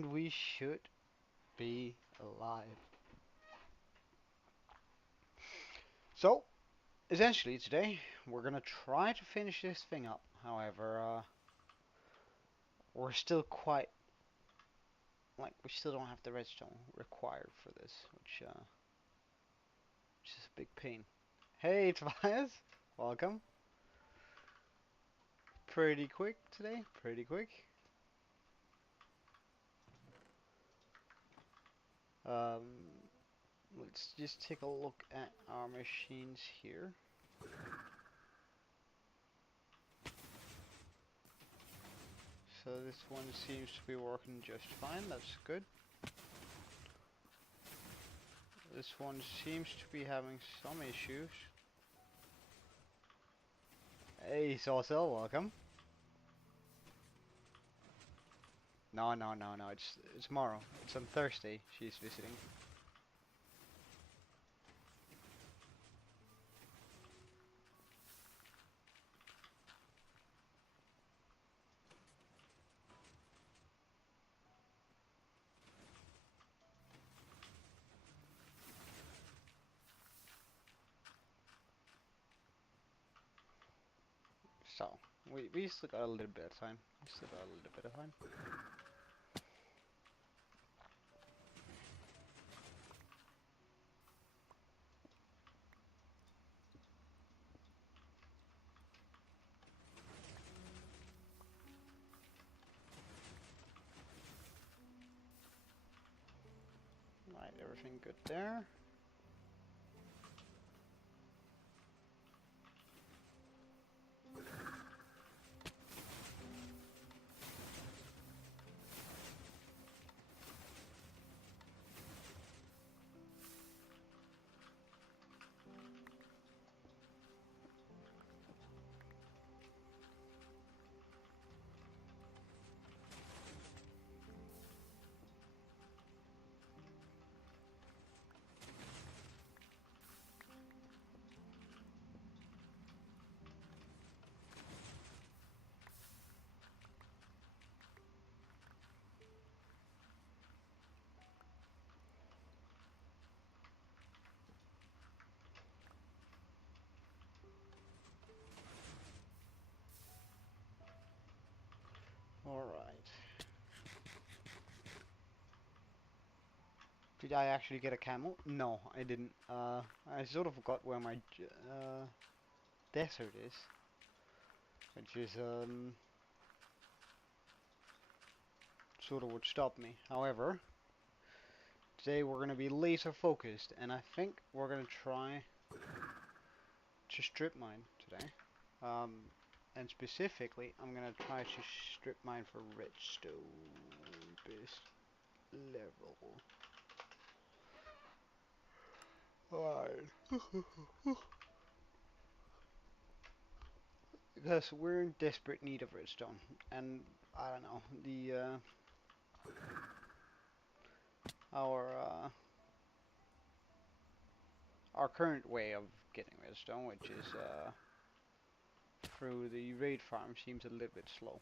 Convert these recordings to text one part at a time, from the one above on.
And we should be alive. So, essentially today, we're gonna try to finish this thing up. However, we're still quite, like, we still don't have the redstone required for this, which is a big pain. Hey, Tobias! Welcome. Pretty quick today, pretty quick. Um, let's just take a look at our machines here. So this one seems to be working just fine, that's good. This one seems to be having some issues. Hey, Saucel, welcome. No, it's tomorrow. It's on Thursday she's visiting. So, we still got a little bit of time. We still got a little bit of time. Right, everything good there. Alright. Did I actually get a camel? No, I didn't. I sort of forgot where my desert is. Which is, sort of would stop me. However, today we're gonna be laser focused, and I think we're gonna try to strip mine today. And specifically, I'm gonna try to strip mine for redstone base level. Alright. Because we're in desperate need of redstone, and I don't know, our our current way of getting redstone, which is through the raid farm, seems a little bit slow.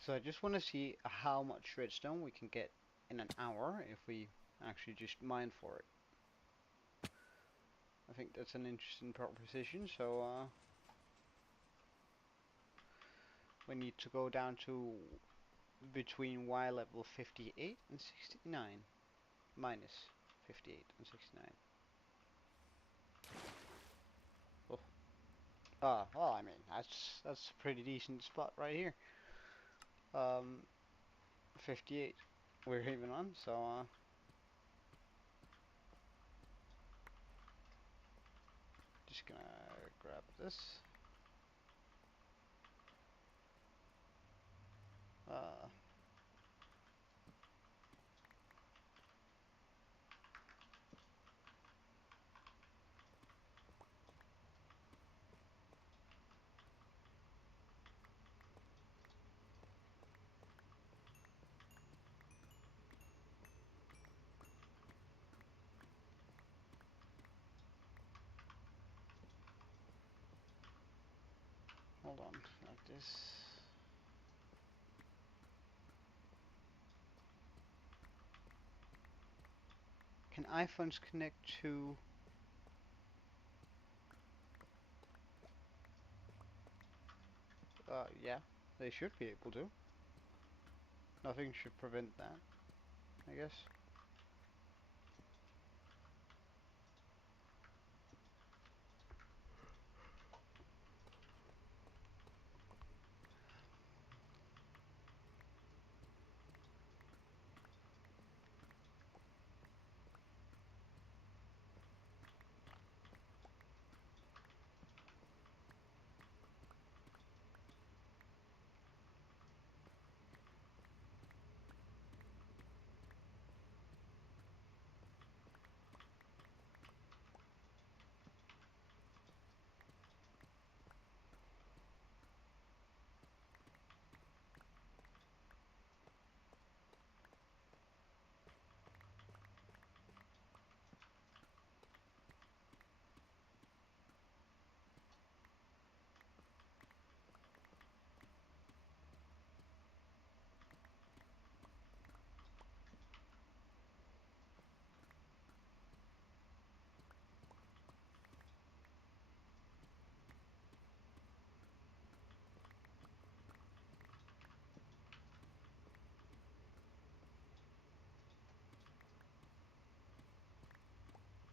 So I just want to see how much redstone we can get in an hour if we actually just mine for it. I think that's an interesting proposition, so we need to go down to between Y level 58 and 69, minus 58 and 69. Oh, well, I mean, that's a pretty decent spot right here. 58 we're even on, so just gonna grab this. Uh, Hold on, like this. Can iPhones connect to... yeah, they should be able to. Nothing should prevent that, I guess.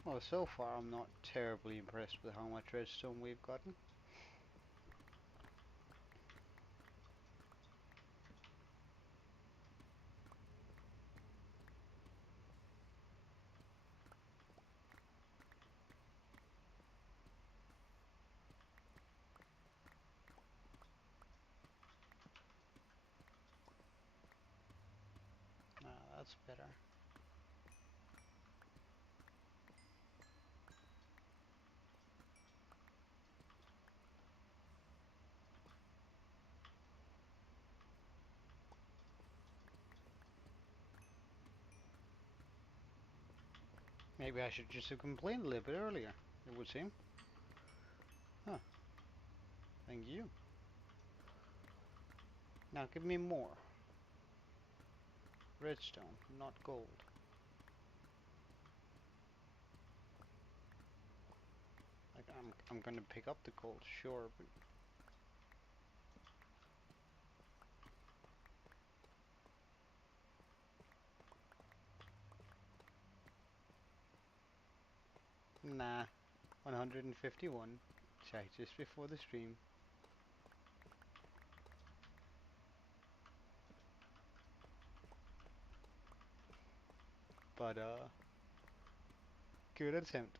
Well, so far I'm not terribly impressed with how much redstone we've gotten. That's better. Maybe I should just have complained a little bit earlier, it would seem. Huh, thank you. Now give me more. Redstone, not gold. Like, I'm gonna pick up the gold, sure, but... Nah, 151. Check just before the stream. But, good attempt.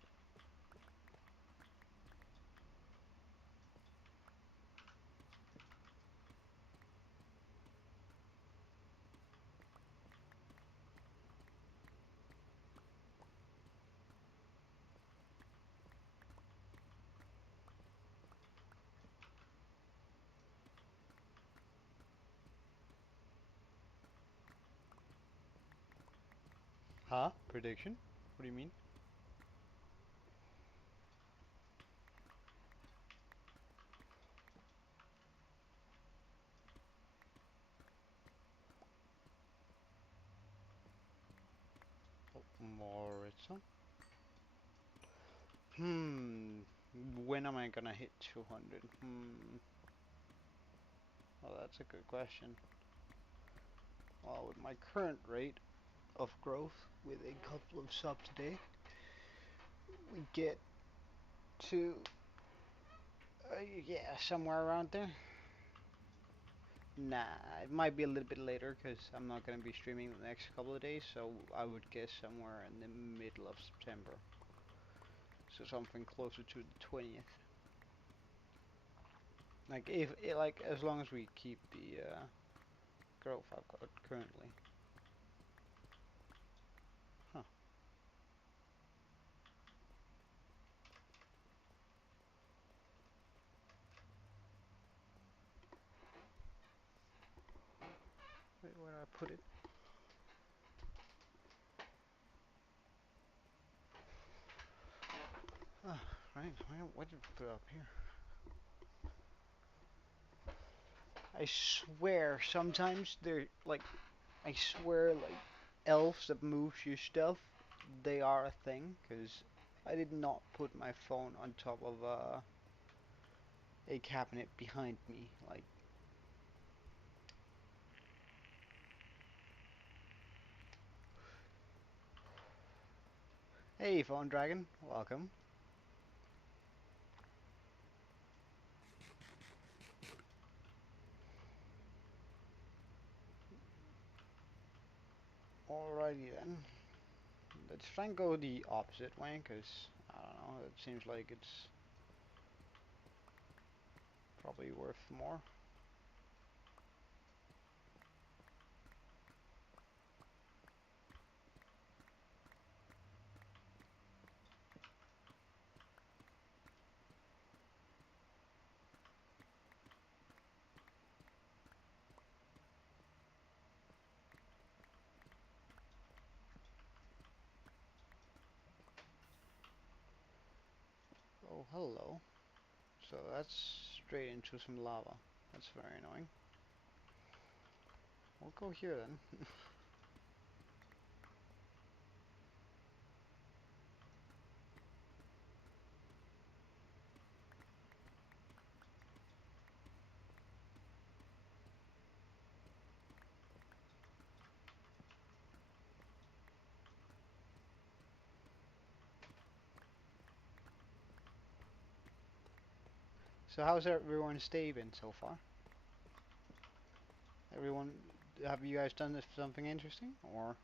Huh? Prediction? What do you mean? Oh, more redstone. When am I gonna hit 200? Well, that's a good question. Well, with my current rate of growth, with a couple of subs a day, we get to, yeah, somewhere around there. Nah, it might be a little bit later because I'm not gonna be streaming the next couple of days, so I would guess somewhere in the middle of September. So something closer to the 20th. Like like as long as we keep the growth I've got currently. Huh. Wait, where did I put it? Ah, right. Why did we put it up here? I swear, sometimes they're like, I swear, like elves that moves your stuff, they are a thing, because I did not put my phone on top of a cabinet behind me. Like, hey, phone dragon, welcome. Alrighty then. Let's try and go the opposite way, because, I don't know, it seems like it's probably worth more. Oh, hello. So that's straight into some lava. That's very annoying. We'll go here then. So how's everyone's day been so far? Everyone, have you guys done something interesting, or?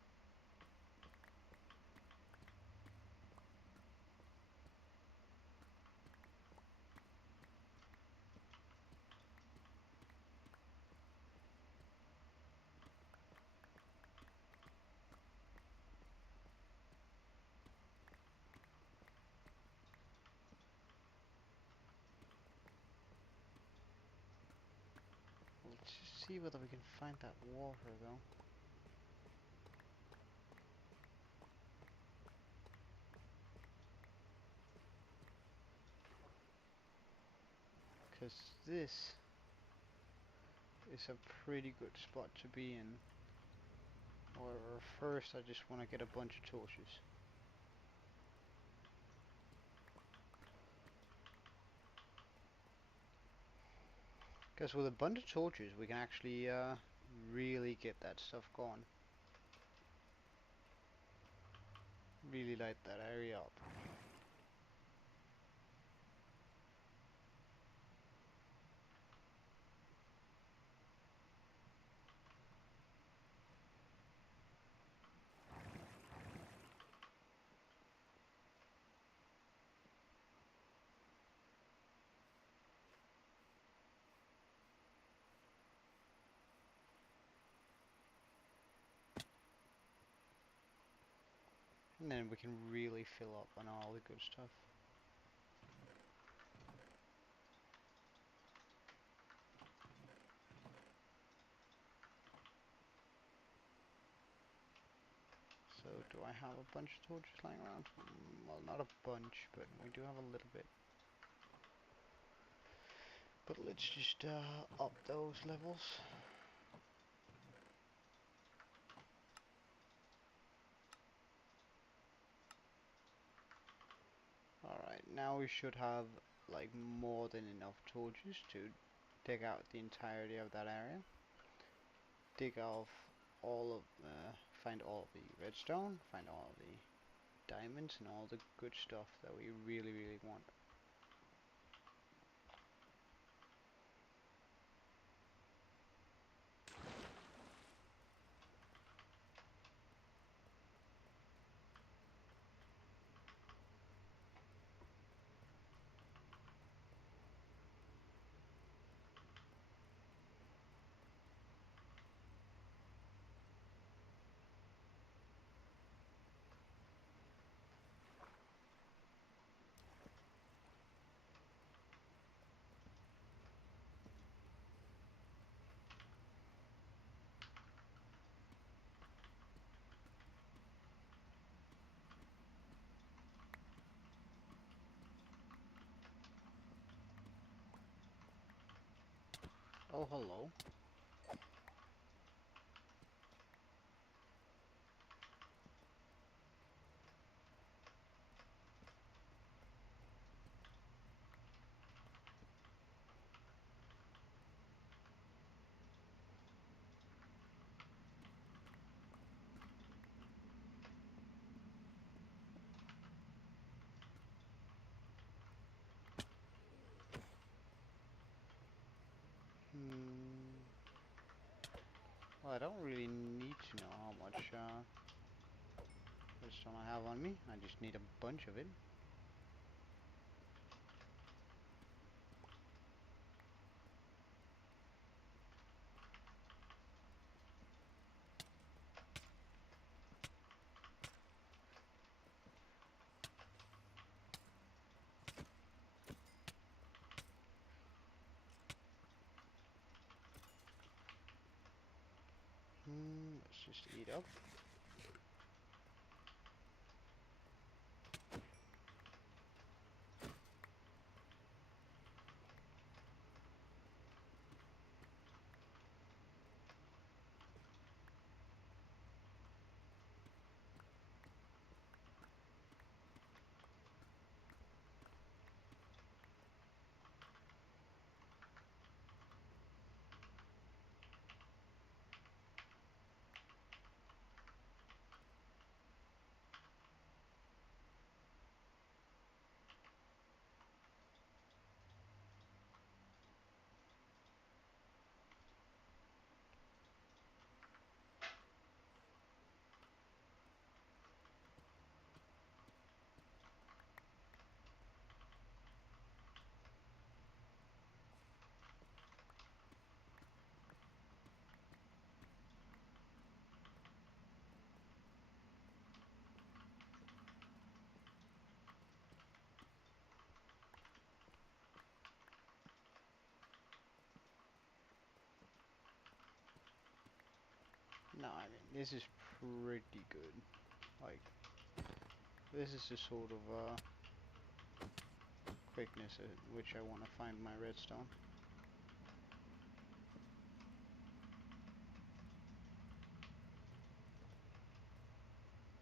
Let's just see whether we can find that water though. Because this is a pretty good spot to be in. However, first I just want to get a bunch of torches. Because with a bunch of torches we can actually really get that stuff going. Really light that area up. And then we can really fill up on all the good stuff. So do I have a bunch of torches lying around? Well, not a bunch, but we do have a little bit. But let's just up those levels. Alright, now we should have like more than enough torches to dig out the entirety of that area. Dig off all of, find all of the redstone, find all of the diamonds and all the good stuff that we really, really want. Oh, hello. Well, I don't really need to know how much redstone I have on me. I just need a bunch of it. Let's just eat up. No, I mean, this is pretty good. Like, this is the sort of quickness at which I want to find my redstone.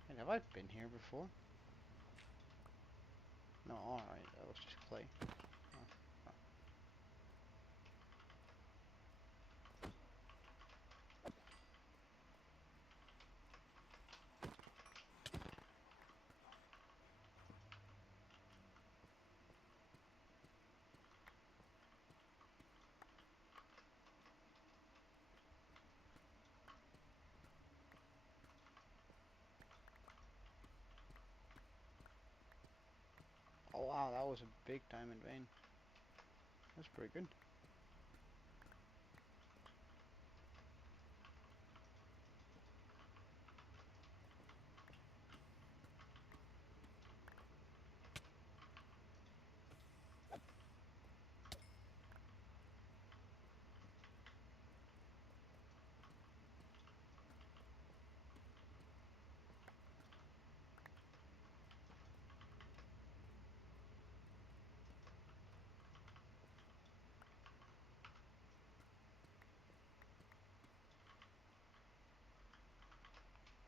And have I been here before? No, alright, that was just clay. Oh, oh. Oh wow, that was a big diamond vein. That's pretty good.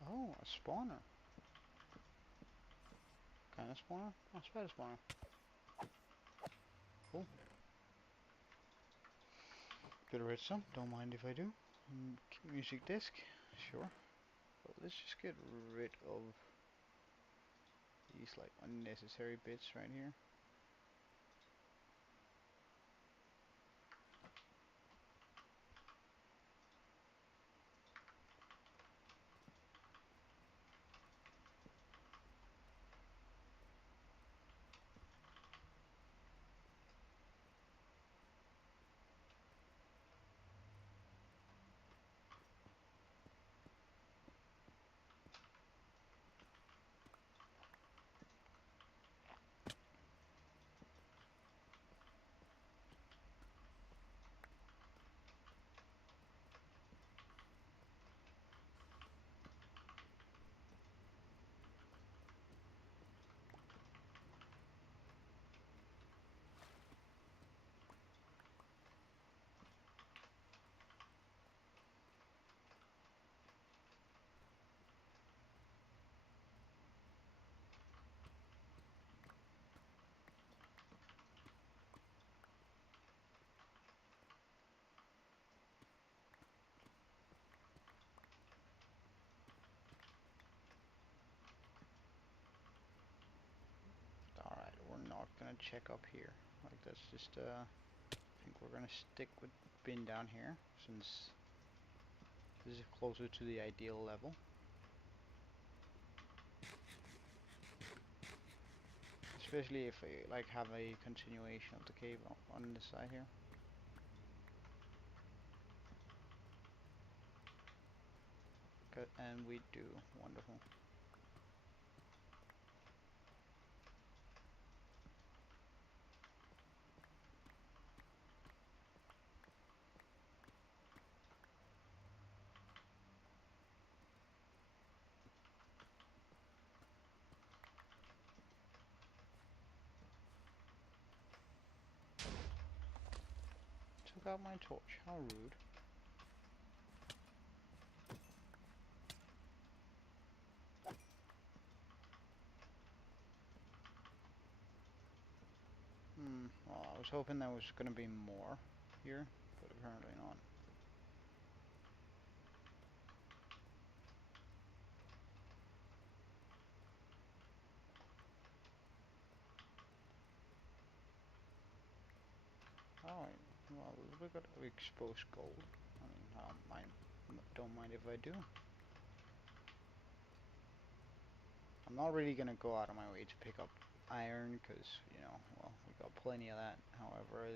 Oh, a spawner. Kind of spawner? Oh, spider spawner. Cool. Bit of redstone, don't mind if I do. Music disc, sure. But let's just get rid of these like unnecessary bits right here. Alright, we're not gonna check up here. Like, that's just, I think we're gonna stick with bin down here, since This is closer to the ideal level. Especially if I like have a continuation of the cave on this side here. And we do. Wonderful. Took out my torch. How rude. Well, I was hoping there was gonna be more here, but apparently not. Alright, well, we got exposed gold. I mean, I don't mind if I do. I'm not really gonna go out of my way to pick up iron, cause you know, well, we got plenty of that. However,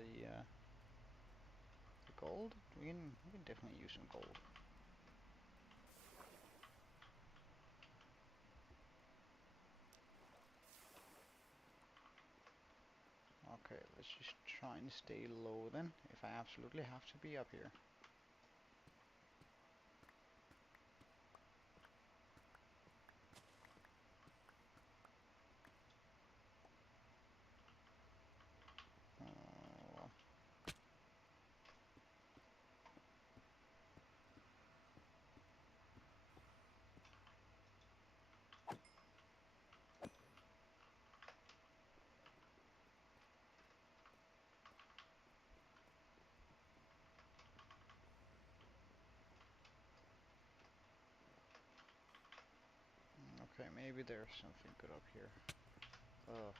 the gold, we can definitely use some gold. Okay, let's just try and stay low then, if I absolutely have to be up here. Well. Okay, maybe there's something good up here. Ugh.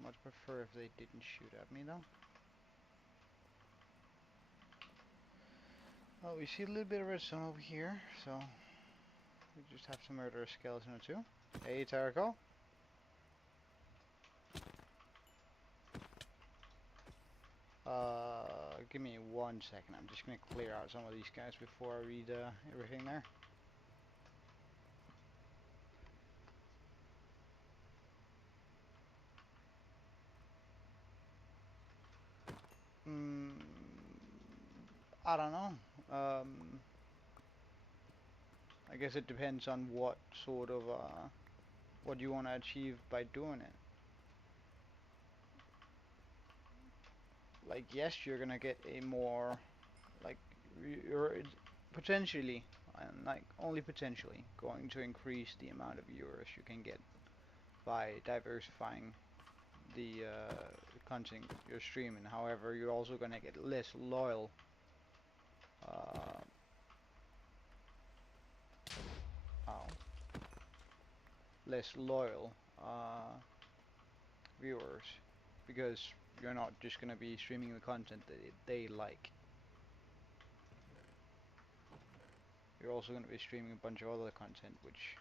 Much prefer if they didn't shoot at me though. Well, we see a little bit of redstone over here, so we just have to murder a skeleton or two. Hey, Taraco. Give me 1 second. I'm just gonna clear out some of these guys before I read everything there. I don't know. I guess it depends on what sort of what you want to achieve by doing it. Like, yes, you're gonna get a more, like, you're potentially, and like only potentially, going to increase the amount of viewers you can get by diversifying the content you're streaming. However, you're also gonna get less loyal uh, oh, less loyal viewers, because you're not just gonna be streaming the content that they like. You're also gonna be streaming a bunch of other content which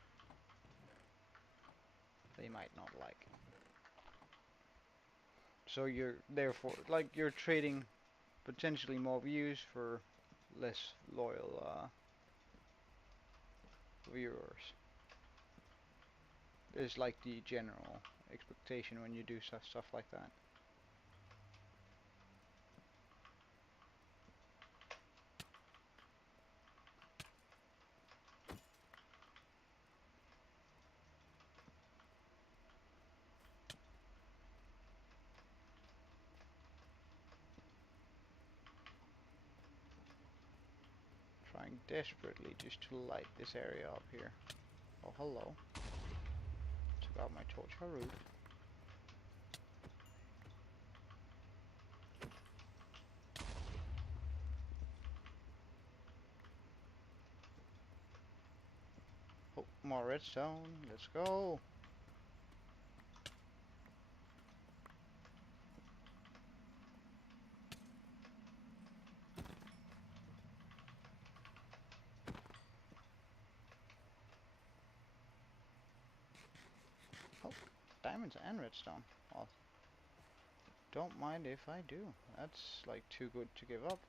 they might not like. So you're therefore, like, you're trading potentially more views for less loyal viewers. Is like the general expectation when you do stuff like that. Trying desperately just to light this area up here. Oh, hello. Took out my torch. How rude. Oh, more redstone. Let's go. diamonds and redstone. Well, don't mind if I do. That's like too good to give up.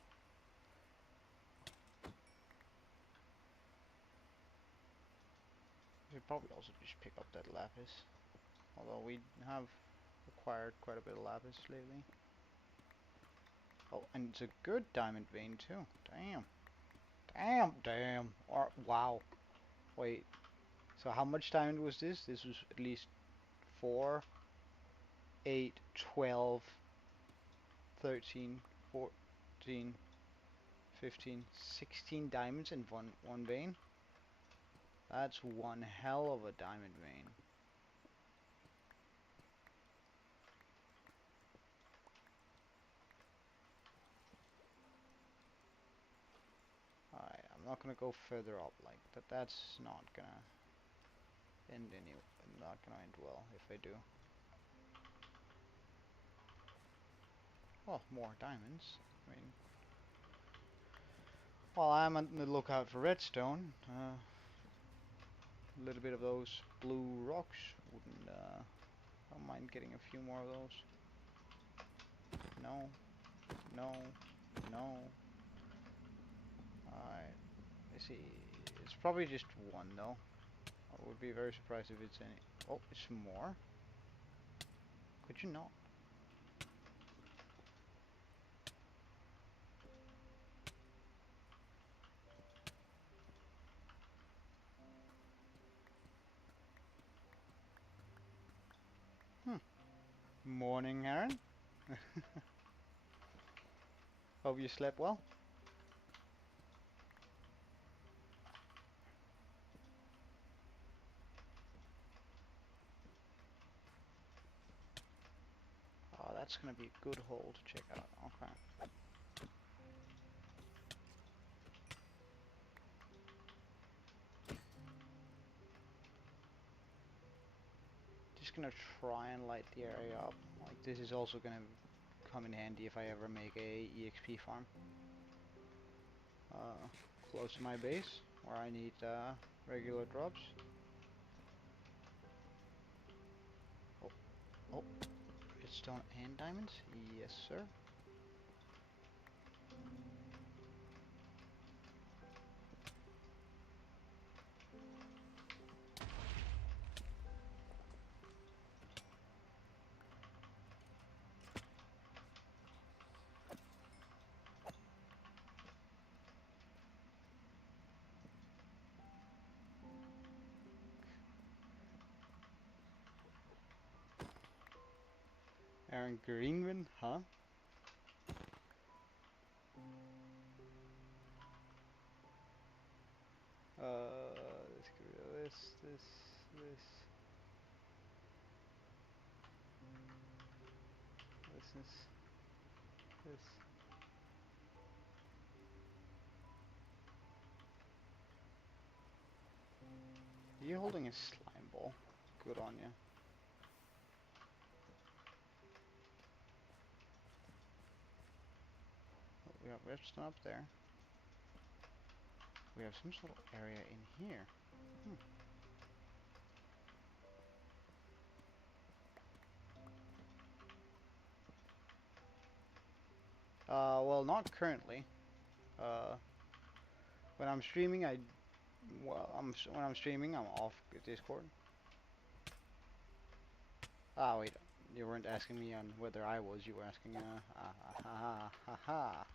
We should probably also just pick up that lapis. Although we have acquired quite a bit of lapis lately. Oh, and it's a good diamond vein too. Damn. Damn, damn. Or, wow. Wait. So how much diamond was this? This was at least 4, 8, 12, 13, 14, 15, 16 diamonds in one vein. That's one hell of a diamond vein. Alright, I'm not gonna go further up like that. That's not gonna not gonna end well if I do. Oh, more diamonds. I mean, while I'm on the lookout for redstone, a little bit of those blue rocks wouldn't. I don't mind getting a few more of those. No, no, no. Alright, let's see. It's probably just one though. I would be very surprised if it's any. Oh, it's more. Could you not? Hmm. Morning, Aaron. Hope you slept well. Oh, that's gonna be a good hole to check out. Okay. Just gonna try and light the area up. Like, this is also gonna come in handy if I ever make a EXP farm. Close to my base, where I need regular drops. Oh, oh, redstone and diamonds? Yes, sir. Aaron Greenman, huh? Let's get rid of this. This. Are you holding a slime ball? Good on you. Oh, we have redstone up there. We have some sort of area in here. Hmm. Well, not currently. Uh, when I'm streaming, when I'm streaming, I'm off Discord. Ah, wait, you weren't asking me on whether I was. You were asking, ha ha ha.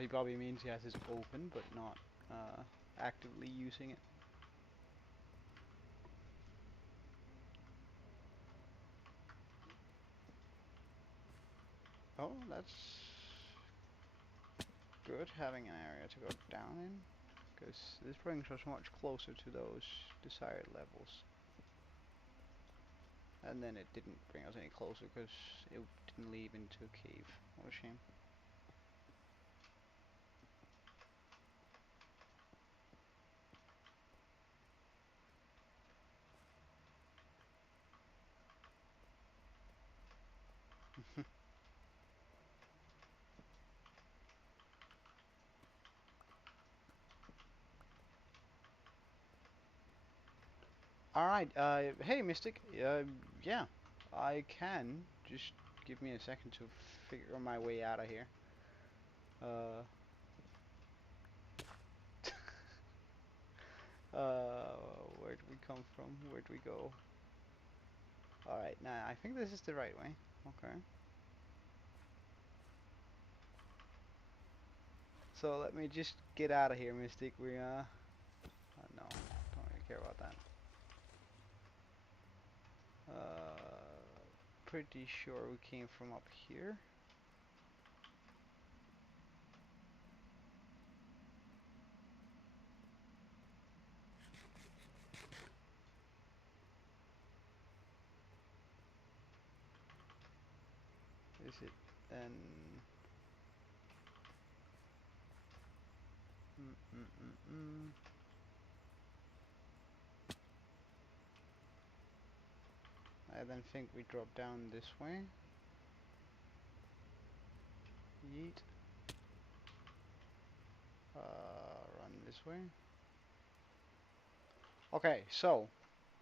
He probably means he has his open, but not actively using it. Oh, that's good, having an area to go down in, because this brings us much closer to those desired levels. And then it didn't bring us any closer because it didn't lead into a cave. What a shame. Alright, hey Mystic, yeah, I can. Just give me a second to figure my way out of here. Uh, where'd we come from? Where'd we go? Alright, now I think this is the right way. Okay. So let me just get out of here, Mystic. No, don't really care about that. Pretty sure we came from up here. Is it then? Mm, mm, mm, mm. I then think we drop down this way. Yeet. Run this way. Okay, so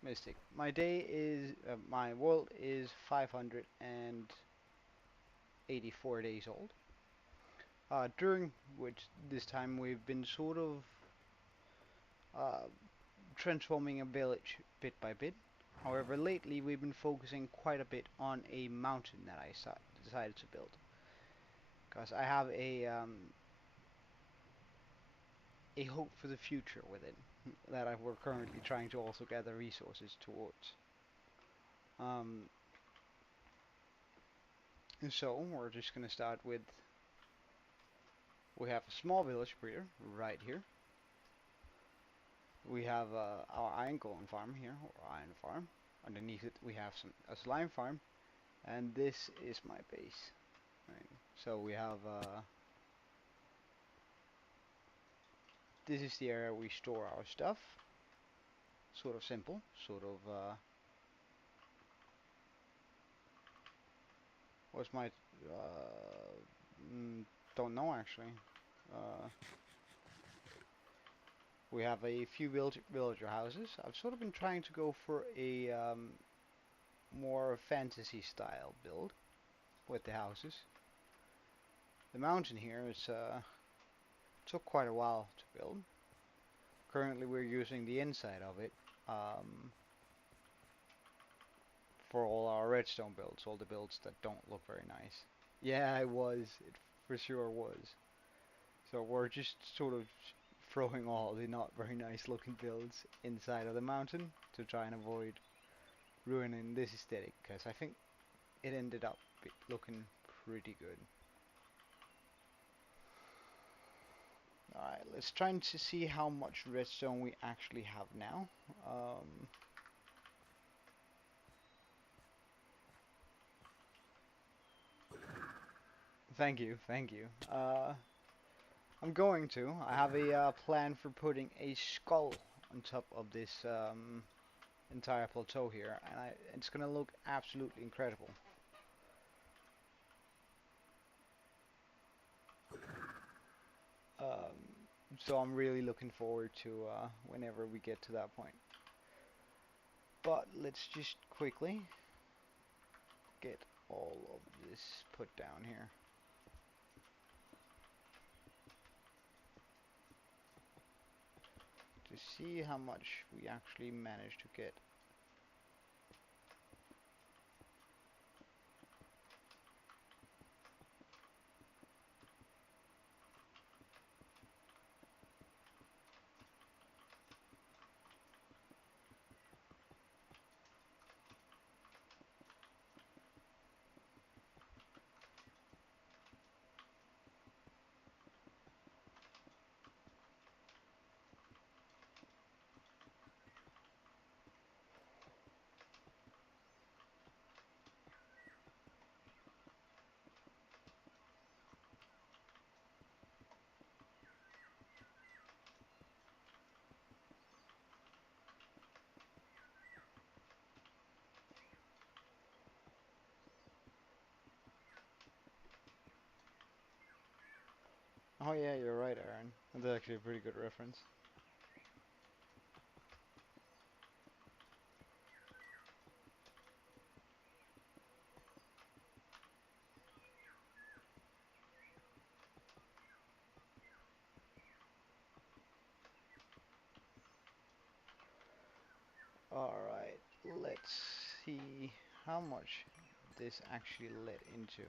Mystic, my world is 584 days old. During which this time we've been sort of uh, transforming a village bit by bit. However, lately we've been focusing quite a bit on a mountain that I decided to build, because I have a hope for the future with it that we're currently trying to also gather resources towards. Um, and so we're just gonna start with, we have a small village here, right here. We have our iron golem farm here, or iron farm. Underneath it we have a slime farm, and this is my base. Right. So we have this is the area we store our stuff. Sort of simple, sort of what's my don't know actually. Uh, we have a few villager houses. I've sort of been trying to go for a more fantasy style build with the houses. The mountain here is took quite a while to build. Currently we're using the inside of it for all our redstone builds, all the builds that don't look very nice. Yeah, it was. It for sure was. So we're just sort of throwing all the not very nice looking builds inside of the mountain to try and avoid ruining this aesthetic, because I think it ended up looking pretty good. Alright, let's try to see how much redstone we actually have now. Thank you, thank you. I'm going to. I have a plan for putting a skull on top of this entire plateau here, and it's gonna look absolutely incredible. So I'm really looking forward to whenever we get to that point. But let's just quickly get all of this put down here. To see how much we actually managed to get. Oh yeah, you're right, Aaron. That's actually a pretty good reference. how much this actually led into.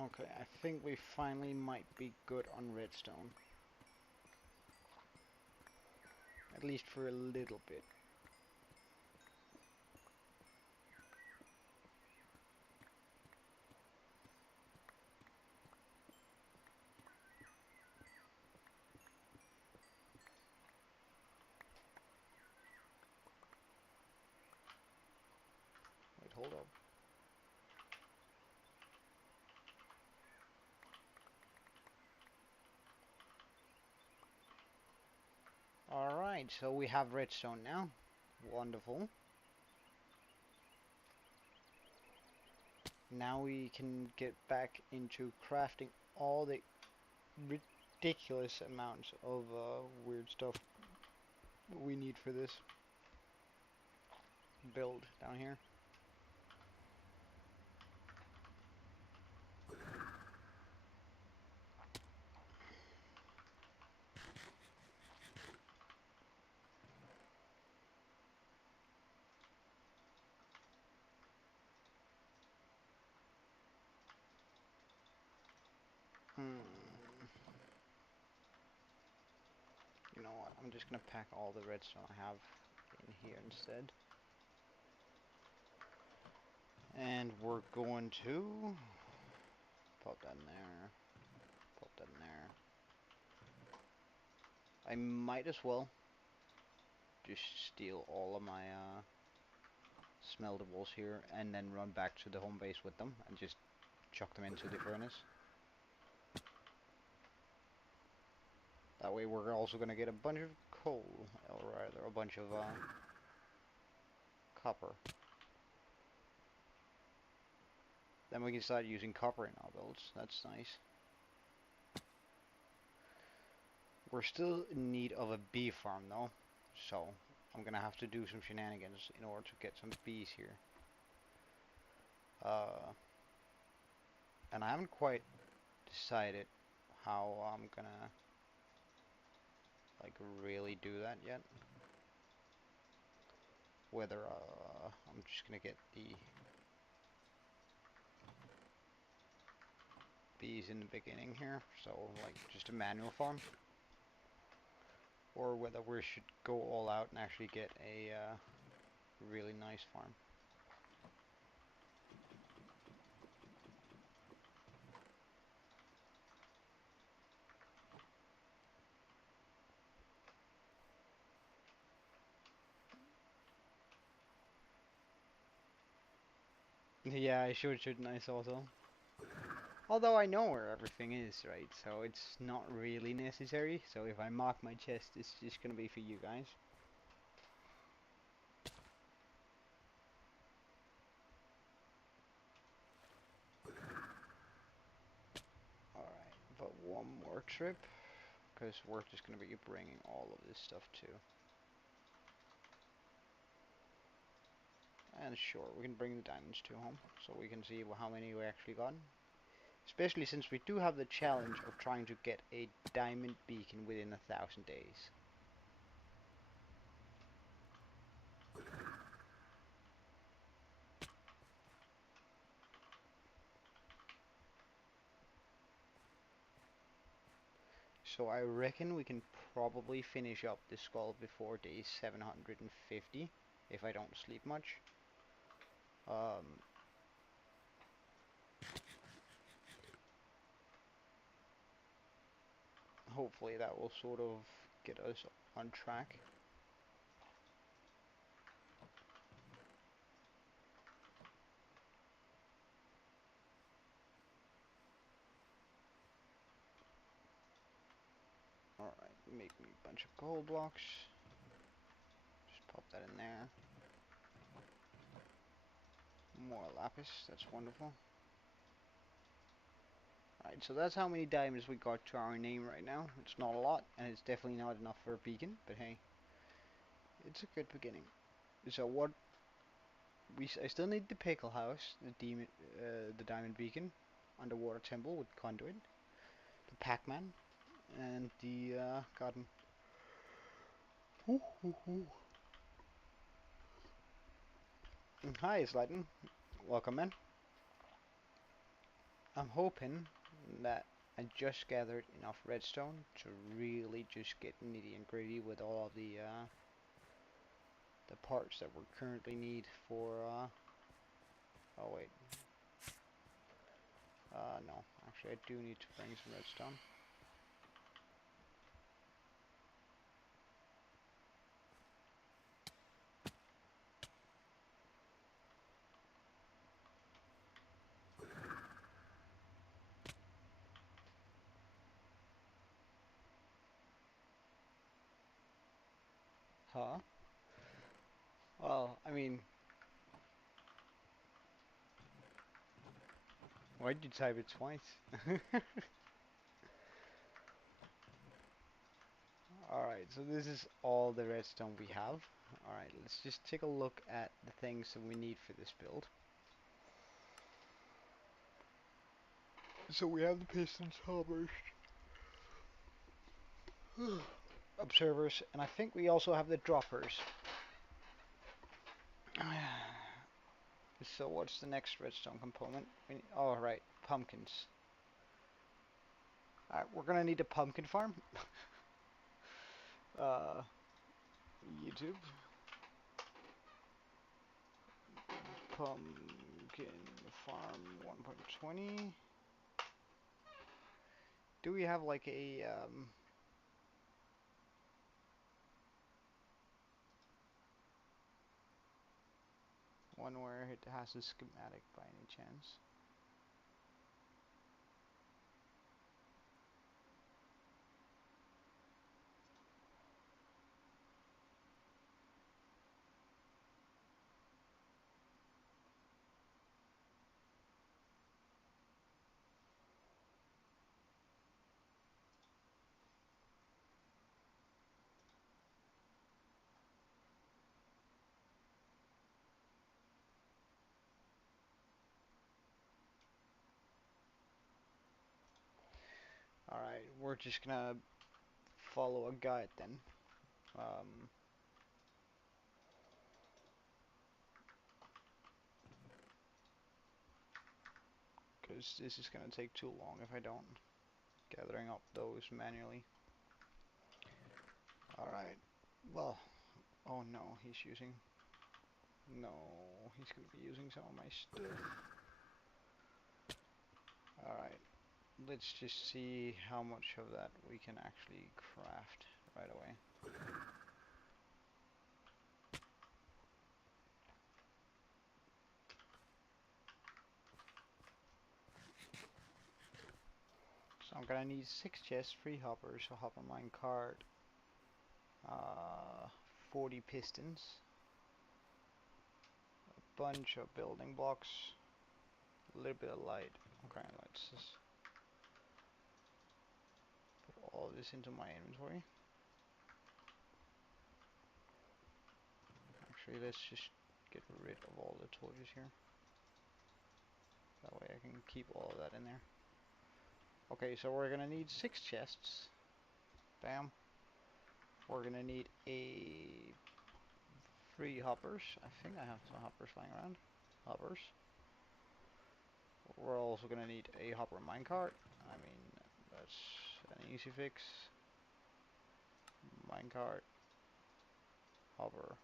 Okay, I think we finally might be good on redstone. At least for a little bit. Wait, hold up. Alright, so we have redstone now. Wonderful. Now we can get back into crafting all the ridiculous amounts of weird stuff we need for this build down here. Hmm. You know what? I'm just gonna pack all the redstone I have in here instead. And we're going to pop that in there. Pop that in there. I might as well just steal all of my smeltables here and then run back to the home base with them and just chuck them into the furnace. That way we're also going to get a bunch of coal, or rather a bunch of copper. Then we can start using copper in our builds. That's nice. We're still in need of a bee farm though, so I'm going to have to do some shenanigans in order to get some bees here. And I haven't quite decided how I'm going to like really do that yet. Whether I'm just gonna get the bees in the beginning here, so like just a manual farm, or whether we should go all out and actually get a really nice farm. Yeah, I shouldn't I also? Although I know where everything is, right? So it's not really necessary. So if I mark my chest, it's just gonna be for you guys. Alright, but one more trip, because we're just gonna be bringing all of this stuff too. And sure, we can bring the diamonds to home, so we can see how many we actually got. Especially since we do have the challenge of trying to get a diamond beacon within 1,000 days. So I reckon we can probably finish up the skull before day 750. if I don't sleep much. Um, Hopefully that will sort of get us on track. Alright, make me a bunch of gold blocks. Just pop that in there. More lapis, that's wonderful. Alright, so that's how many diamonds we got to our name right now. It's not a lot, and it's definitely not enough for a beacon, but hey, it's a good beginning. So what I still need the pickle house, the diamond beacon, underwater temple with conduit, the Pac-Man, and the garden. Ooh, ooh, ooh. Hi, it's Lightning. Welcome in. I'm hoping that I just gathered enough redstone to really just get nitty and gritty with all of the parts that we currently need for. Oh wait. No. Actually, I do need to bring some redstone. Huh? Well, I mean, why'd you type it twice? Alright, so this is all the redstone we have. Alright, let's just take a look at the things that we need for this build. So we have the pistons, hoppers, observers, and I think we also have the droppers. So what's the next redstone component? Oh, right, pumpkins. Alright, we're gonna need a pumpkin farm. uh, YouTube. Pumpkin farm 1.20. Do we have like a one where it has a schematic by any chance? Alright, we're just gonna follow a guide then. Because this is gonna take too long if I don't. Gathering up those manually. Alright, well, oh no, he's using, no, he's gonna be using some of my stuff. Alright, let's just see how much of that we can actually craft right away. So I'm gonna need 6 chests, 3 hoppers, a hopper mine cart, 40 pistons, a bunch of building blocks, a little bit of light. Okay, let's just put all this into my inventory. Actually, let's just get rid of all the torches here. That way I can keep all of that in there. Okay, so we're gonna need 6 chests. Bam. We're gonna need 3 hoppers. I think I have some hoppers lying around. Hoppers. We're also gonna need a hopper minecart. I mean, that's an easy fix. Minecart. Hopper.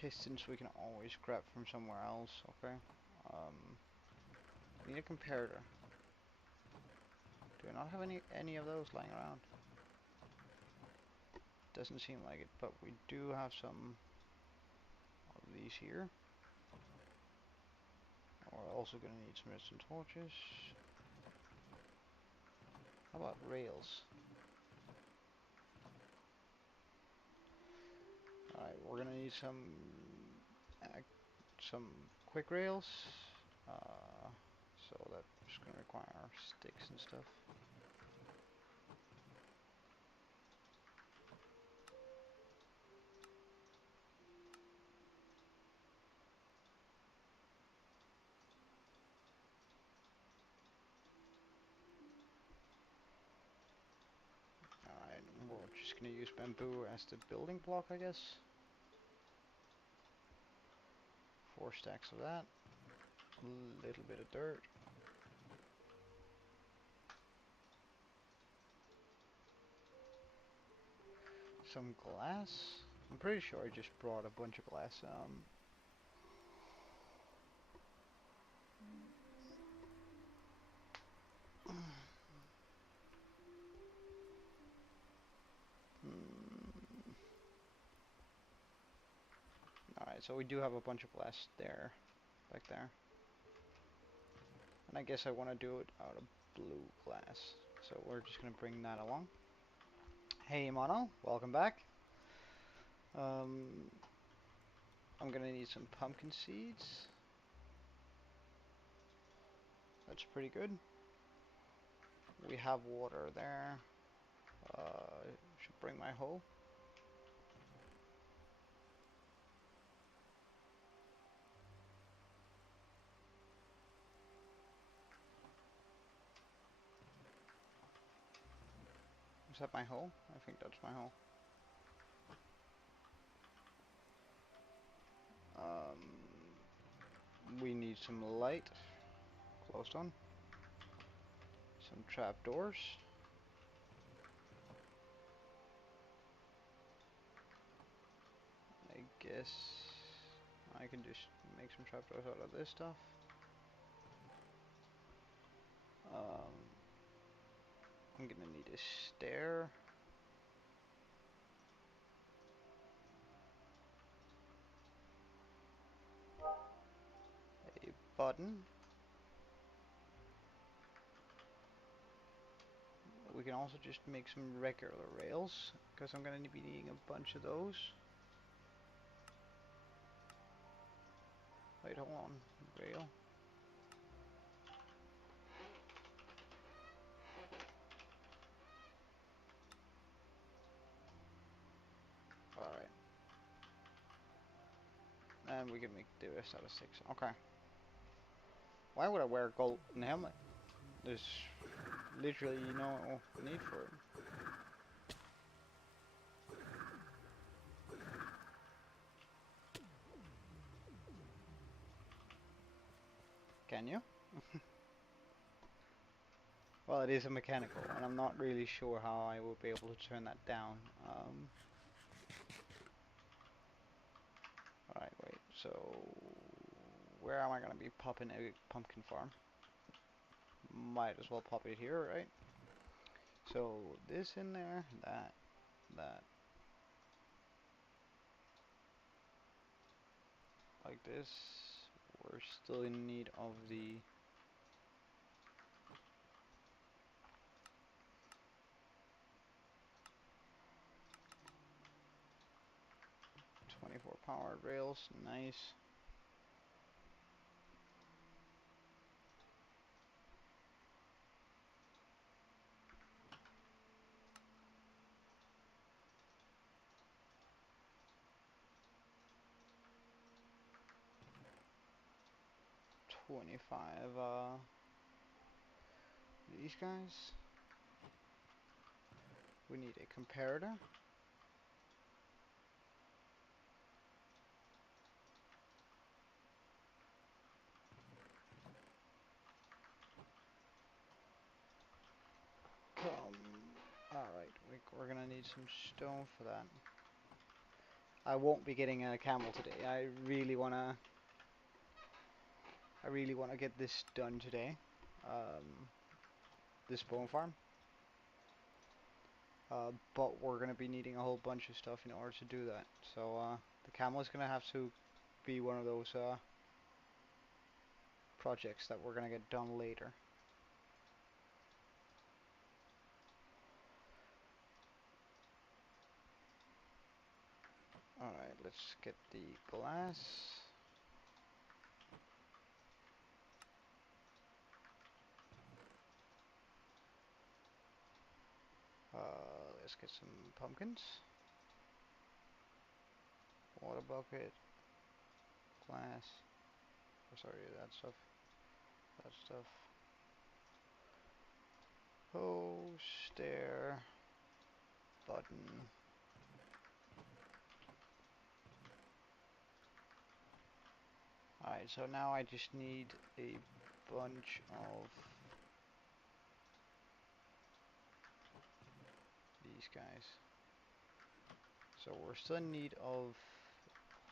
Pistons we can always grab from somewhere else, okay? We need a comparator. Do I not have any of those lying around? Doesn't seem like it, but we do have some of these here. We're also gonna need some redstone torches. How about rails? Alright, we're gonna need some quick rails. So that's gonna require sticks and stuff. Alright, we're just gonna use bamboo as the building block, I guess. 4 stacks of that. A little bit of dirt. Some glass. I'm pretty sure I just brought a bunch of glass. Alright, so we do have a bunch of glass there, back there. And I guess I want to do it out of blue glass. So we're just going to bring that along. Hey Mono, welcome back. I'm going to need some pumpkin seeds. That's pretty good. We have water there. Should bring my hoe. Is that my hoe? I think that's my hoe. We need some light. Closed on. Some trapdoors. I guess I can just make some trapdoors out of this stuff. I'm gonna need a stair. A button. We can also just make some regular rails, because I'm gonna be needing a bunch of those. Wait, hold on. Rail. Alright. And we can make the rest out of sticks. Okay. Why would I wear a golden helmet? There's literally no need for it. Can you? Well, it is a mechanical, and I'm not really sure how I will be able to turn that down. Alright, wait, so where am I gonna be popping a pumpkin farm? Might as well pop it here, right? So this in there, that. Like this. We're still in need of the 24 powered rails. Nice. These guys. We need a comparator. Alright, we're gonna need some stone for that. I won't be getting a camel today. I really wanna get this done today. Um, this bone farm. But we're gonna be needing a whole bunch of stuff in order to do that. So the camel is gonna have to be one of those projects that we're gonna get done later. Alright, let's get the glass. Let's get some pumpkins. Water bucket, glass. Oh, sorry, that stuff. That stuff. Oh, stair. Button. Alright, so now I just need a bunch of these guys. So we're still in need of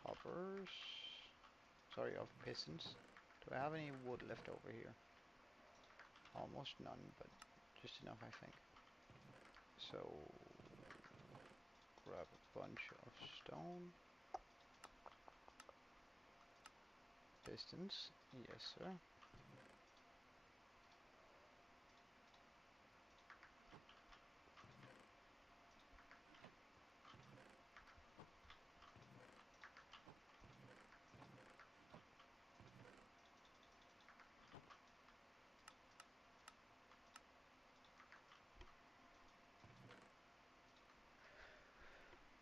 hoppers. Sorry, of pistons. Do I have any wood left over here? Almost none, but just enough, I think. So grab a bunch of stone. Pistons. Yes, sir.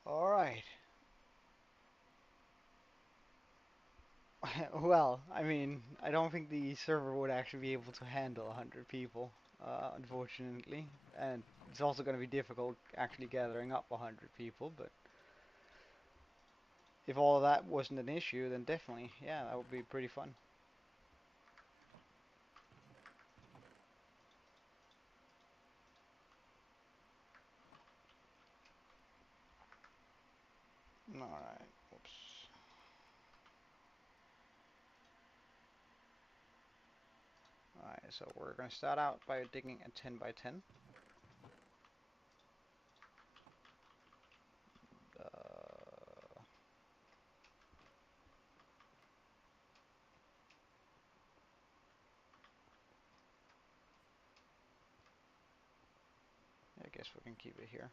Alright. Well, I mean, I don't think the server would actually be able to handle 100 people, unfortunately. And it's also going to be difficult actually gathering up 100 people, but if all of that wasn't an issue, then definitely, yeah, that would be pretty fun. Alright, whoops. Alright, so we're going to start out by digging a 10 by 10. I guess we can keep it here.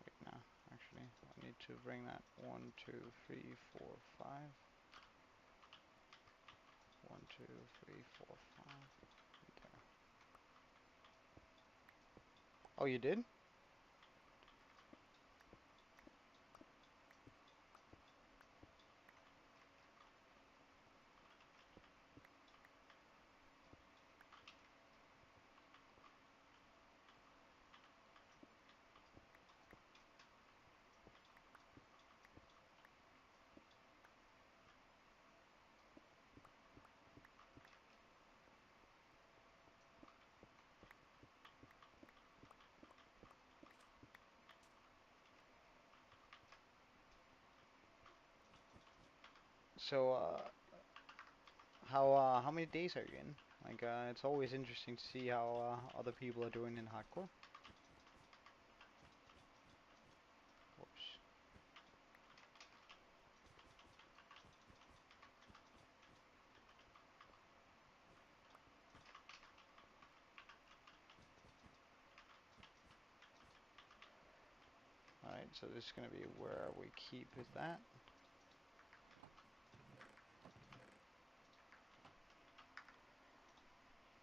Wait, no, actually, I need to bring that 1, 2, 3, 4, 5. 1, 2, 3, 4, 5. There. Oh, you did? So, how many days are you in? Like, it's always interesting to see how other people are doing in hardcore. Whoops. Alright, so this is gonna be where we keep with that.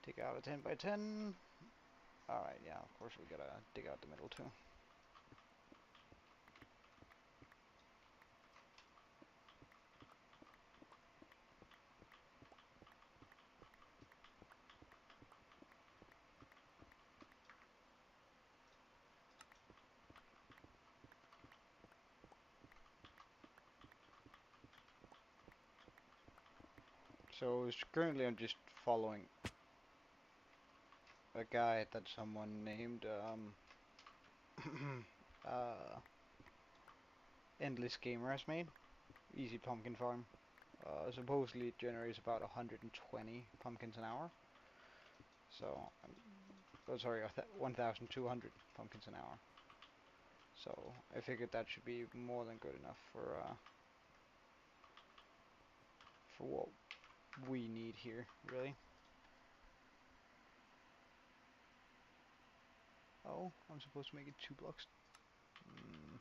Dig out a 10 by 10. Alright, yeah, of course we gotta dig out the middle too. So currently I'm just following a guide that someone named uh, Endless Gamer has made. Easy pumpkin farm. Supposedly it generates about 120 pumpkins an hour. So, oh sorry, 1,200 pumpkins an hour. So I figured that should be more than good enough for what we need here, really. Oh, I'm supposed to make it 2 blocks. Mm,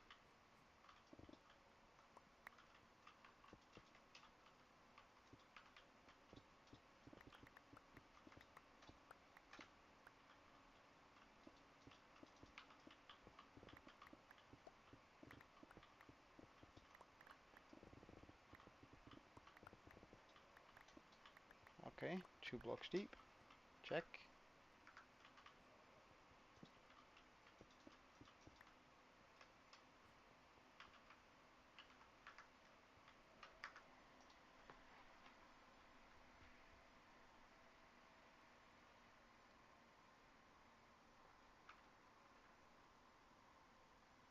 okay, 2 blocks deep. Check.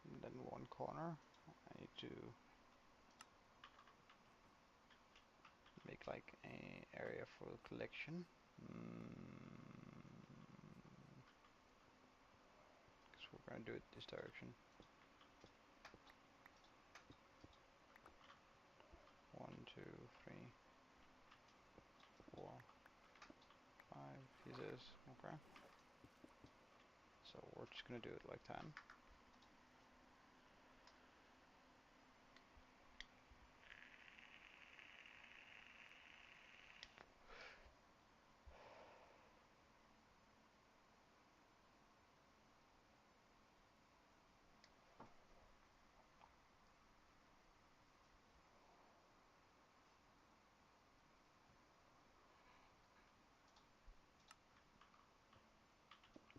And then one corner. I need to make like a area for collection. Because we're gonna do it this direction. 1, 2, 3, 4, 5 pieces. Okay. So we're just gonna do it like that.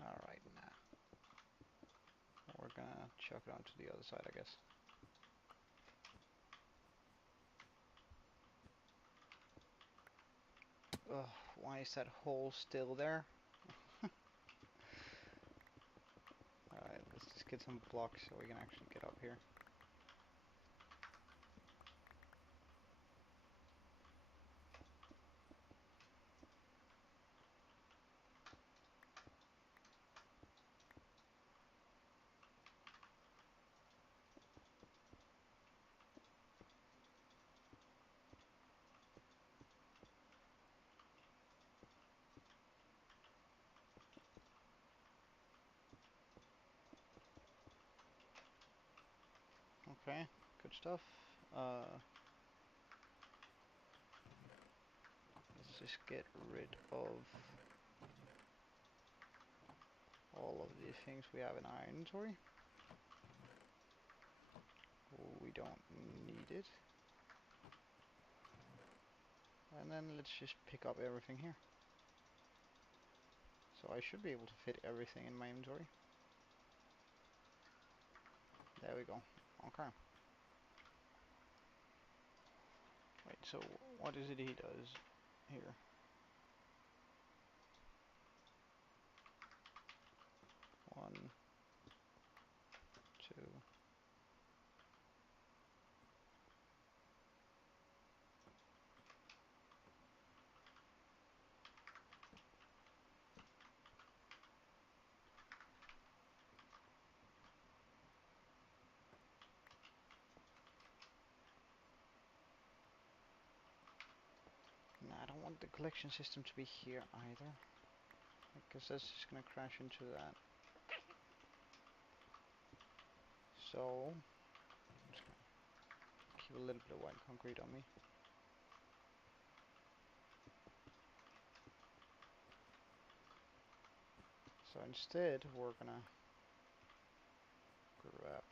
Alright, now we're gonna chuck it onto the other side, I guess. Ugh, why is that hole still there? Alright, let's just get some blocks so we can actually get up here. Okay, good stuff. Let's just get rid of all of the things we have in our inventory. We don't need it. And then let's just pick up everything here. So I should be able to fit everything in my inventory. There we go. Okay. Wait, so what is it he does here? 1, 2. Nah, I don't want the collection system to be here either, because that's just gonna crash into that. So, just gonna keep a little bit of white concrete on me. So instead, we're gonna grab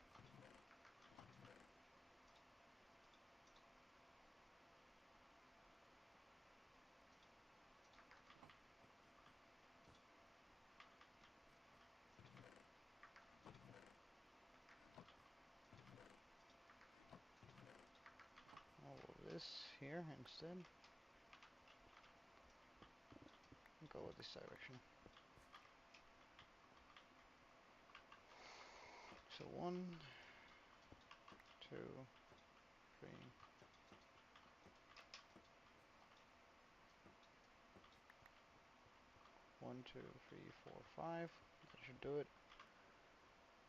all of this here instead. go this direction. So 1, 2, 3. 1, 2, 3, 4, 5. That should do it.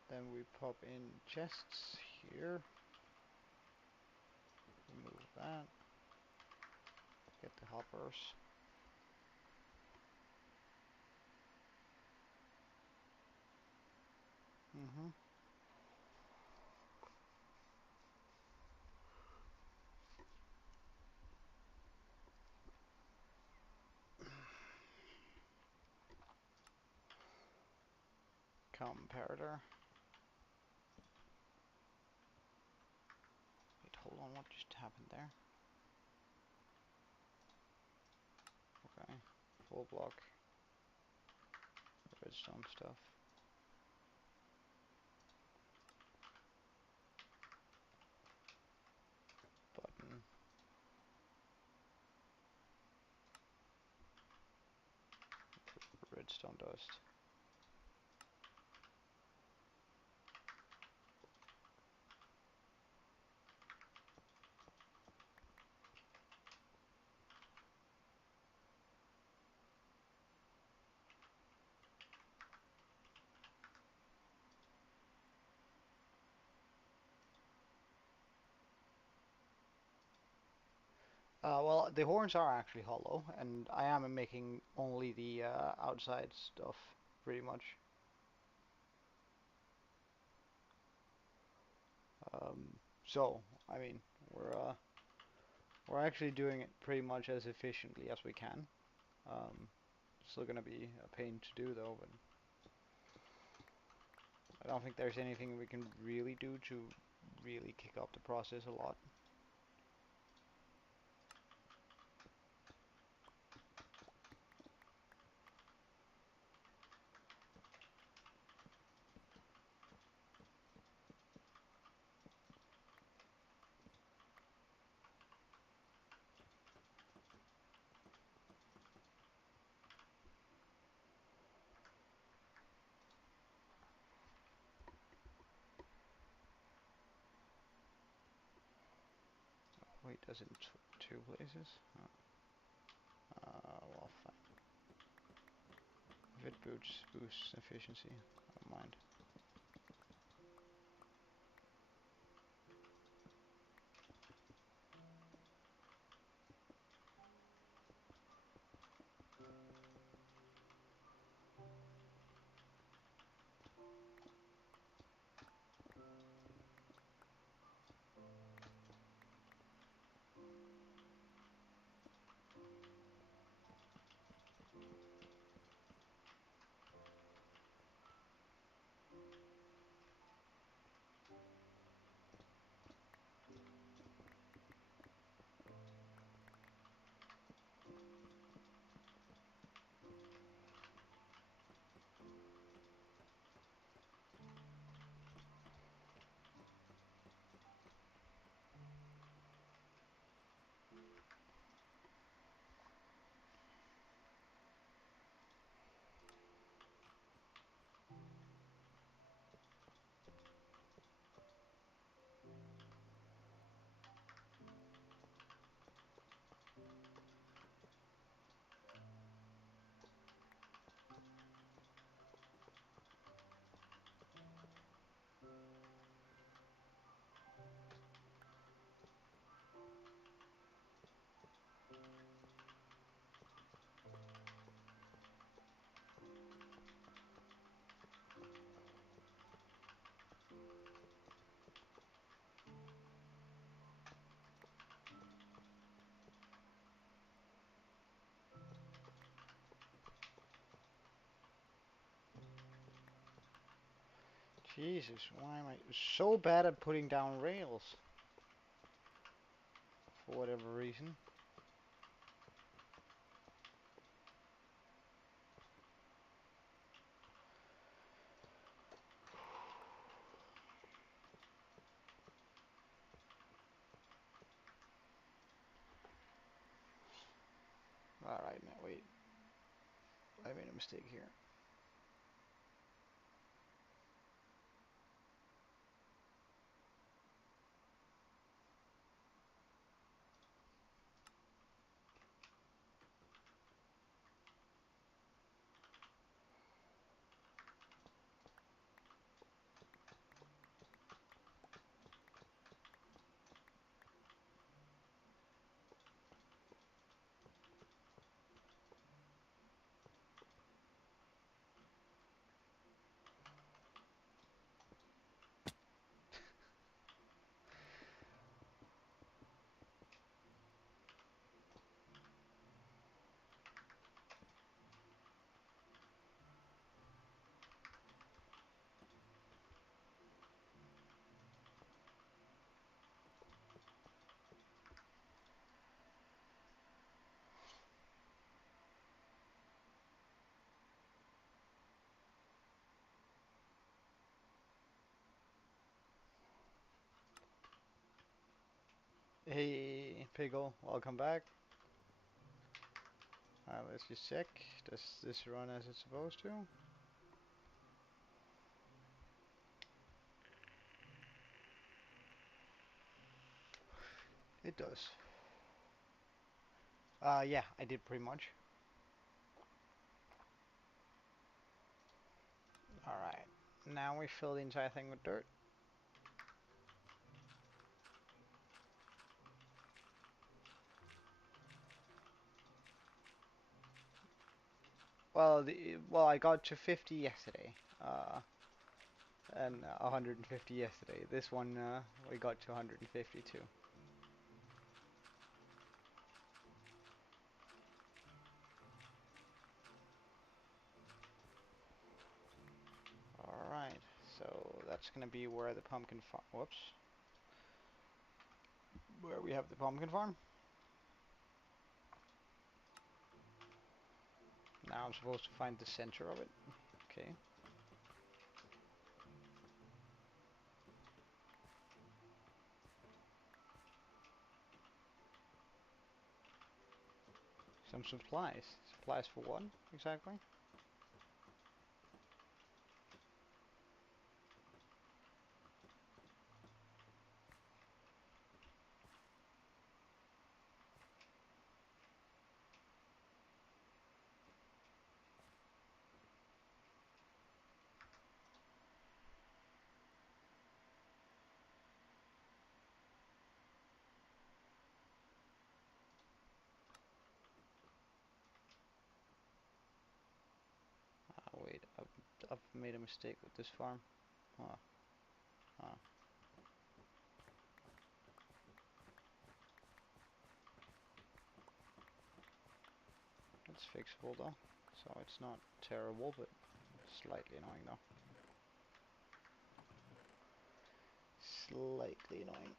Then we pop in chests here. Remove that. Get the hoppers. Comparator. Wait, hold on, what just happened there? Okay, full block. Redstone stuff. Button. Redstone dust. Well, the horns are actually hollow, and I am making only the outside stuff, pretty much. So, I mean, we're actually doing it pretty much as efficiently as we can. Still gonna be a pain to do though, but I don't think there's anything we can really do to really kick up the process a lot. Wait, does it in two places? Well, fine. If it boosts efficiency, I don't mind. Jesus, why am I so bad at putting down rails? For whatever reason. Alright, now wait. I made a mistake here. Hey, Piggle, welcome back. Let's just check. Does this run as it's supposed to? It does. Yeah, I did pretty much. Alright, now we fill the entire thing with dirt. Well, I got to 50 yesterday, and 150 yesterday. This one, we got to 152. Alright, so that's gonna be where the pumpkin farm, whoops, where we have the pumpkin farm. Now I'm supposed to find the center of it. Okay. Some supplies. Supplies for what, exactly? Wait, I've made a mistake with this farm. Huh. Huh. It's fixable though, so it's not terrible, but slightly annoying though. Slightly annoying.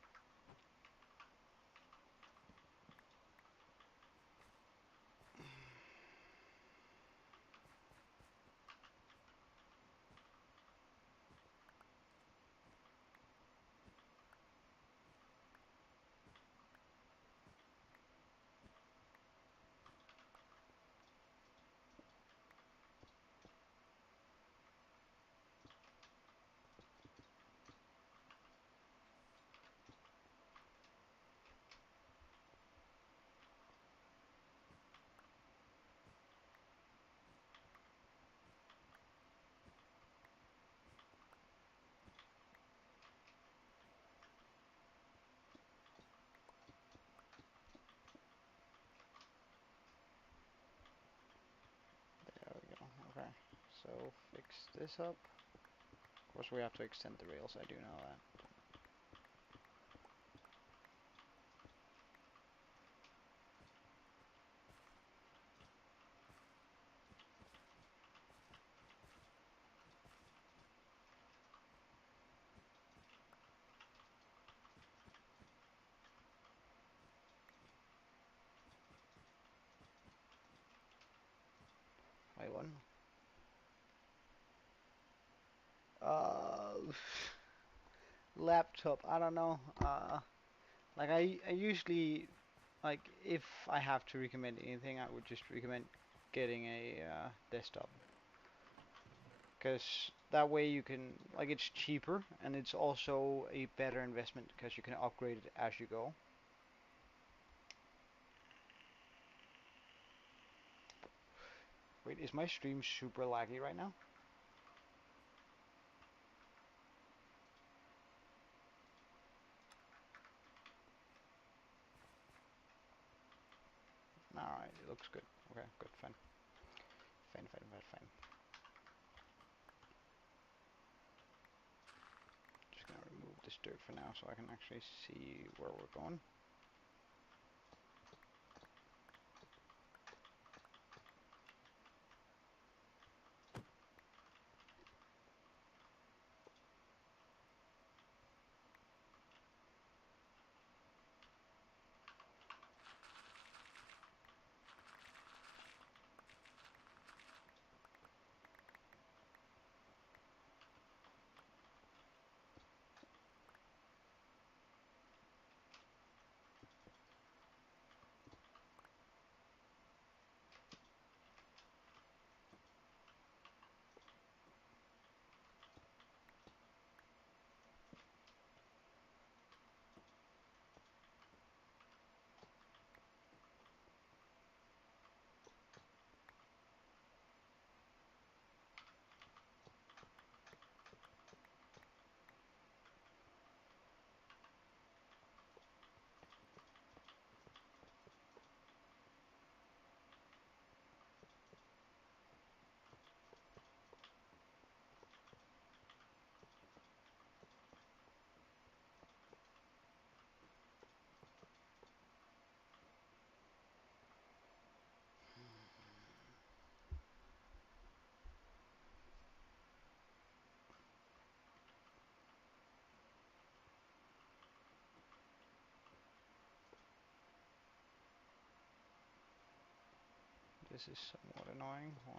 There we go. Okay. So fix this up. Of course we have to extend the rails, I do know that. Wait, what? Uh, Laptop, I don't know. Like I usually, like if I have to recommend anything, I would just recommend getting a desktop, because that way you can, like, it's cheaper and it's also a better investment because you can upgrade it as you go. Wait, is my stream super laggy right now? Alright, it looks good. Okay, good, fine. Fine, fine, fine, fine. Just gonna remove this dirt for now so I can actually see where we're going. This is somewhat annoying. Why?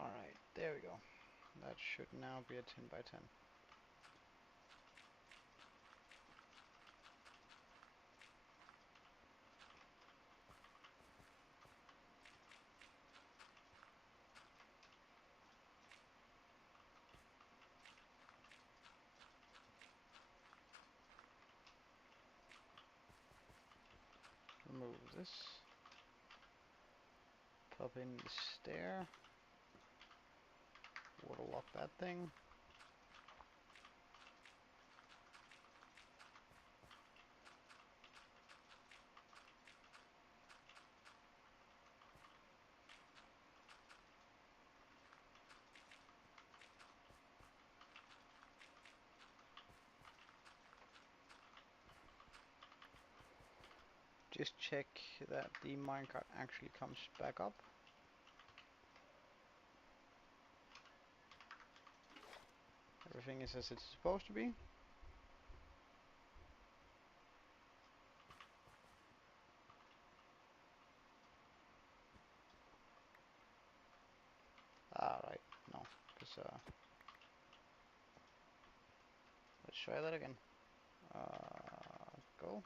Alright, there we go. That should now be a 10 by 10. Remove this. Pop in the stair. Water lock that thing. Just check that the minecart actually comes back up. Everything is as it's supposed to be. Alright, no, because let's try that again. Go.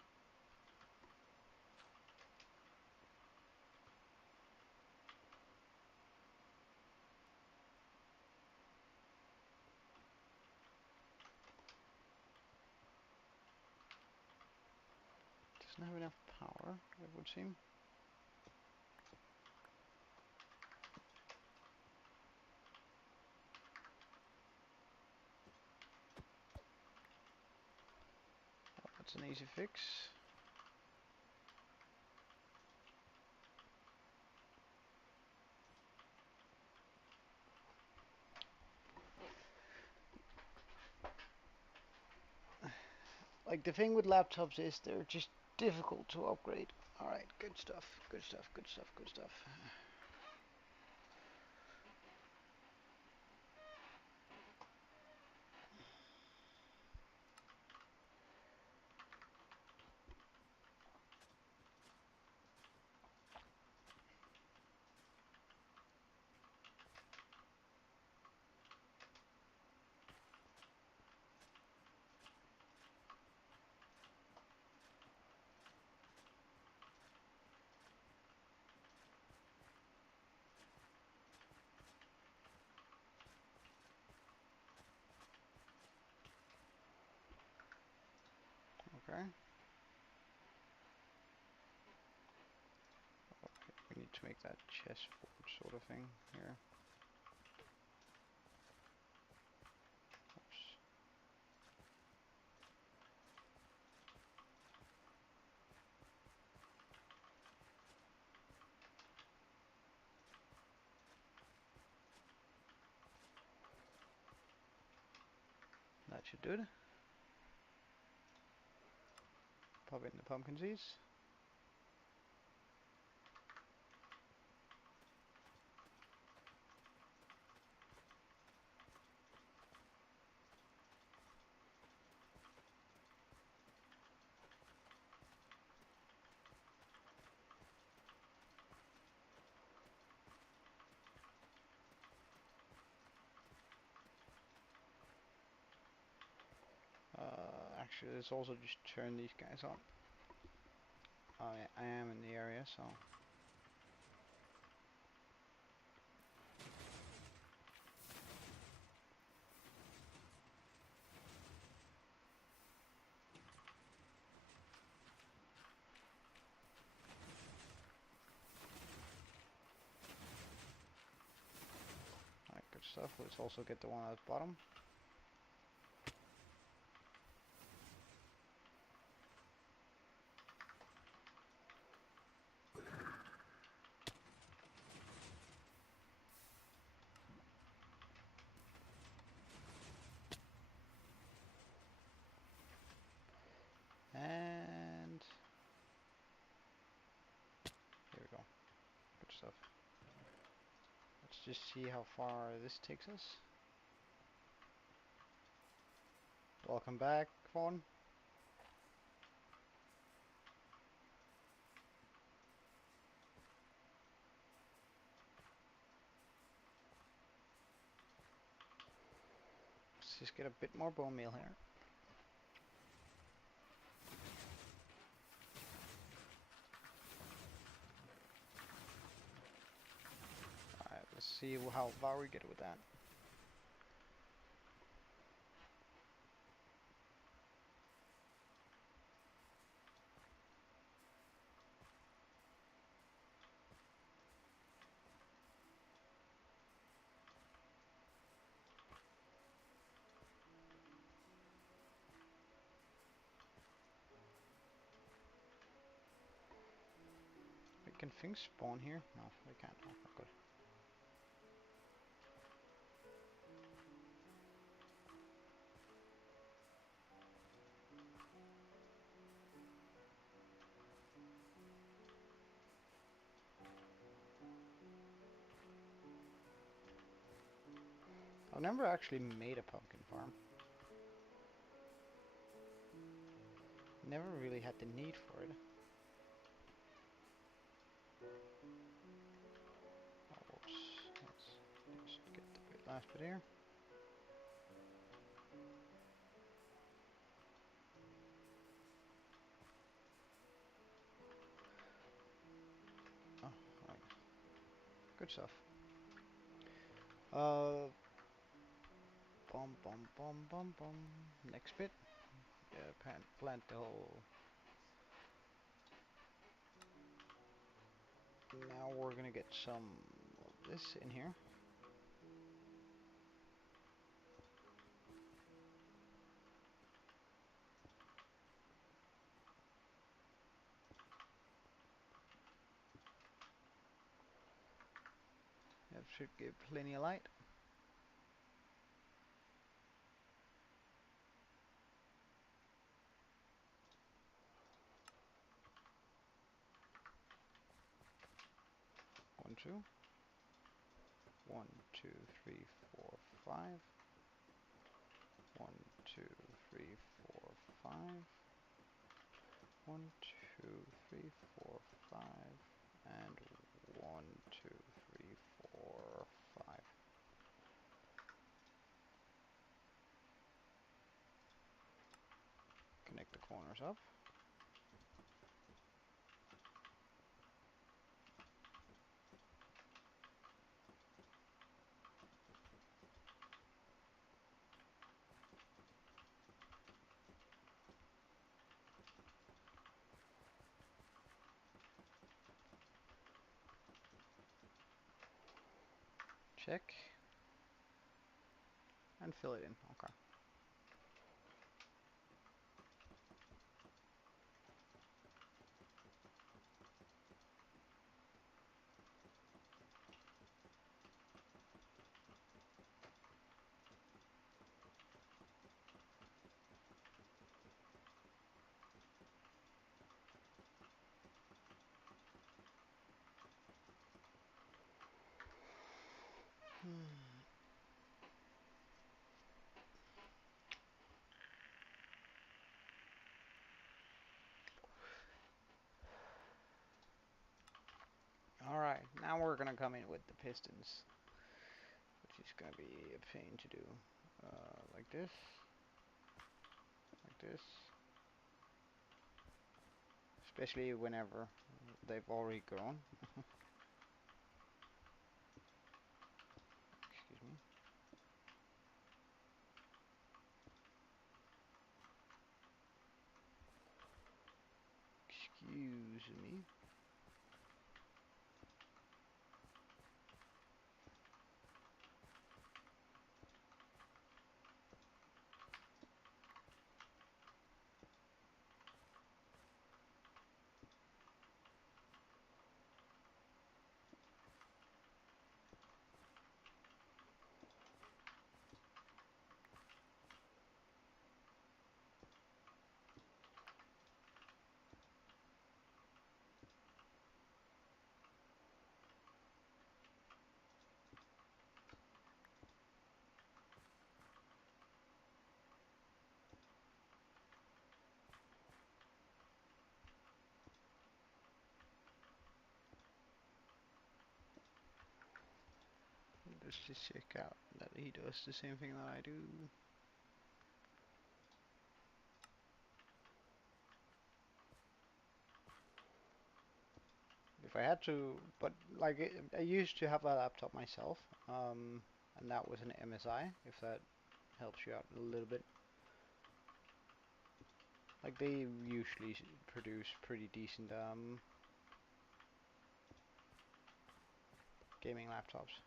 Doesn't have enough power, it would seem. That's an easy fix. Like the thing with laptops is they're just difficult to upgrade. Alright, good stuff, good stuff, good stuff, good stuff. Okay. We need to make that chessboard sort of thing here. Oops. That should do it. Pop in the pumpkin seeds. Actually, let's also just turn these guys on. I am in the area, so. Alright, good stuff. Let's also get the one at the bottom. And here we go. Good stuff. Let's just see how far this takes us. Welcome back, Fawn. Let's just get a bit more bone meal here. Alright, let's see how far we get with that. Can things spawn here? No, they can't. Oh, good. I've never actually made a pumpkin farm. Never really had the need for it. Oh, whoops. Let's just get the last bit here. Oh, right. Good stuff. Bum bum bum bum bum. Next bit. Yeah, plant the whole. Now we're gonna get some of this in here. That should give plenty of light. One, two. 1, 2, 3, 4, 5. 1, 2, 3, 4, 5. 1, 2, 3, 4, 5. And 1, 2, 3, 4, 5. Connect the corners up. Check. And fill it in. Okay. Alright, now we're gonna come in with the pistons, which is gonna be a pain to do. Like this, like this. Especially whenever they've already grown. Excuse me. Excuse me. Let's just check out that he does the same thing that I do. If I had to, but like I used to have a laptop myself, and that was an MSI, if that helps you out a little bit. Like they usually produce pretty decent gaming laptops.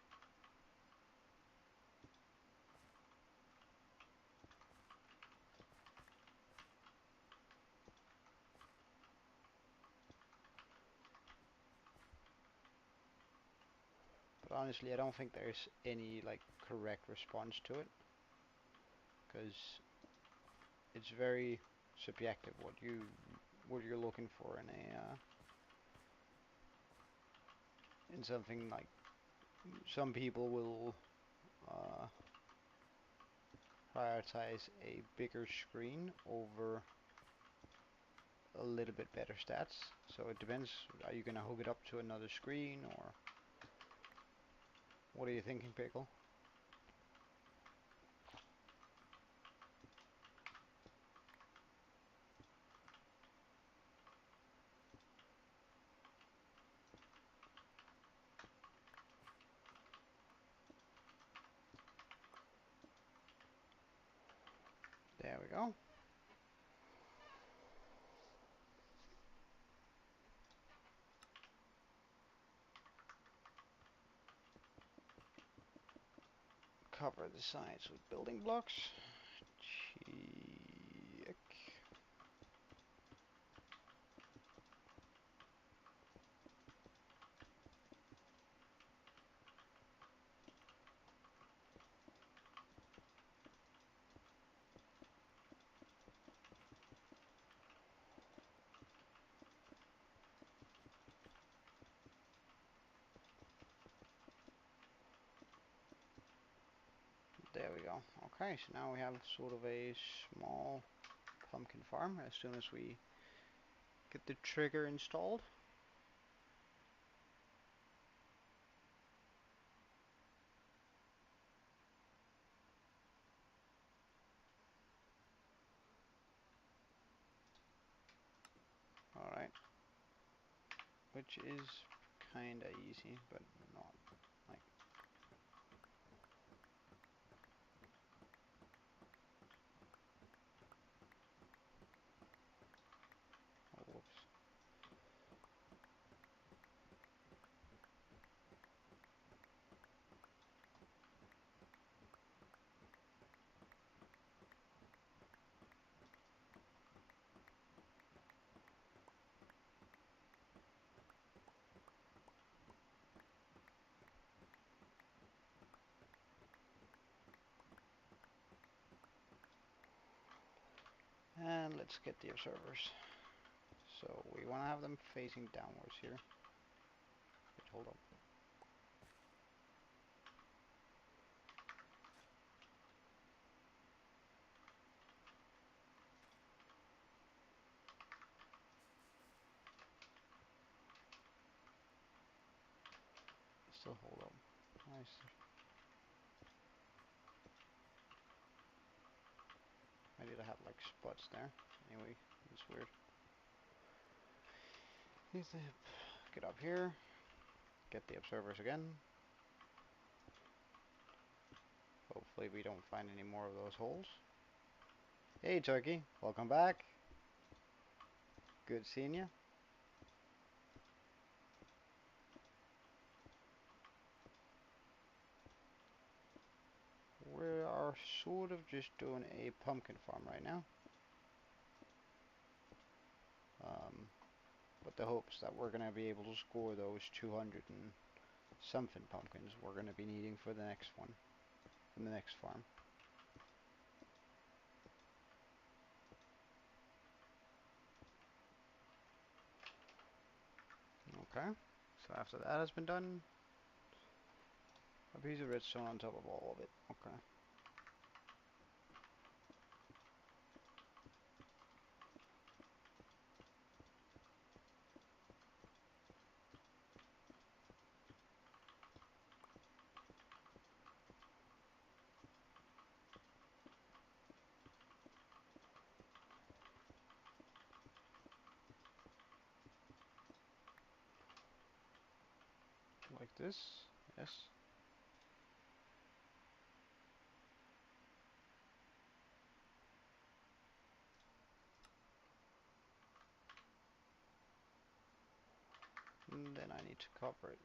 But honestly, I don't think there's any like correct response to it, because it's very subjective what you're looking for in a in something. Like some people will prioritize a bigger screen over a little bit better stats. So it depends. Are you gonna hook it up to another screen, or what are you thinking, Pickle? There we go. Cover the sides with building blocks. Check. There we go. Okay, so now we have sort of a small pumpkin farm as soon as we get the trigger installed. Alright. Which is kinda easy, but not like... Oh, whoops. And let's get the observers. So we want to have them facing downwards here. Wait, hold on. Still hold on. Nice. I need to have like spots there. Anyway, it's weird. Get up here. Get the observers again. Hopefully we don't find any more of those holes. Hey Turkey, welcome back. Good seeing you. We are sort of just doing a pumpkin farm right now. With the hopes that we're going to be able to score those 200 and something pumpkins we're going to be needing for the next one, from the next farm. Okay, so after that has been done, a piece of redstone on top of all of it. Okay. Like this, yes. And then I need to cover it.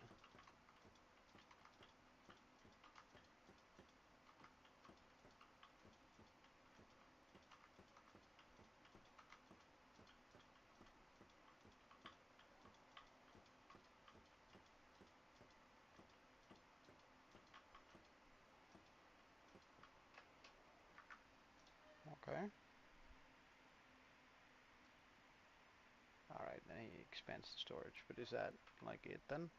Okay. Alright, then he expands the storage, but is that like it then?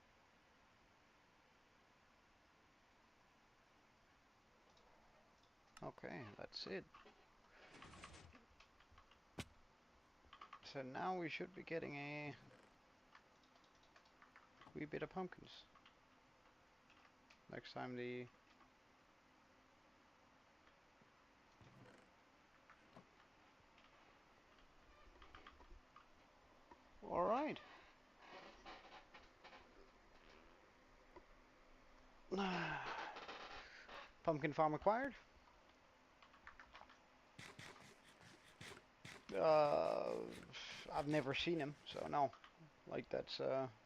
Okay, that's it. So now we should be getting a wee bit of pumpkins. Next time the... Alright. Pumpkin farm acquired. Uh, I've never seen him, so no. Like that's,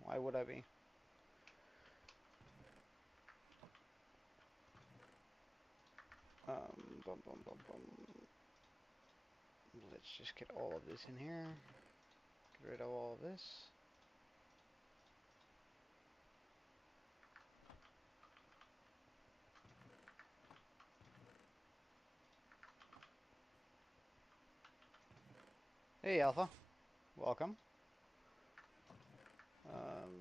why would I be? Bum, bum, bum, bum. Let's just get all of this in here. Get rid of all of this. Hey Alpha, welcome. Um,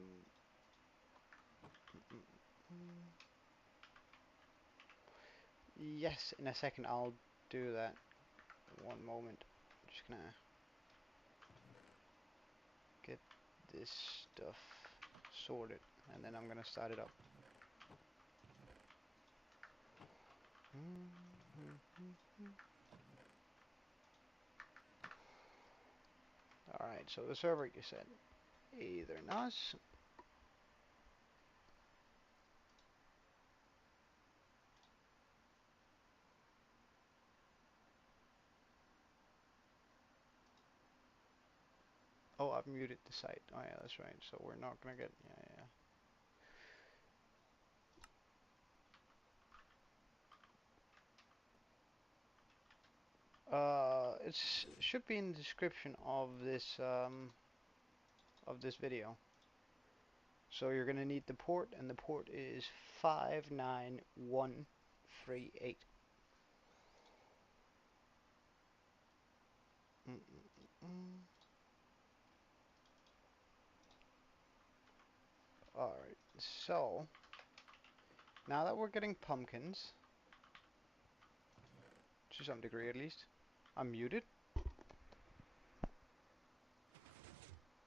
Yes, in a second I'll do that. One moment. Just gonna get this stuff sorted, and then I'm gonna start it up. Alright, so the server you said. Either NAS. Oh, I've muted the site. Oh yeah, that's right. So we're not gonna get, yeah. It should be in the description of this video. So you're gonna need the port, and the port is 59138. Mm -mm -mm. Alright, so now that we're getting pumpkins, to some degree at least, I'm muted.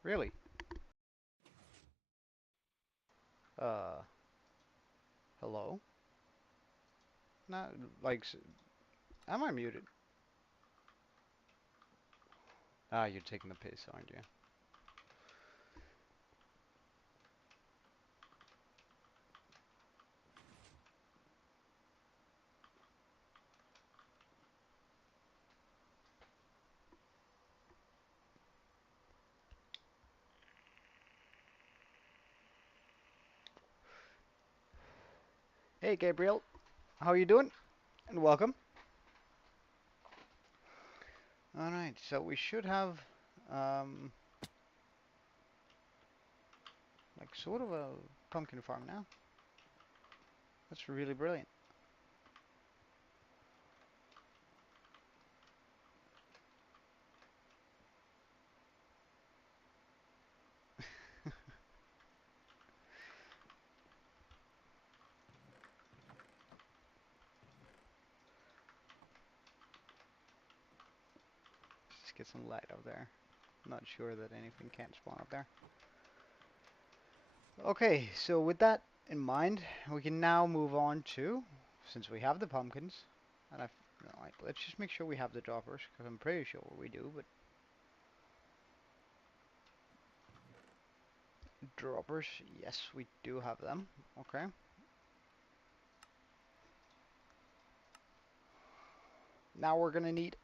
Really? Uh, hello? Not like, am I muted? Ah, you're taking the piss, aren't you? Hey, Gabriel. How are you doing? And welcome. Alright, so we should have, um, like sort of a pumpkin farm now. That's really brilliant. Just get some light up there. Not sure that anything can't spawn up there. Okay, so with that in mind, we can now move on to, since we have the pumpkins, and I've, no, like, let's just make sure we have the droppers, because I'm pretty sure we do, but droppers, yes, we do have them. Okay. Now we're gonna need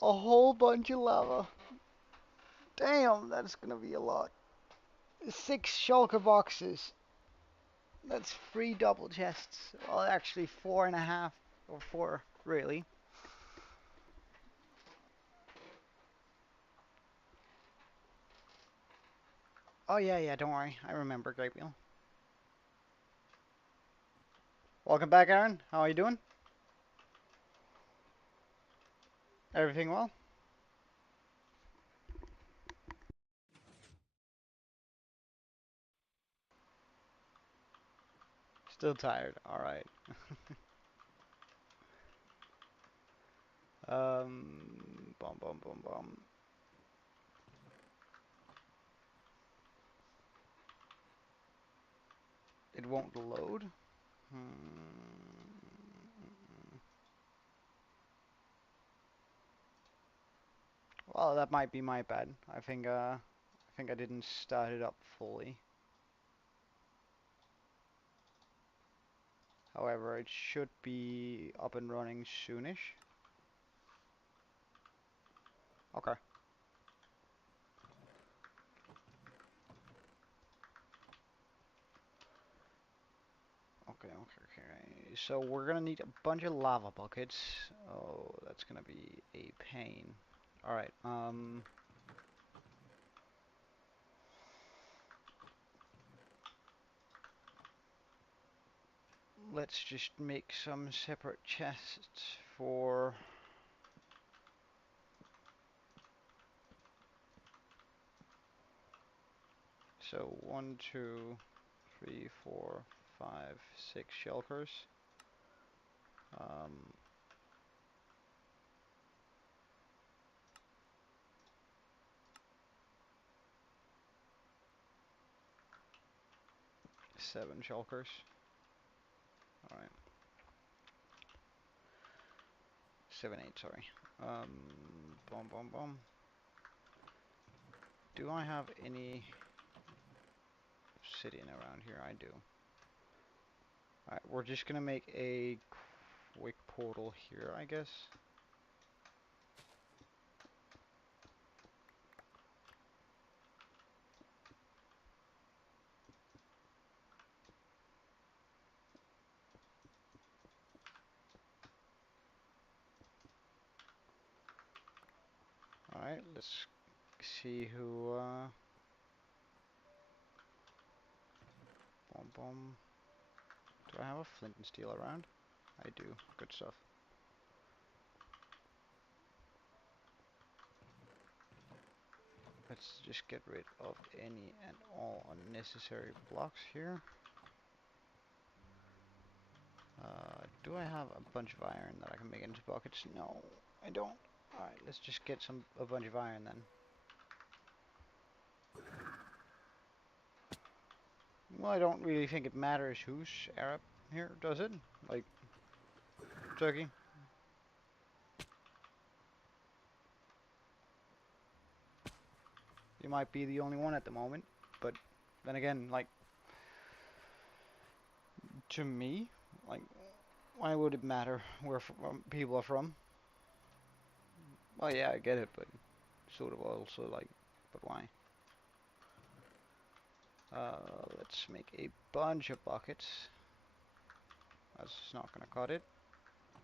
a whole bunch of lava. Damn, that's gonna be a lot. 6 shulker boxes. That's 3 double chests. Well, actually 4.5 or 4, really. Oh yeah, don't worry. I remember, Gabriel. Welcome back, Aaron. How are you doing? Everything well? Still tired. All right. Bum bum bum bum. It won't load. Hmm. Well, that might be my bad. I think I didn't start it up fully. However, it should be up and running soonish. Okay. Okay. So we're gonna need a bunch of lava buckets. Oh, that's gonna be a pain. All right. Let's just make some separate chests for. So 1, 2, 3, 4, 5, 6 shulkers. 7 shulkers. Alright. 7, 8, sorry. Boom, boom, boom. Do I have any obsidian around here? I do. Alright, we're just gonna make a quick portal here, I guess. Alright, let's see who, boom, boom. Do I have a flint and steel around? I do. Good stuff. Let's just get rid of any and all unnecessary blocks here. Do I have a bunch of iron that I can make into buckets? No, I don't. Alright, let's just get a bunch of iron then. Well, I don't really think it matters who's Arab here, does it? Like, Turkey? You might be the only one at the moment, but then again, like, to me, like, why would it matter where people are from? Well, yeah, I get it, but sort of also like, but why? Let's make a bunch of buckets. That's not gonna cut it.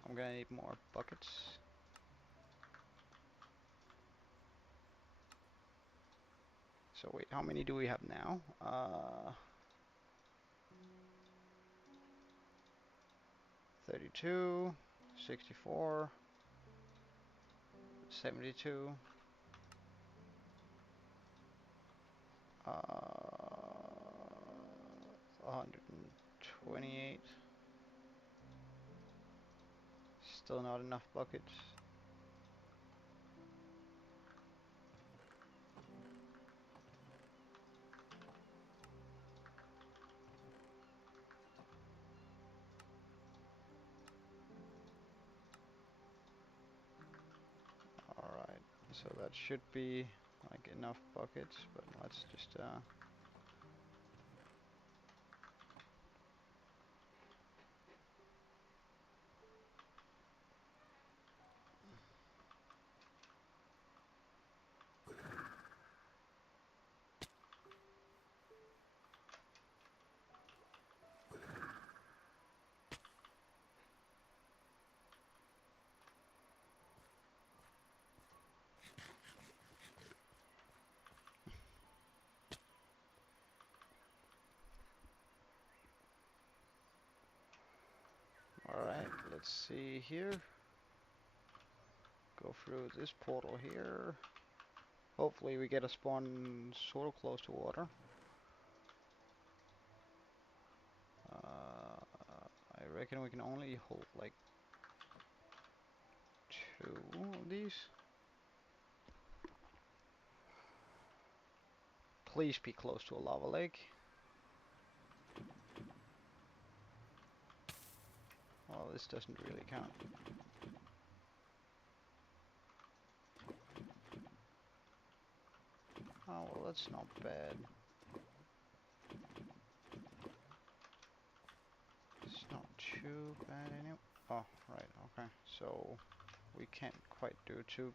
I'm gonna need more buckets. So wait, how many do we have now? 32, 64, 72, 128. Still not enough buckets. Alright, so that should be like enough buckets, but let's just alright, let's see here. Go through this portal here. Hopefully we get a spawn sort of close to water. I reckon we can only hold like 2 of these. Please be close to a lava lake. Well, this doesn't really count. Oh, well, that's not bad. It's not too bad anyway. Oh, right, okay. So, we can't quite do 2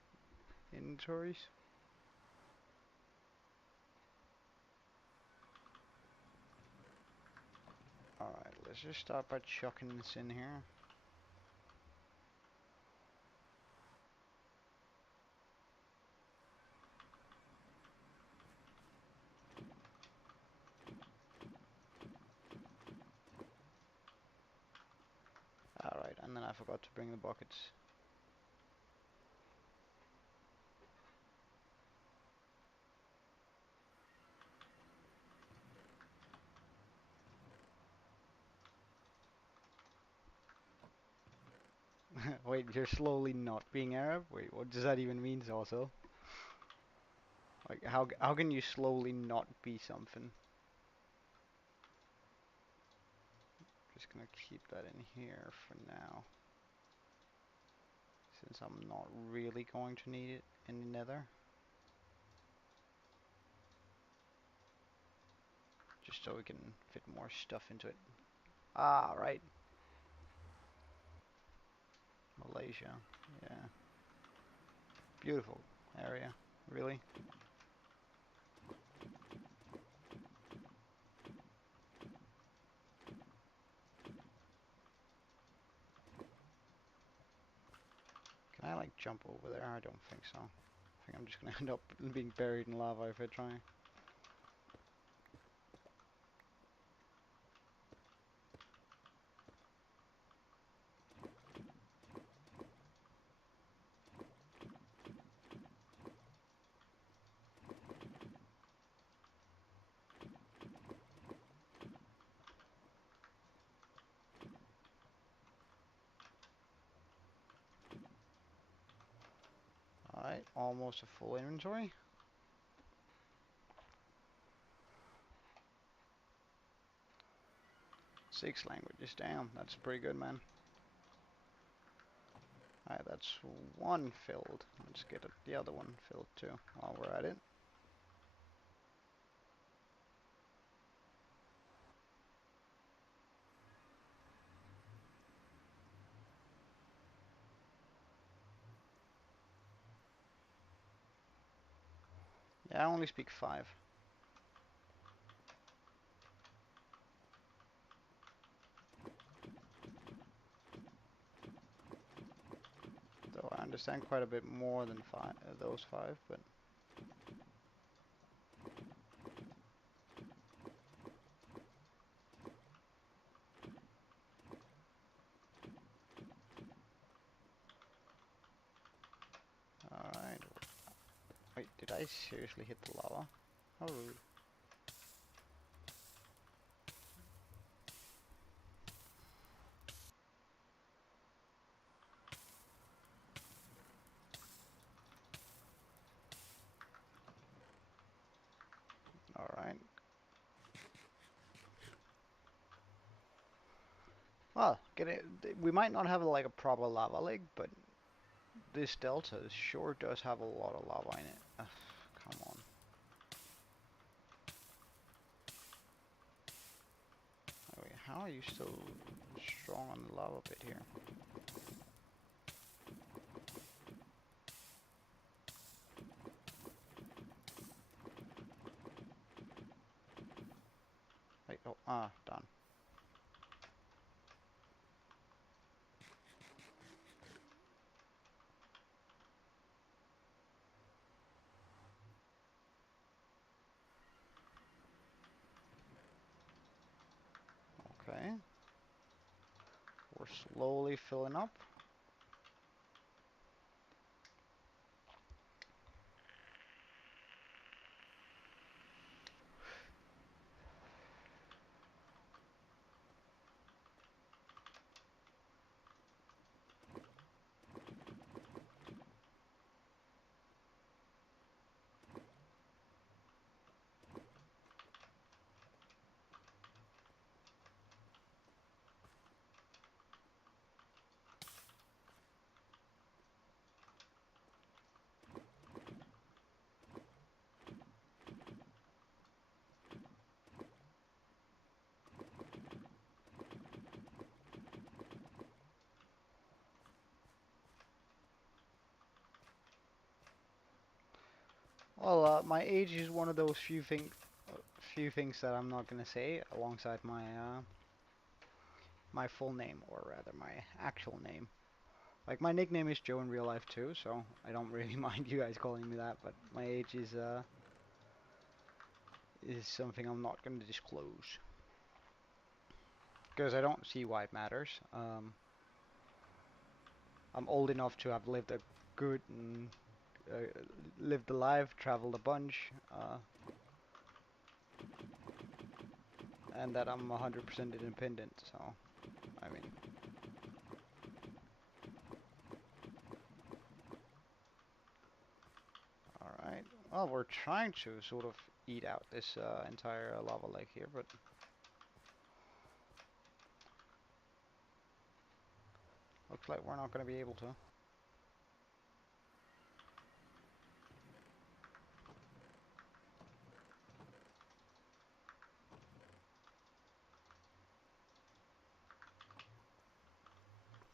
inventories. Alright, let's just start by chucking this in here. Alright, and then I forgot to bring the buckets. Wait, you're slowly not being Arab? Wait, what does that even mean also? Like, how can you slowly not be something? Just gonna keep that in here for now, since I'm not really going to need it in the nether. Just so we can fit more stuff into it. Ah, right. Malaysia. Yeah. Beautiful area, really. Can I like jump over there? I don't think so. I think I'm just gonna end up being buried in lava if I try. Alright, almost a full inventory. 6 languages, damn, that's pretty good, man. Alright, that's one filled. Let's get the other one filled too while we're at it. Yeah, I only speak 5. Though I understand quite a bit more than those 5, but... Alright. Wait, did I seriously hit the lava? How rude. Alright. Well, we might not have like a proper lava lake, but this delta sure does have a lot of lava in it. Ugh, come on. Wait, how are you so strong on the lava pit here? Wait, oh, done. Okay. We're slowly filling up. Well, my age is one of those few things that I'm not gonna say alongside my full name, or rather my actual name. Like my nickname is Joe in real life too, so I don't really mind you guys calling me that. But my age is something I'm not gonna disclose because I don't see why it matters. I'm old enough to have lived a good and lived a life, traveled a bunch, and that I'm 100% independent. So, I mean, Well, we're trying to sort of eat out this entire lava lake here, but looks like we're not going to be able to.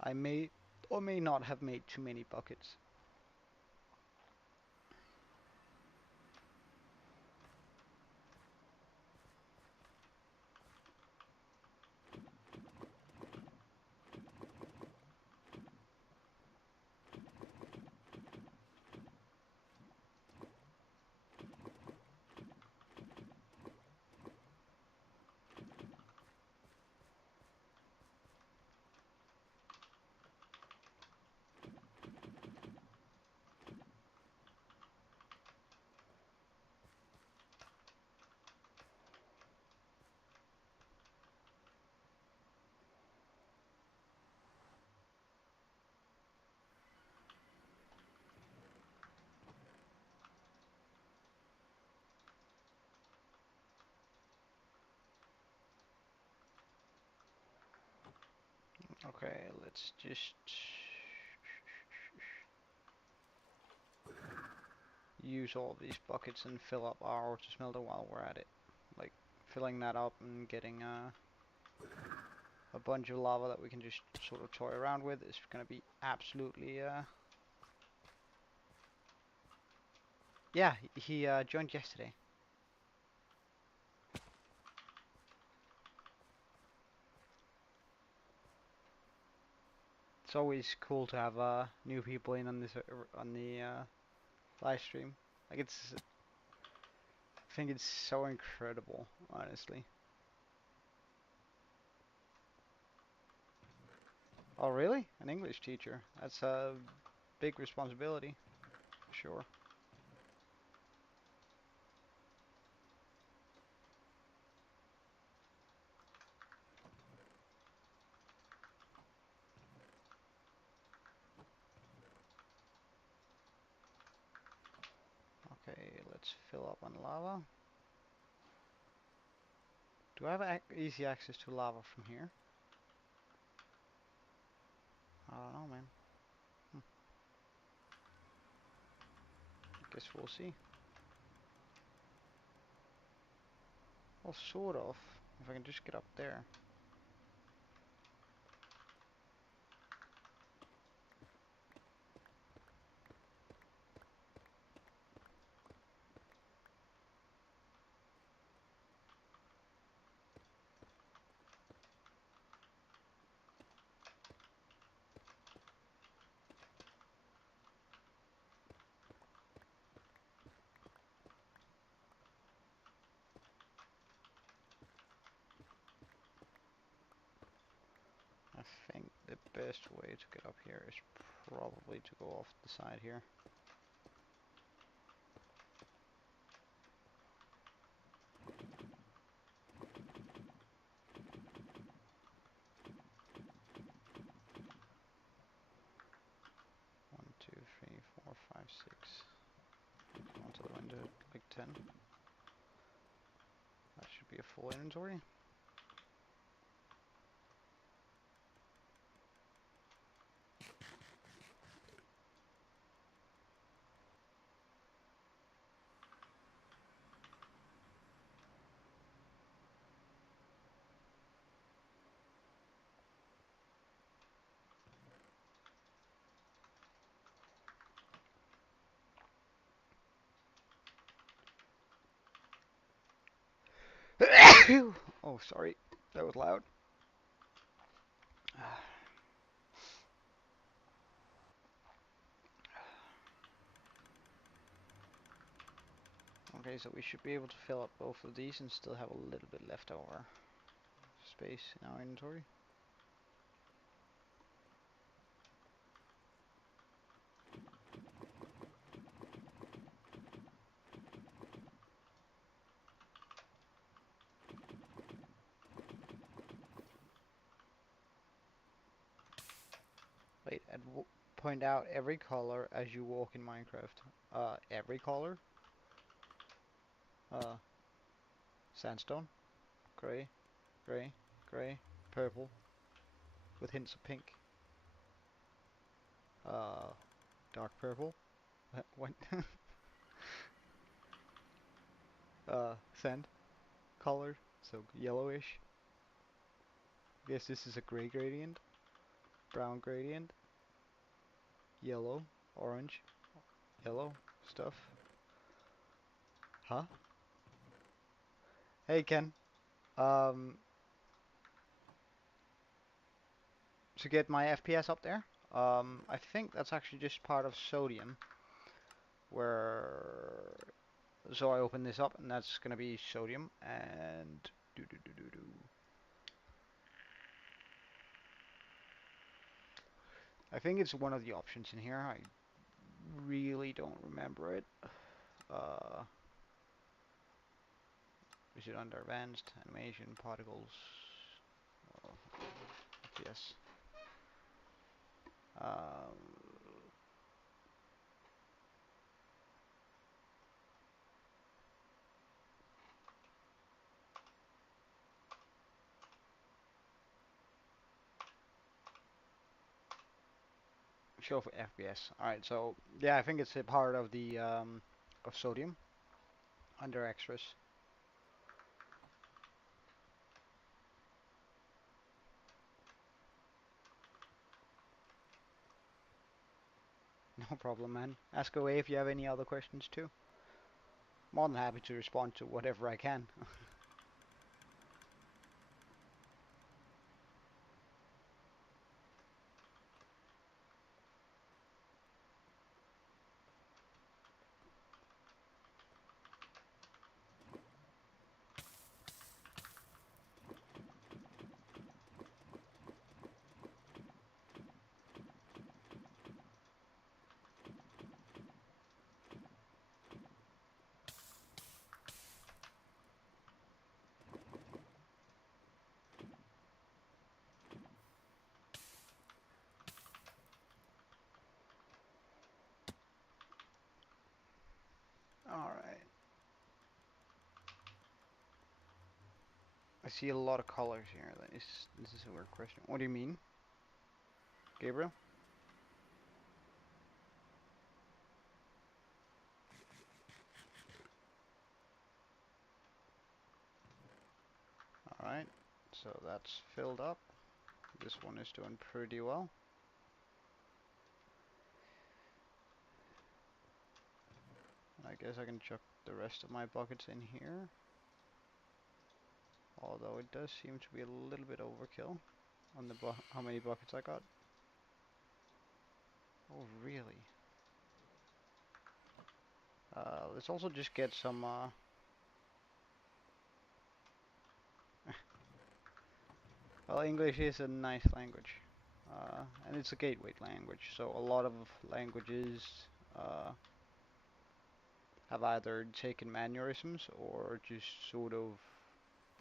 I may or may not have made too many buckets. Okay, let's just use all of these buckets and fill up our auto smelter while we're at it. Like filling that up and getting a bunch of lava that we can just sort of toy around with is going to be absolutely yeah, he joined yesterday. It's always cool to have new people in on this on the live stream. Like I think it's so incredible, honestly. Oh, really? An English teacher? That's a big responsibility, sure. Okay, let's fill up on lava. Do I have easy access to lava from here? I don't know, man. Hmm. Guess we'll see. Well, sort of. If I can just get up there. I think the best way to get up here is probably to go off the side here. One, two, three, four, five, six. Onto the window, like 10. That should be a full inventory. Oh, sorry. That was loud. Okay, so we should be able to fill up both of these and still have a little bit left over space in our inventory. Wait, and point out every color as you walk in Minecraft. Every color? Uh, Sandstone. Grey, grey, grey, purple, with hints of pink. Dark purple. What? Sand colored, so yellowish. Guess this is a gray gradient, brown gradient, yellow, orange, yellow stuff. Huh? Hey Ken. Um, to get my FPS up there, I think that's actually just part of sodium, where so I open this up and that's gonna be sodium and do do do do do. I think it's one of the options in here. I really don't remember it. Uh, is it under advanced animation particles? Oh, yes. Um, show for FPS. All right, so yeah, I think it's a part of the of sodium under extras. No problem, man. Ask away if you have any other questions too. More than happy to respond to whatever I can. All right. I see a lot of colors here. This is a weird question. What do you mean, Gabriel? All right. So that's filled up. This one is doing pretty well. I guess I can chuck the rest of my buckets in here. Although it does seem to be a little bit overkill on the how many buckets I got. Oh, really? Let's also just get some. Well, English is a nice language, and it's a gateway language. So a lot of languages uh, have either taken mannerisms or just sort of.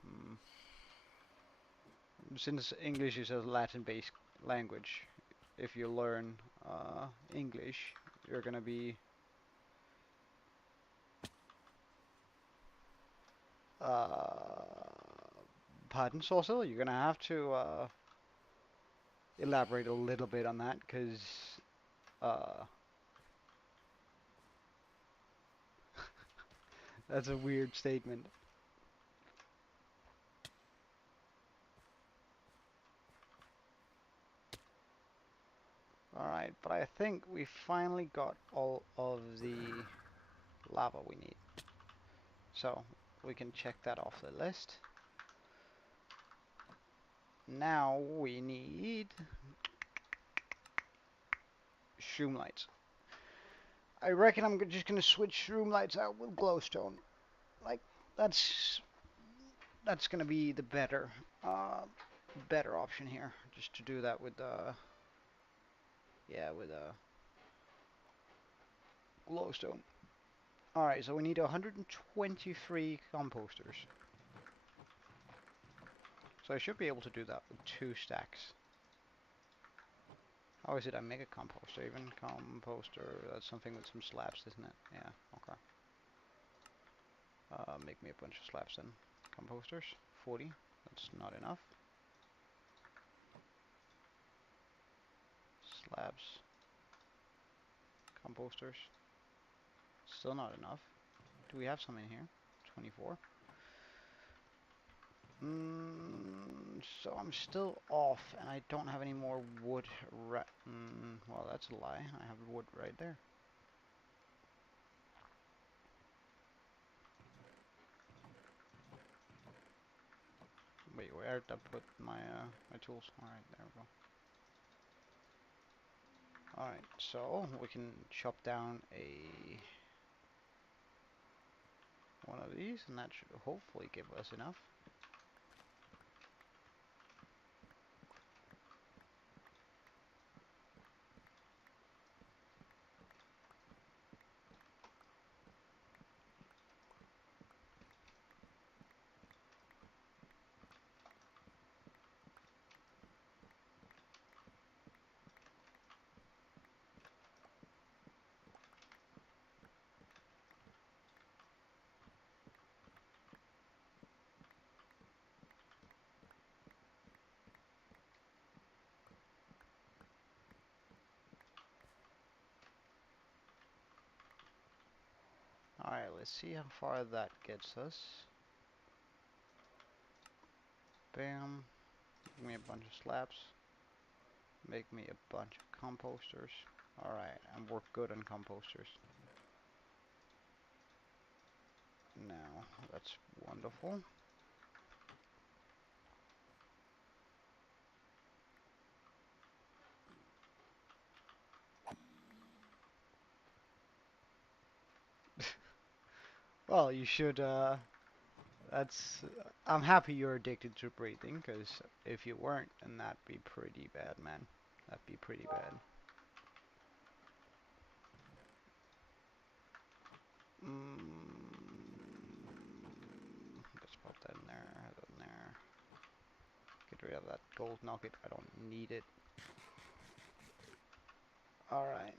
Mm, since English is a Latin-based language, if you learn English, you're gonna be pardon, Saucil, you're gonna have to elaborate a little bit on that, because uh, that's a weird statement. Alright, but I think we finally got all of the lava we need. So, we can check that off the list. Now we need shroom lights. I reckon I'm just gonna switch shroom lights out with glowstone. Like, that's gonna be the better option here. Just to do that with yeah, with glowstone. Alright, so we need 123 composters. So I should be able to do that with 2 stacks. How is it I make a composter even? Composter, that's something with some slabs, isn't it? Yeah, okay. Make me a bunch of slabs then. Composters, 40. That's not enough. Slabs. Composters. Still not enough. Do we have some in here? 24. So I'm still off, and I don't have any more wood. Well, that's a lie. I have wood right there. Wait, where did I put my my tools? All right, there we go. All right, so we can chop down one of these, and that should hopefully give us enough. Alright, let's see how far that gets us. Bam. Give me a bunch of slabs. Make me a bunch of composters. Alright, and we're good on composters. Now, that's wonderful. Well, you should, that's, I'm happy you're addicted to breathing, because if you weren't, then that'd be pretty bad, man. That'd be pretty bad. Let's put that in there. Get rid of that gold nugget, I don't need it. Alright.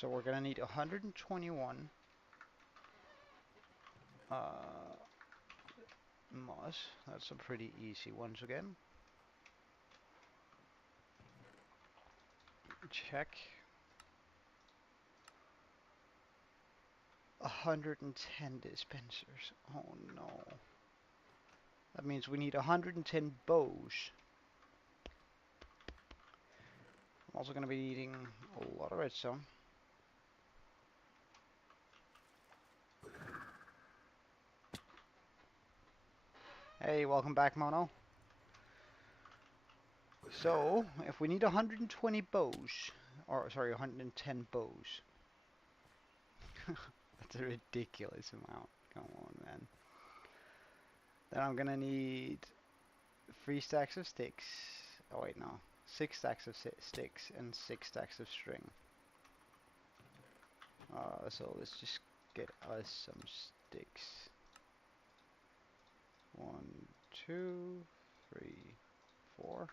So we're gonna need 121 moss. That's a pretty easy once again. Check. 110 dispensers. Oh no. That means we need 110 bows. I'm also gonna be needing a lot of redstone. Hey, welcome back, Mono. So, if we need 120 bows, or sorry, 110 bows. That's a ridiculous amount. Come on, man. Then I'm gonna need 3 stacks of sticks. Oh wait, no. 6 stacks of sticks and 6 stacks of string. So let's just get us some sticks. 1, 2, 3, 4.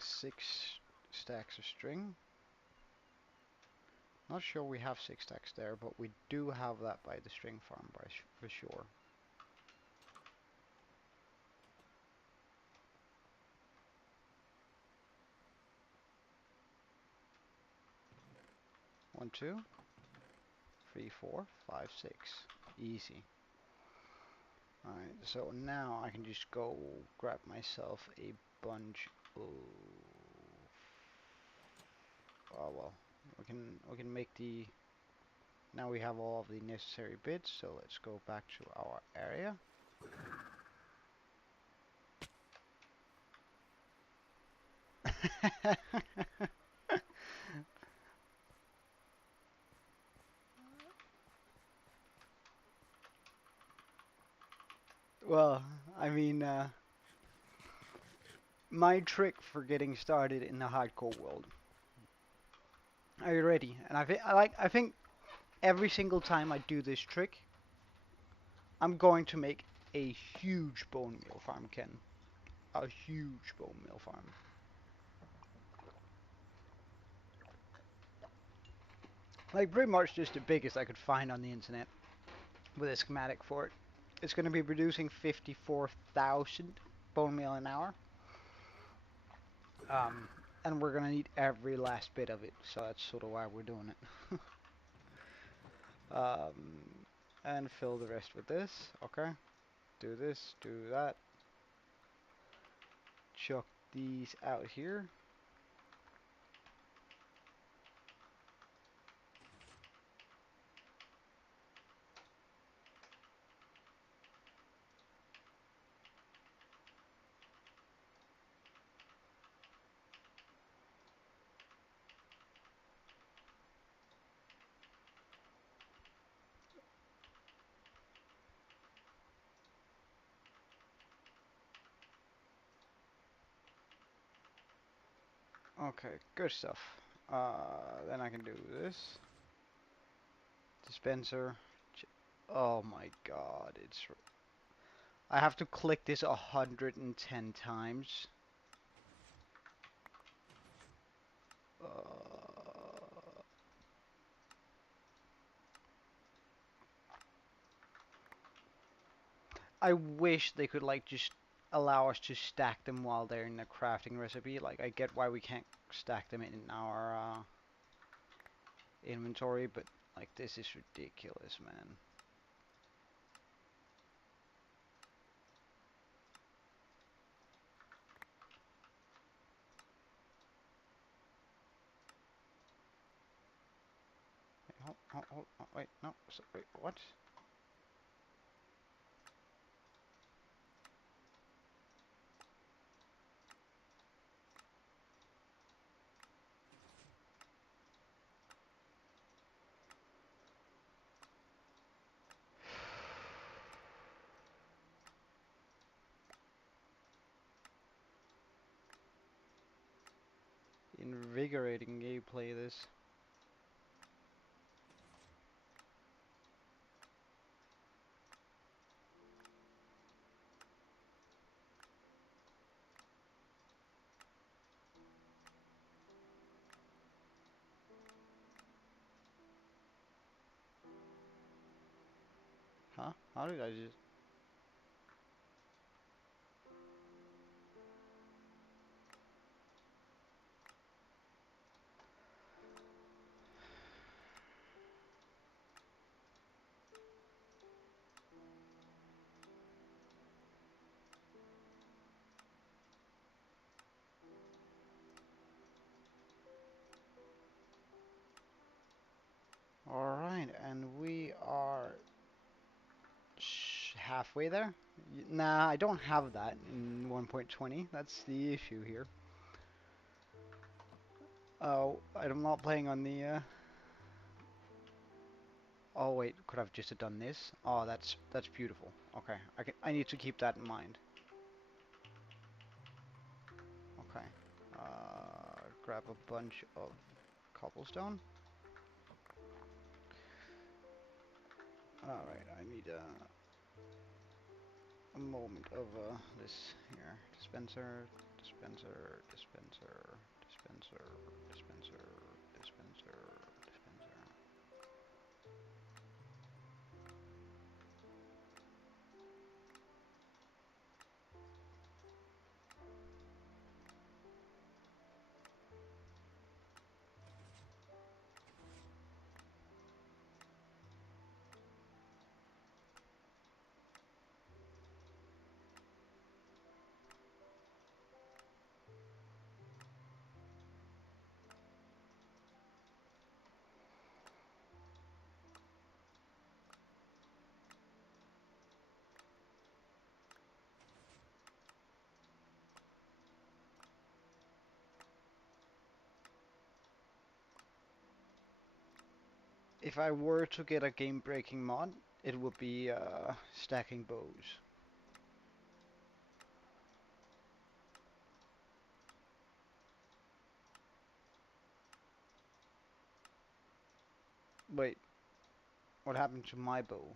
6 stacks of string. Not sure we have 6 stacks there, but we do have that by the string farm for sure. One, 2, 3, 4, 5, 6. Easy. Alright, so now I can just go grab myself a bunch of... Oh well, we can make the... Now we have all of the necessary bits, so let's go back to our area. Well, I mean, my trick for getting started in the hardcore world. Are you ready? And I think every single time I do this trick, I'm going to make a huge bone meal farm, Ken. A huge bone meal farm. Like pretty much just the biggest I could find on the internet with a schematic for it. It's going to be producing 54,000 bone meal an hour. Um, and we're going to need every last bit of it, so that's sort of why we're doing it. And fill the rest with this. Okay. Do this, do that. Chuck these out here. Okay, good stuff. Then I can do this. Dispenser. Oh my god, I have to click this 110 times. I wish they could like just allow us to stack them while they're in the crafting recipe. Like I get why we can't stack them in our inventory, but like this is ridiculous, man. Wait, no, wait, what? Invigorating gameplay, this. Huh? How did I just... Alright, and we are halfway there. Nah, I don't have that in 1.20. That's the issue here. Oh, I'm not playing on the... Oh wait, could I've just done this? Oh, that's beautiful. Okay, I need to keep that in mind. Okay. Grab a bunch of cobblestone. Alright, I need a moment of this here. Dispenser, dispenser, dispenser, dispenser, dispenser, dispenser, dispenser. If I were to get a game-breaking mod, it would be stacking bows. Wait, what happened to my bow?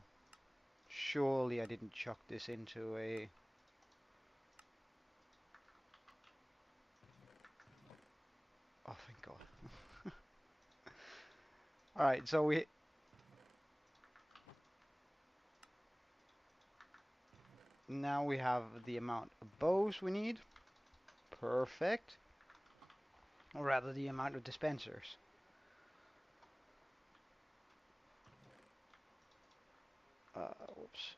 Surely I didn't chuck this into a... Oh, thank God. Alright, so we... Now we have the amount of bows we need. Perfect. Or rather, the amount of dispensers. Whoops.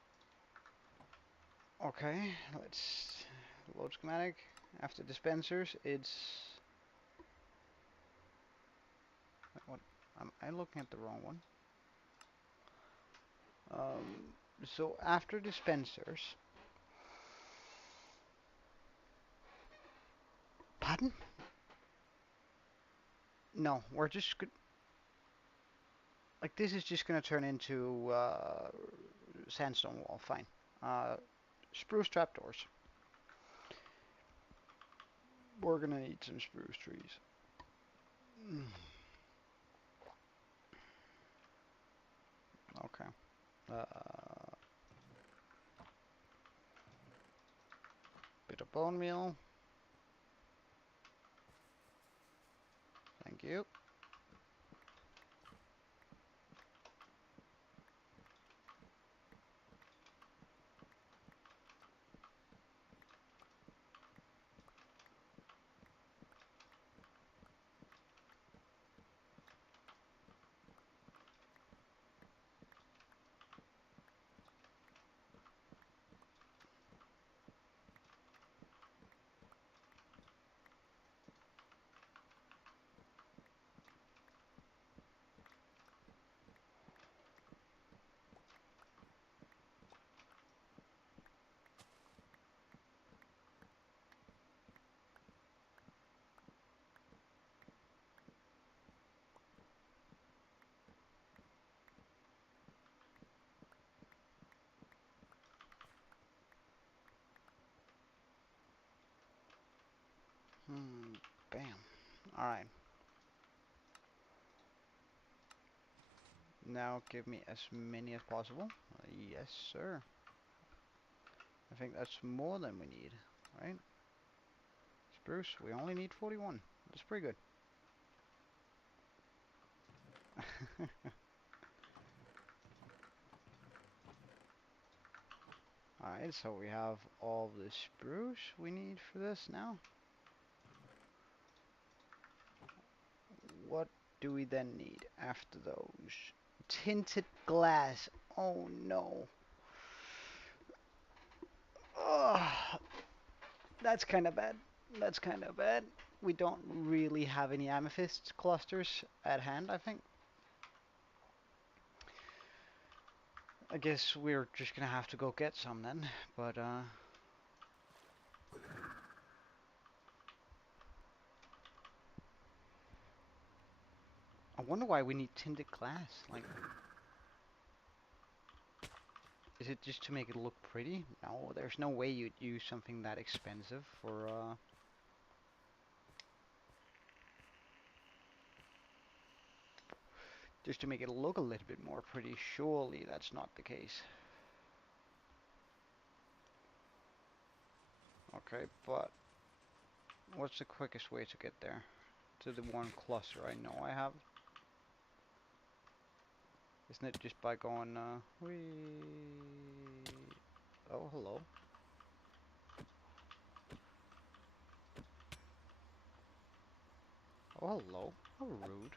Okay, let's load schematic. After dispensers, it's... What? Am I looking at the wrong one? So after dispensers... Pardon? No, we're just... Like, this is just gonna turn into sandstone wall, fine. Spruce trapdoors. We're gonna need some spruce trees. Okay. Bit of bone meal. Thank you. Bam. Alright. Now give me as many as possible. Yes, sir. I think that's more than we need, right? Spruce, we only need 41. That's pretty good. Alright, so we have all the spruce we need for this now. What do we then need after those? Tinted glass. Oh no. Ugh. That's kind of bad. That's kind of bad. We don't really have any amethyst clusters at hand, I think. I guess we're just gonna have to go get some then, but I wonder why we need tinted glass. Like, is it just to make it look pretty? No, there's no way you'd use something that expensive for just to make it look a little bit more pretty. Surely that's not the case. Okay, but what's the quickest way to get there? To the one cluster I know I have. Isn't it just by going, Oh, hello. Oh, hello. How rude.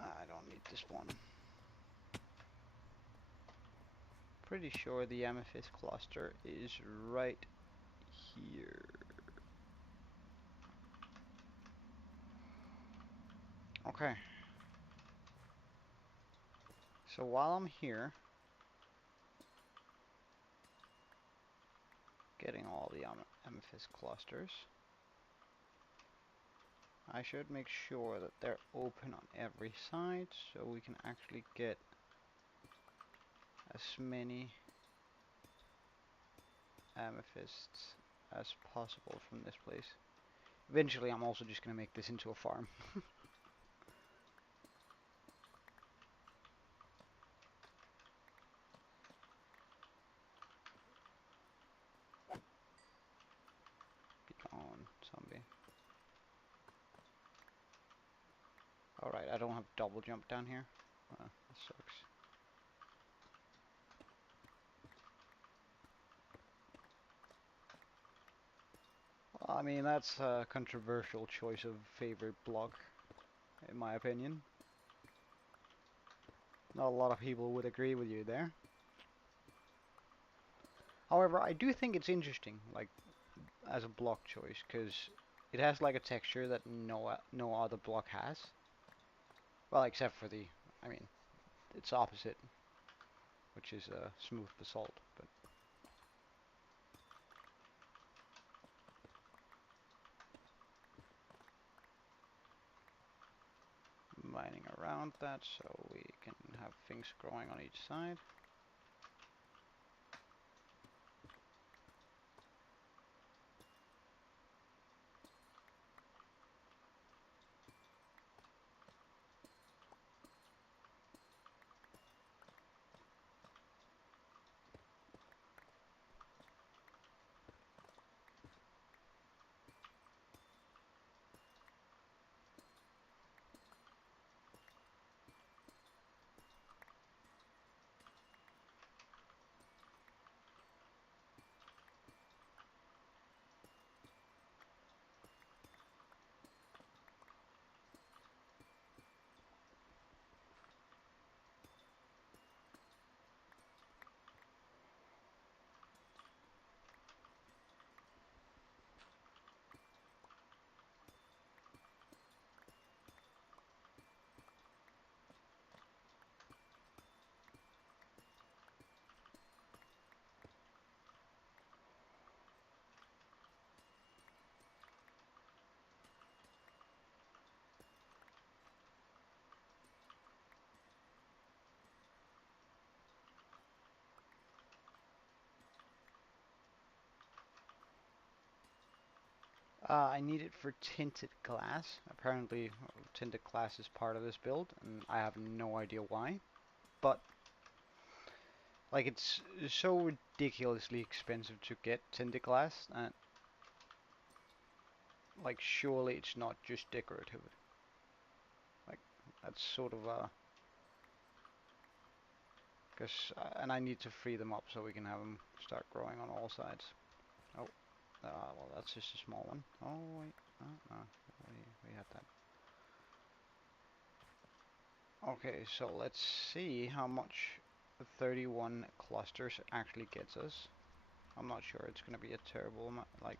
I don't need this one. Pretty sure the amethyst cluster is right here. Okay. So while I'm here, getting all the amethyst clusters, I should make sure that they're open on every side so we can actually get as many amethysts as possible from this place. Eventually, I'm also just gonna make this into a farm. Be gone, zombie. Alright, I don't have double jump down here. That sucks. I mean, that's a controversial choice of favorite block, in my opinion. Not a lot of people would agree with you there. However, I do think it's interesting, like, as a block choice, because it has like a texture that no other block has. Well, except for the, I mean, its opposite, which is smooth basalt. But mining around that so we can have things growing on each side. I need it for tinted glass. Apparently, tinted glass is part of this build, and I have no idea why. But like, it's so ridiculously expensive to get tinted glass, and like, surely it's not just decorative. Like, that's sort of and I need to free them up so we can have them start growing on all sides. Oh, well, that's just a small one. Oh wait, no, we had that. Okay, so let's see how much 31 clusters actually gets us. I'm not sure it's gonna be a terrible amount. Like,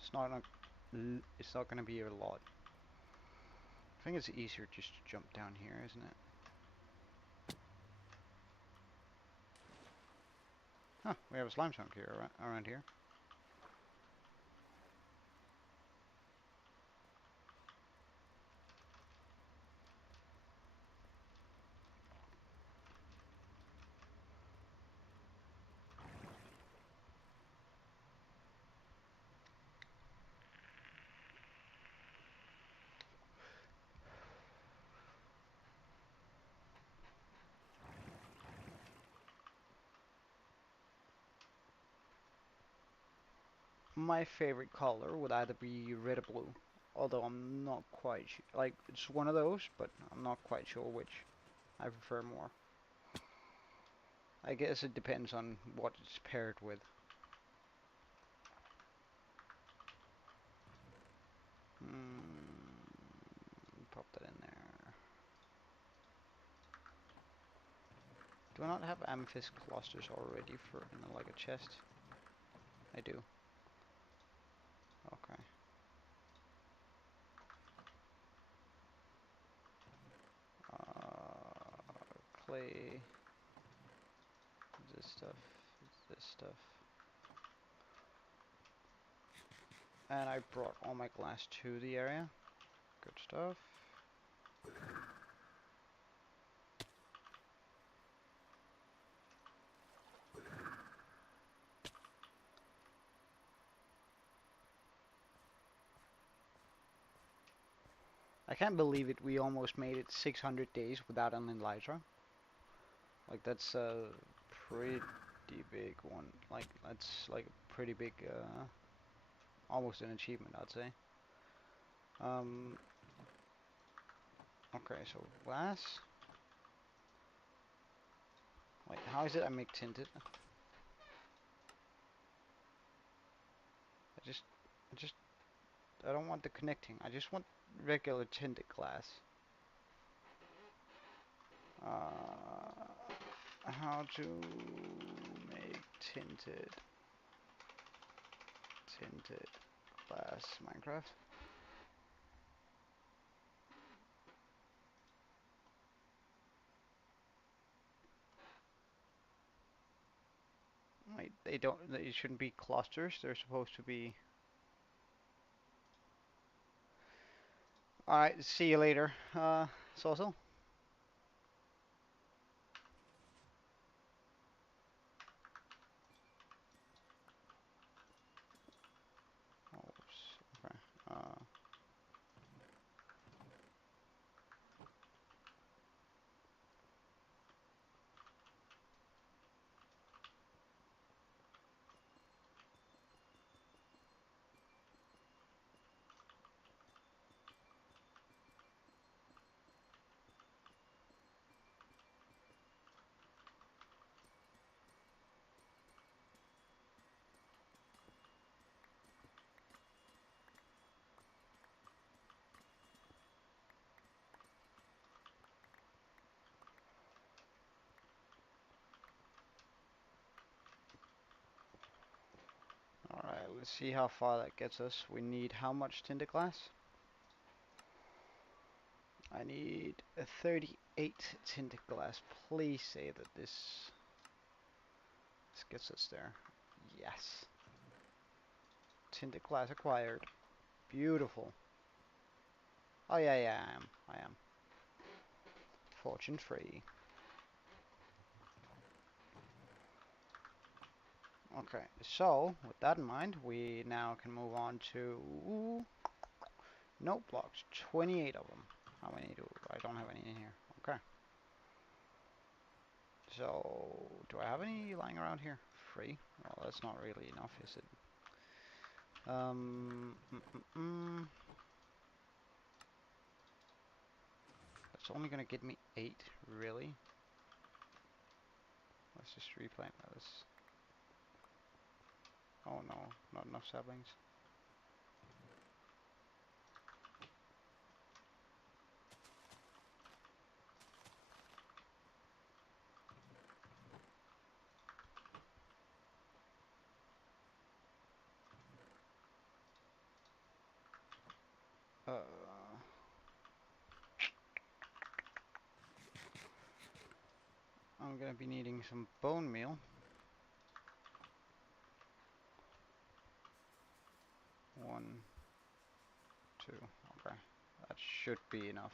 it's not gonna be a lot. I think it's easier just to jump down here, isn't it? Huh, we have a slime chunk here around here. My favorite color would either be red or blue, although I'm not quite sure. Like, it's one of those, but I'm not quite sure which I prefer more. I guess it depends on what it's paired with. Pop that in there. Do I not have amethyst clusters already for in like a chest? I do. Okay. Clay. This stuff. This stuff. And I brought all my glass to the area. Good stuff. I can't believe it. We almost made it 600 days without an Elytra. Like that's a pretty big one. Like that's like a pretty big, almost an achievement, I'd say. Um, okay, so glass. Wait, how is it I make tinted? I just, I don't want the connecting. I just want regular tinted glass. How to make tinted glass Minecraft. Wait, they shouldn't be clusters. They're supposed to be. Alright, see you later, Social. Oops, okay. Alright, let's see how far that gets us. We need how much tinted glass? I need a 38 tinted glass. Please say that this gets us there. Yes. Tinted glass acquired. Beautiful. Oh yeah, I am. Fortune free. Okay, so with that in mind, we now can move on to note blocks. 28 of them. How many do I don't have any in here? Okay. So do I have any lying around here? Free? Well, that's not really enough, is it? That's only gonna get me 8, really? Let's just replant this. Oh no, not enough saplings. Uh, I'm gonna be needing some bone meal. 1, 2, okay. That should be enough.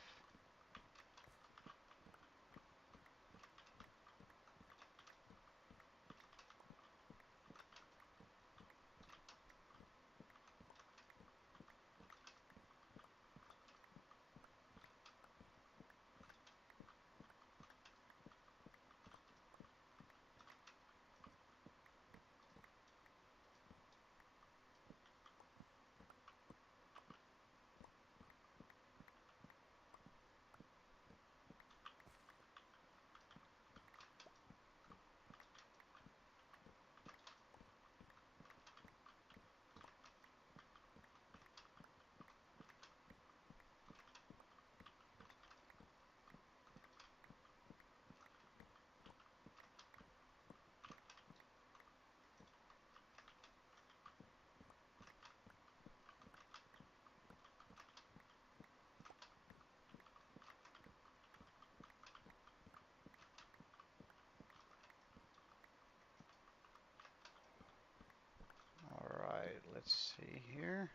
Alright, let's see here.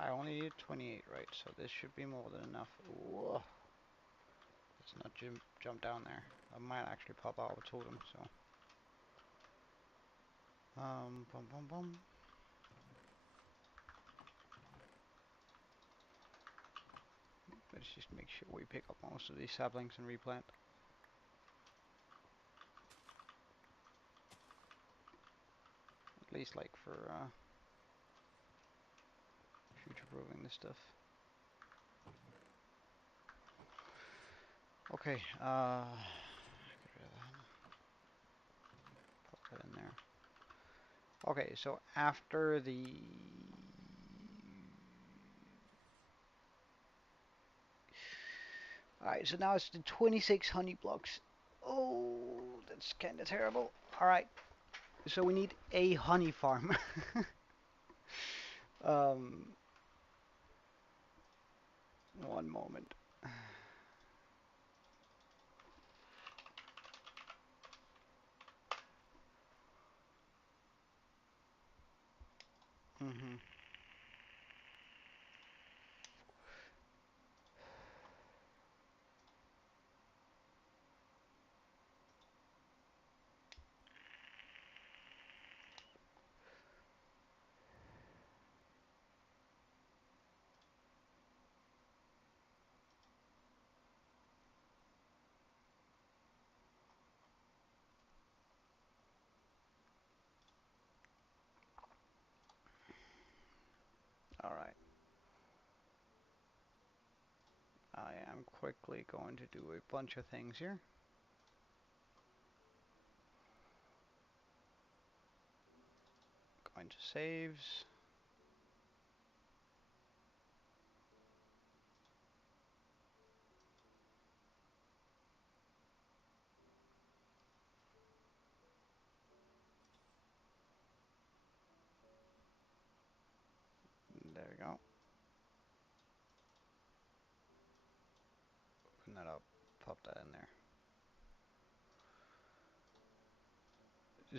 I only need 28, right? So this should be more than enough. Whoa. Let's not jump down there. I might actually pop out a totem, so. Bum bum bum. Let's just make sure we pick up most of these saplings and replant. At least like for future-proofing this stuff. Okay, get rid of that. Pop that in there. Okay, so after the... Alright, so now it's the 26 honey blocks. Oh, that's kind of terrible. Alright, so we need a honey farm. um, One moment. Mhm. Alright. I am quickly going to do a bunch of things here. Going to saves. There we go. Open that up. Pop that in there.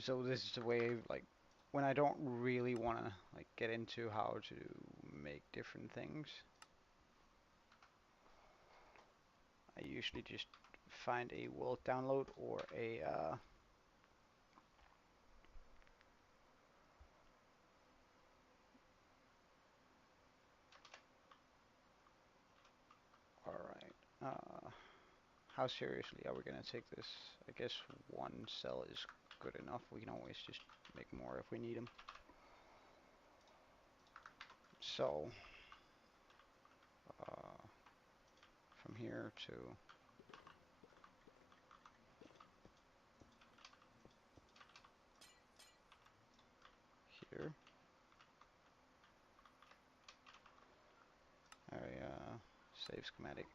So this is the way, like, when I don't really want to like get into how to make different things, I usually just find a world download or a alright. How seriously are we gonna take this? I guess one cell is good enough. We can always just make more if we need them. So, from here to here, area, save schematic,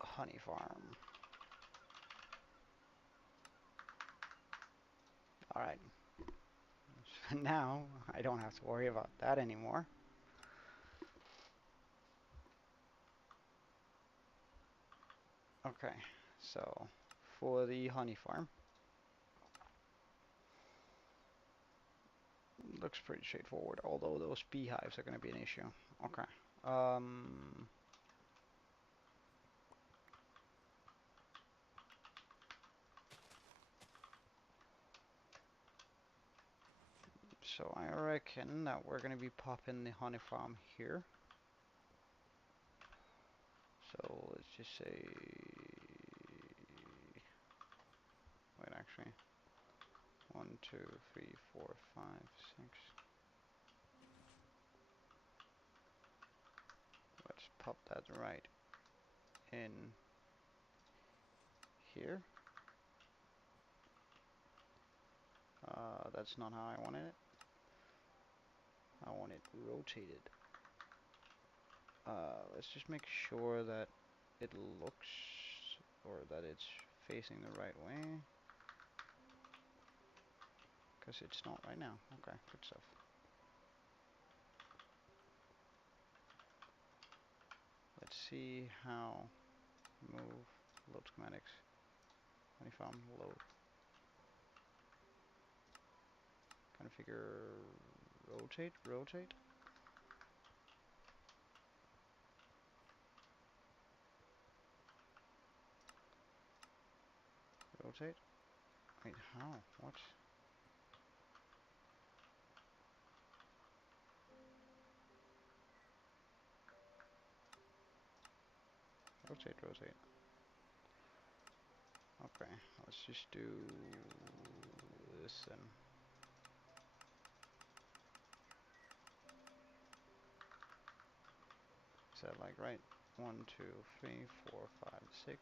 honey farm. Alright, so now I don't have to worry about that anymore. Okay, so for the honey farm, looks pretty straightforward, although those beehives are going to be an issue. Okay. So I reckon that we're going to be popping the honey farm here. So let's just say, wait, actually, 1, 2, 3, 4, 5, 6. Let's pop that right in here. That's not how I wanted it. I want it rotated. Let's just make sure that it looks, or that it's facing the right way. Because it's not right now. Okay, good stuff. Let's see how move, load schematics, honey farm, load. Configure, rotate. rotate. Wait, how? What? Rotate, rotate. Okay, let's just do this then. Is that like right? 1, 2, 3, 4, 5, 6.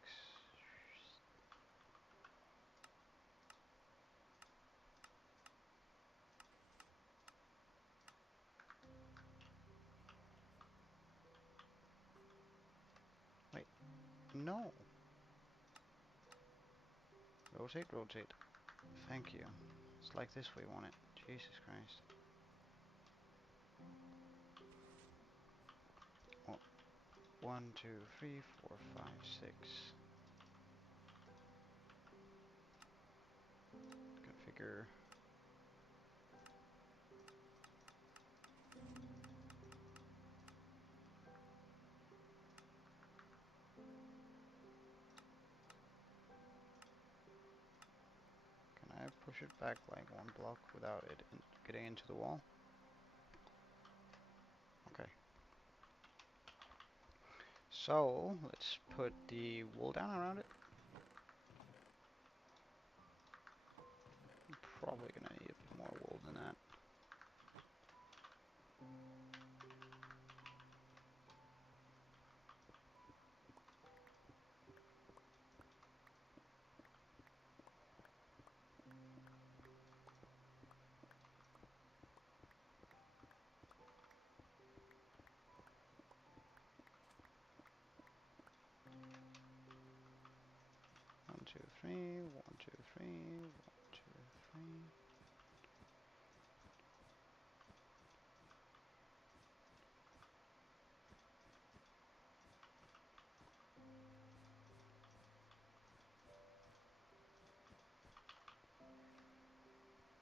Wait, no. Rotate, rotate. Thank you. It's like this we want it. Jesus Christ. Oh, 1, 2, 3, 4, 5, 6. Configure. Can I push it back like one block without it getting into the wall? Okay. So, let's put the wool down around it. I'm probably gonna need a bit more wool than that. One, two, three, 1, 2, 3, 1, 2, 3.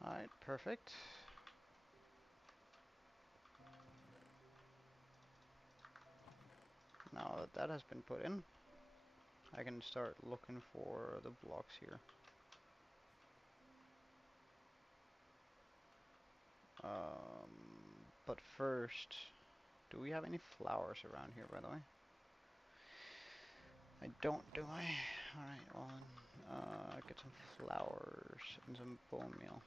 Alright, perfect. Now that that has been put in, I can start looking for the blocks here. But first, do we have any flowers around here, by the way? I don't, do I? Alright, well then, get some flowers and some bone meal.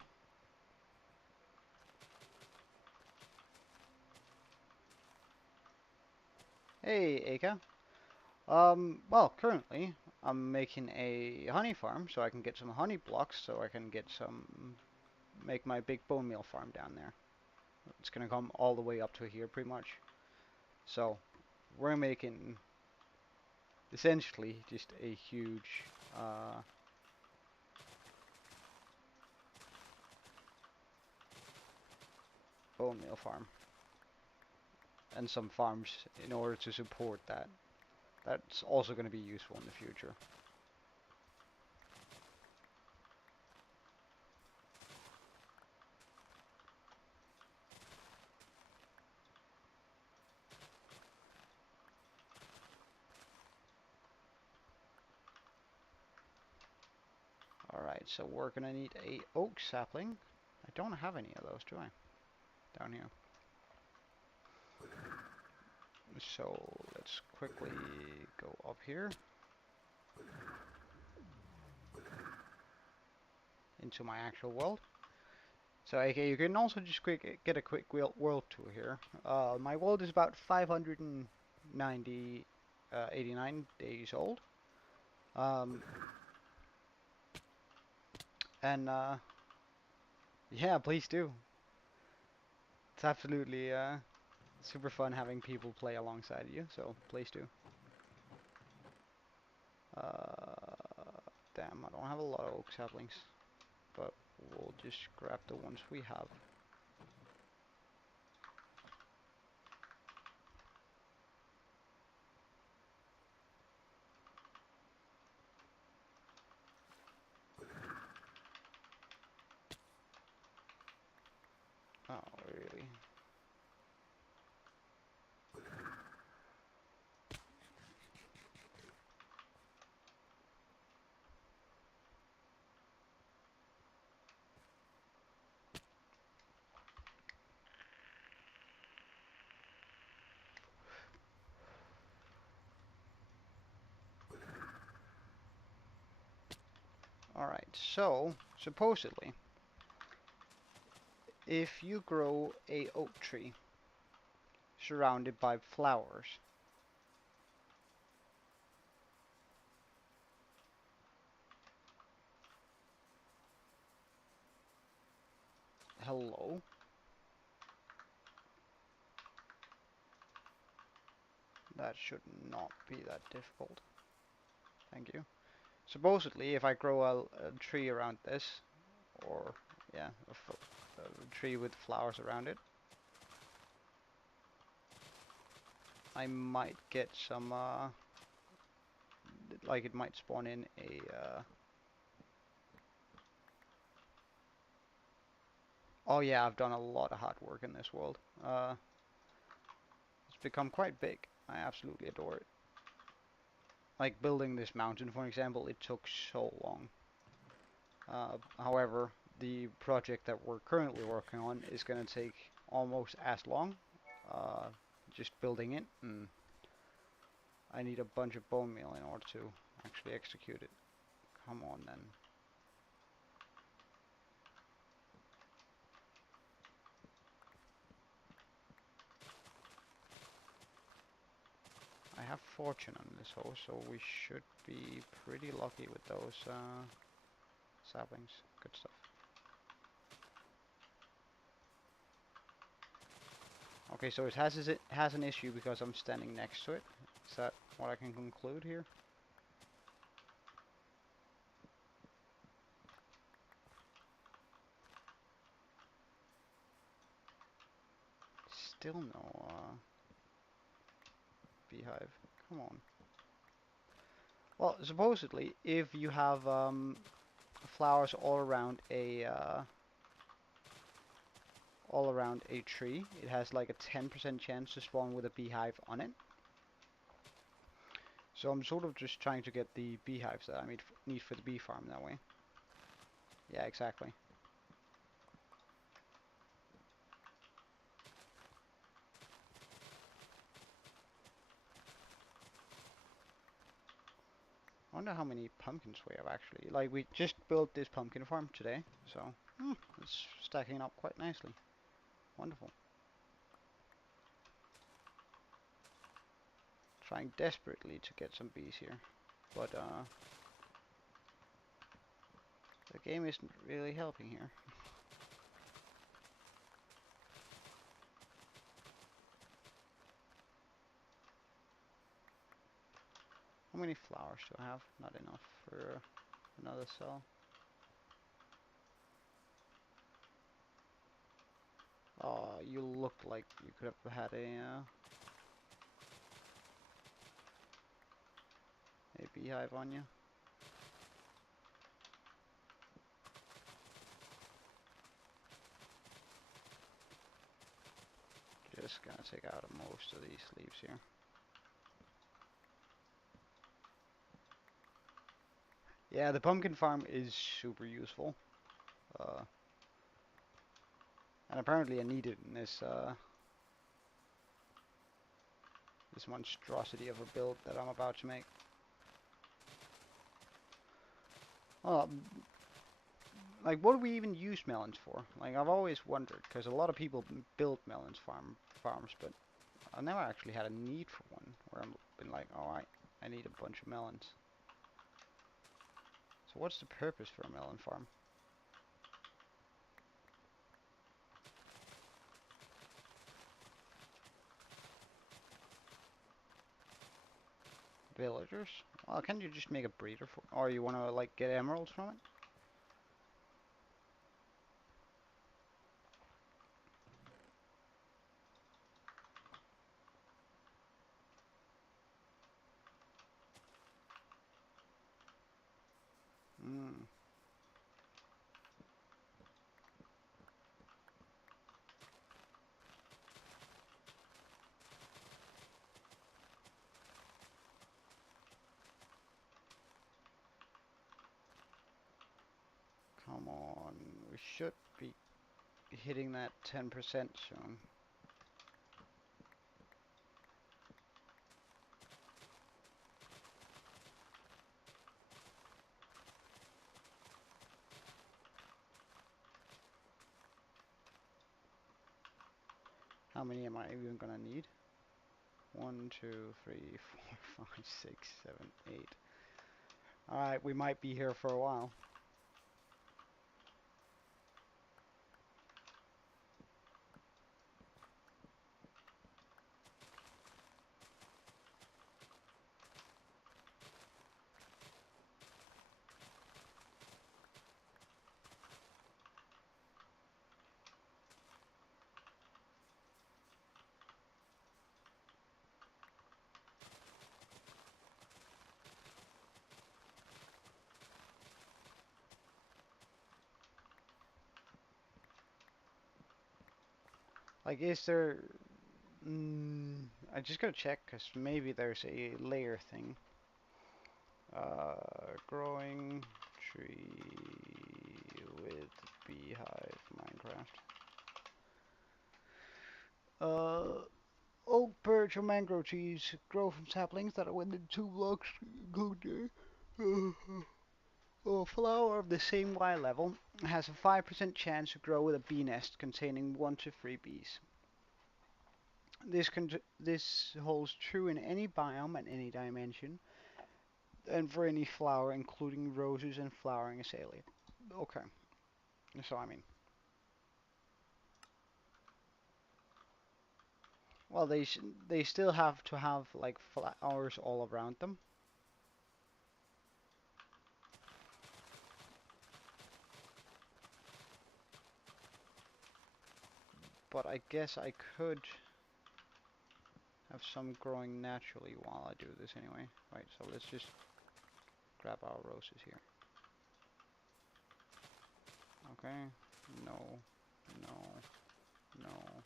Hey, Aka. Well, currently, I'm making a honey farm so I can get some honey blocks so I can get some, make my big bone meal farm down there. It's gonna come all the way up to here, pretty much. So, we're making essentially just a huge, bone meal farm. And some farms in order to support that. That's also going to be useful in the future. Alright, so we're going to need a oak sapling. I don't have any of those, do I? Down here. So let's quickly go up here into my actual world. So okay, you can also just get a quick world tour here. My world is about 89 days old. And yeah, please do. It's absolutely super fun having people play alongside you, so please do. Damn, I don't have a lot of oak saplings, but we'll just grab the ones we have. Oh, really? Alright, so supposedly, if you grow a oak tree surrounded by flowers, hello? That should not be that difficult. Thank you. Supposedly, if I grow a tree around this, or yeah, a tree with flowers around it, I might get some, like it might spawn in a, oh yeah, I've done a lot of hard work in this world. It's become quite big. I absolutely adore it. Like building this mountain, for example, it took so long. However, the project that we're currently working on is going to take almost as long, uh, just building it, and I need a bunch of bone meal in order to actually execute it. Come on then. I have fortune on this hole, so we should be pretty lucky with those saplings. Good stuff. Okay, so it has an issue because I'm standing next to it. Is that what I can conclude here? Still no beehive. Come on. Well, supposedly, if you have flowers all around a tree, it has like a 10% chance to spawn with a beehive on it. So I'm sort of just trying to get the beehives that I need for the bee farm that way. Yeah, exactly. I wonder how many pumpkins we have actually. Like, we just built this pumpkin farm today, so it's stacking up quite nicely. Wonderful. Trying desperately to get some bees here, but the game isn't really helping here. How many flowers do I have? Not enough for another cell. Oh, you look like you could have had a beehive on you. Just gonna take out most of these leaves here. Yeah, the pumpkin farm is super useful. And apparently I need it in this monstrosity of a build that I'm about to make. Well, like, what do we even use melons for? Like, I've always wondered, because a lot of people build farms, but I've never actually had a need for one, where I've been like, oh, I need a bunch of melons. So what's the purpose for a melon farm? Villagers? Well, can't you just make a breeder for, or you want to, like, get emeralds from it? Hmm. Come on, we should be hitting that 10% soon. How many am I even gonna need? 1, 2, 3, 4, 5, 6, 7, 8. Alright, we might be here for a while. Like, is there... I just gotta check, because maybe there's a layer thing. Growing tree with beehive Minecraft. Oak, birch, or mangrove trees grow from saplings that are within 2 blocks. A flower of the same Y level has a 5% chance to grow with a bee nest containing 1 to 3 bees. This holds true in any biome and any dimension, and for any flower, including roses and flowering azalea. Okay, so I mean, well, they still have to have like flowers all around them. But I guess I could have some growing naturally while I do this anyway. Right, so let's just grab our roses here. Okay, no, no, no,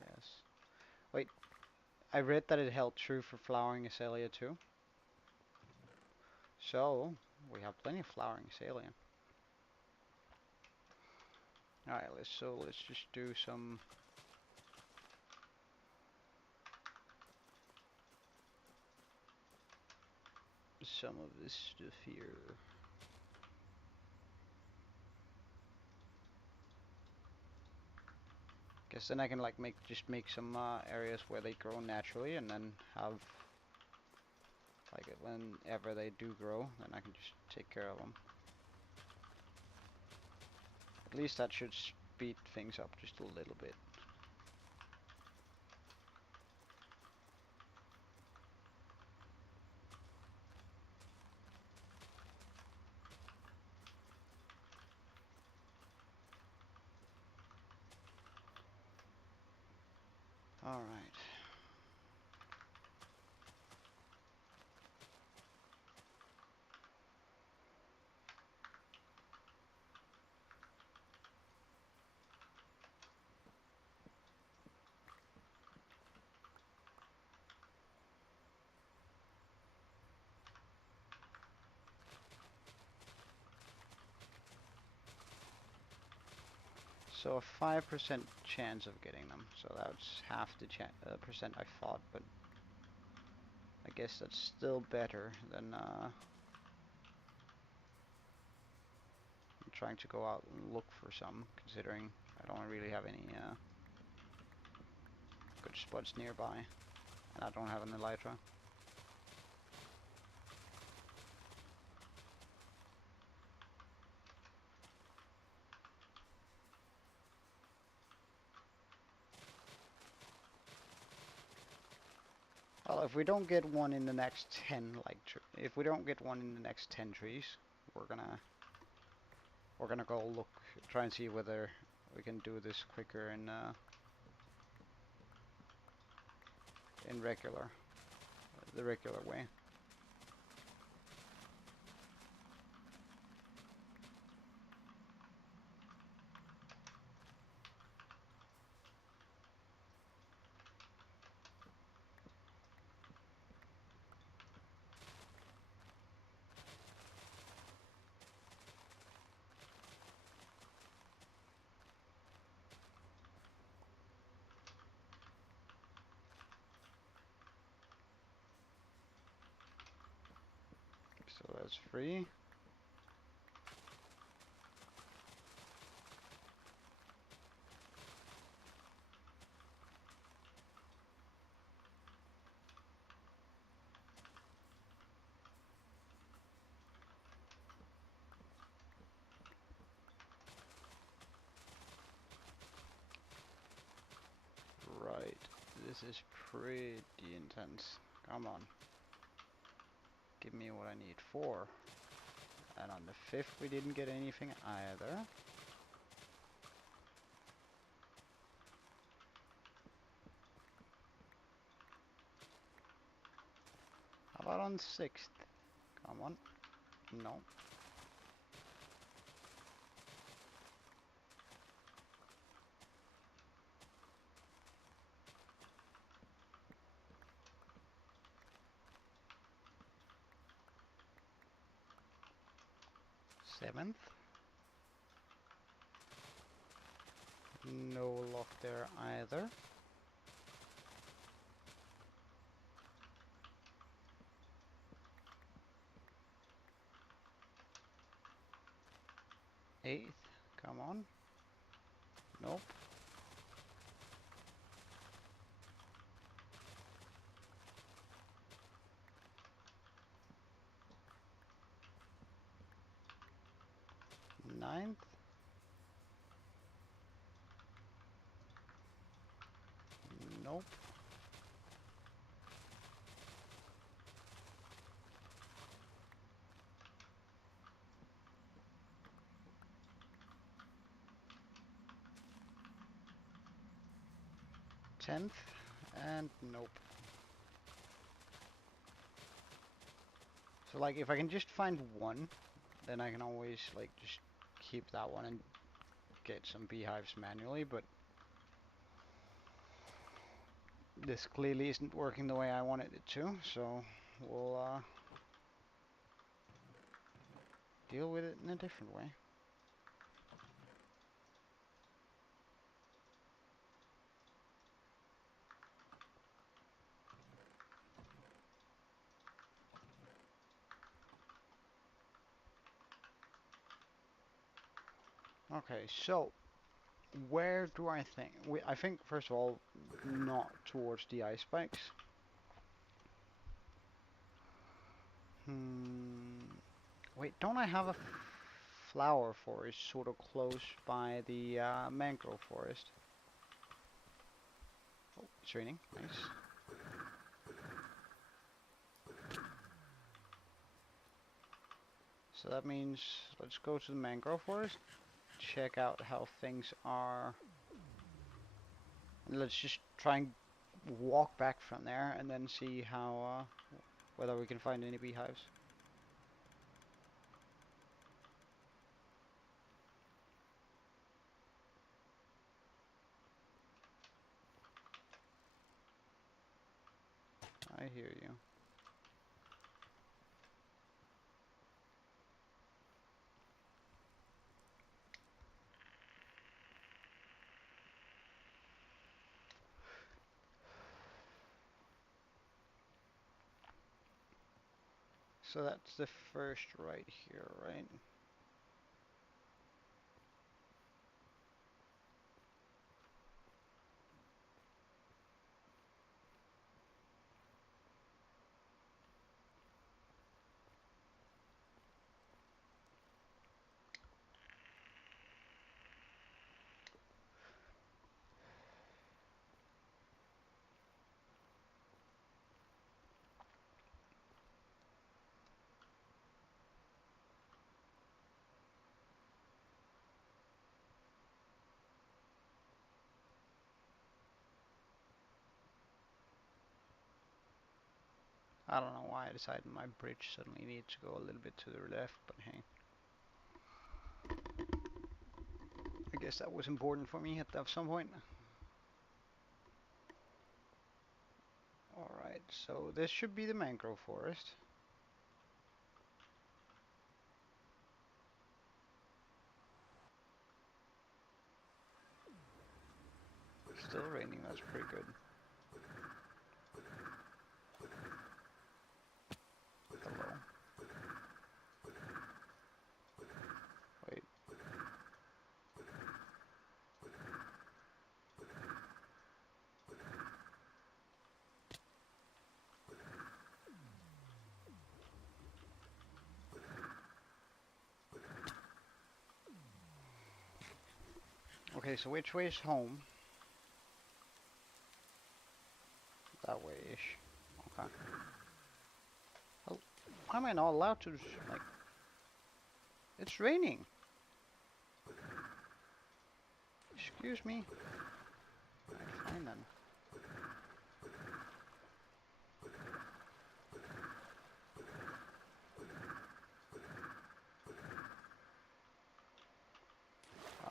yes. Wait, I read that it held true for flowering azalea too. So, we have plenty of flowering azalea. Alright, let's just do some of this stuff here. Guess then I can like just make some areas where they grow naturally, and then have like whenever they do grow, then I can just take care of them. At least that should speed things up just a little bit. Alright. So a 5% chance of getting them. So that's half the percent I thought, but I guess that's still better than trying to go out and look for some, considering I don't really have any good spots nearby, and I don't have an elytra. Well, if we don't get one in the next 10, like, if we don't get one in the next 10 trees, we're gonna go look, try and see whether we can do this quicker in the regular way. So that's free. This is pretty intense. Come on. Give me what I need. 4. And on the 5th we didn't get anything either. How about on the 6th? Come on. No. Seventh. No luck there either. Eighth. Come on. Nope. Ninth. Nope. 10th. And nope. So like if I can just find one, then I can always like just keep that one and get some beehives manually, but this clearly isn't working the way I wanted it to, so we'll deal with it in a different way. Okay, so where do I think I think first of all not towards the ice spikes. Wait, don't I have a flower forest sort of close by the mangrove forest? Oh, it's raining. Nice. So that means let's go to the mangrove forest, check out how things are, and let's just try and walk back from there and then see how whether we can find any beehives. I hear you. So that's the first right here, right? I don't know why I decided my bridge suddenly needs to go a little bit to the left, but hey. I guess that was important for me at some point. Alright, so this should be the mangrove forest. Still raining, that's pretty good. Hello. Wait. Okay, so which way is home? Why am I not allowed to, like... It's raining. Excuse me. Alright, fine then.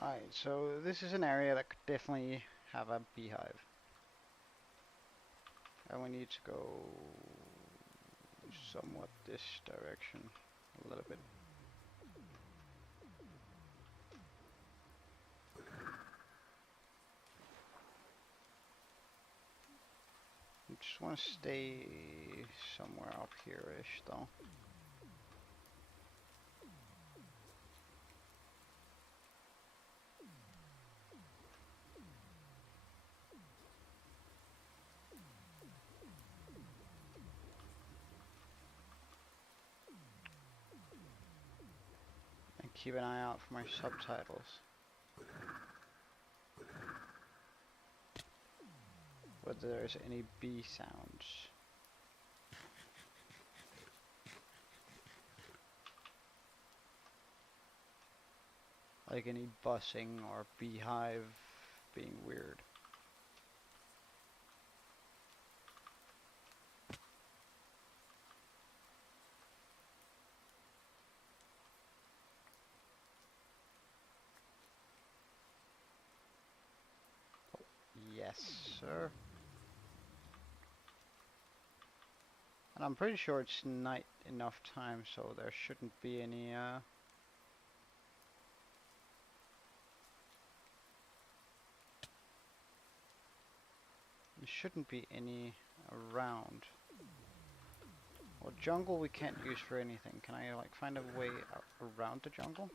Alright, so this is an area that could definitely have a beehive. And we need to go somewhat this direction a little bit. I just want to stay somewhere up here-ish though. And keep an eye out for my subtitles. Whether there's any bee sounds. Like any buzzing or beehive being weird. Oh, yes, sir. And I'm pretty sure it's night enough time, so there shouldn't be any, there shouldn't be any around. Well, jungle we can't use for anything. Can I, like, find a way around the jungle?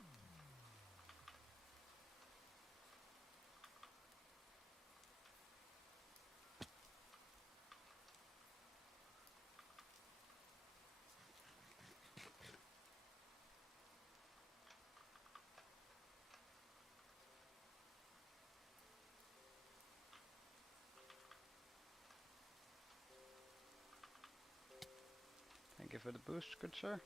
Thank you for the boost, good sir.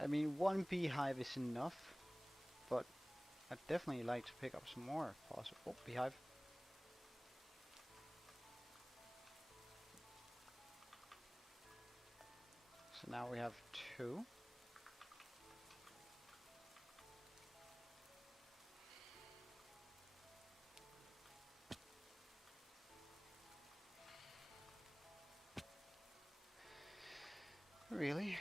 I mean, one beehive is enough, but I'd definitely like to pick up some more if possible. Oh, beehive. So now we have 2. Really?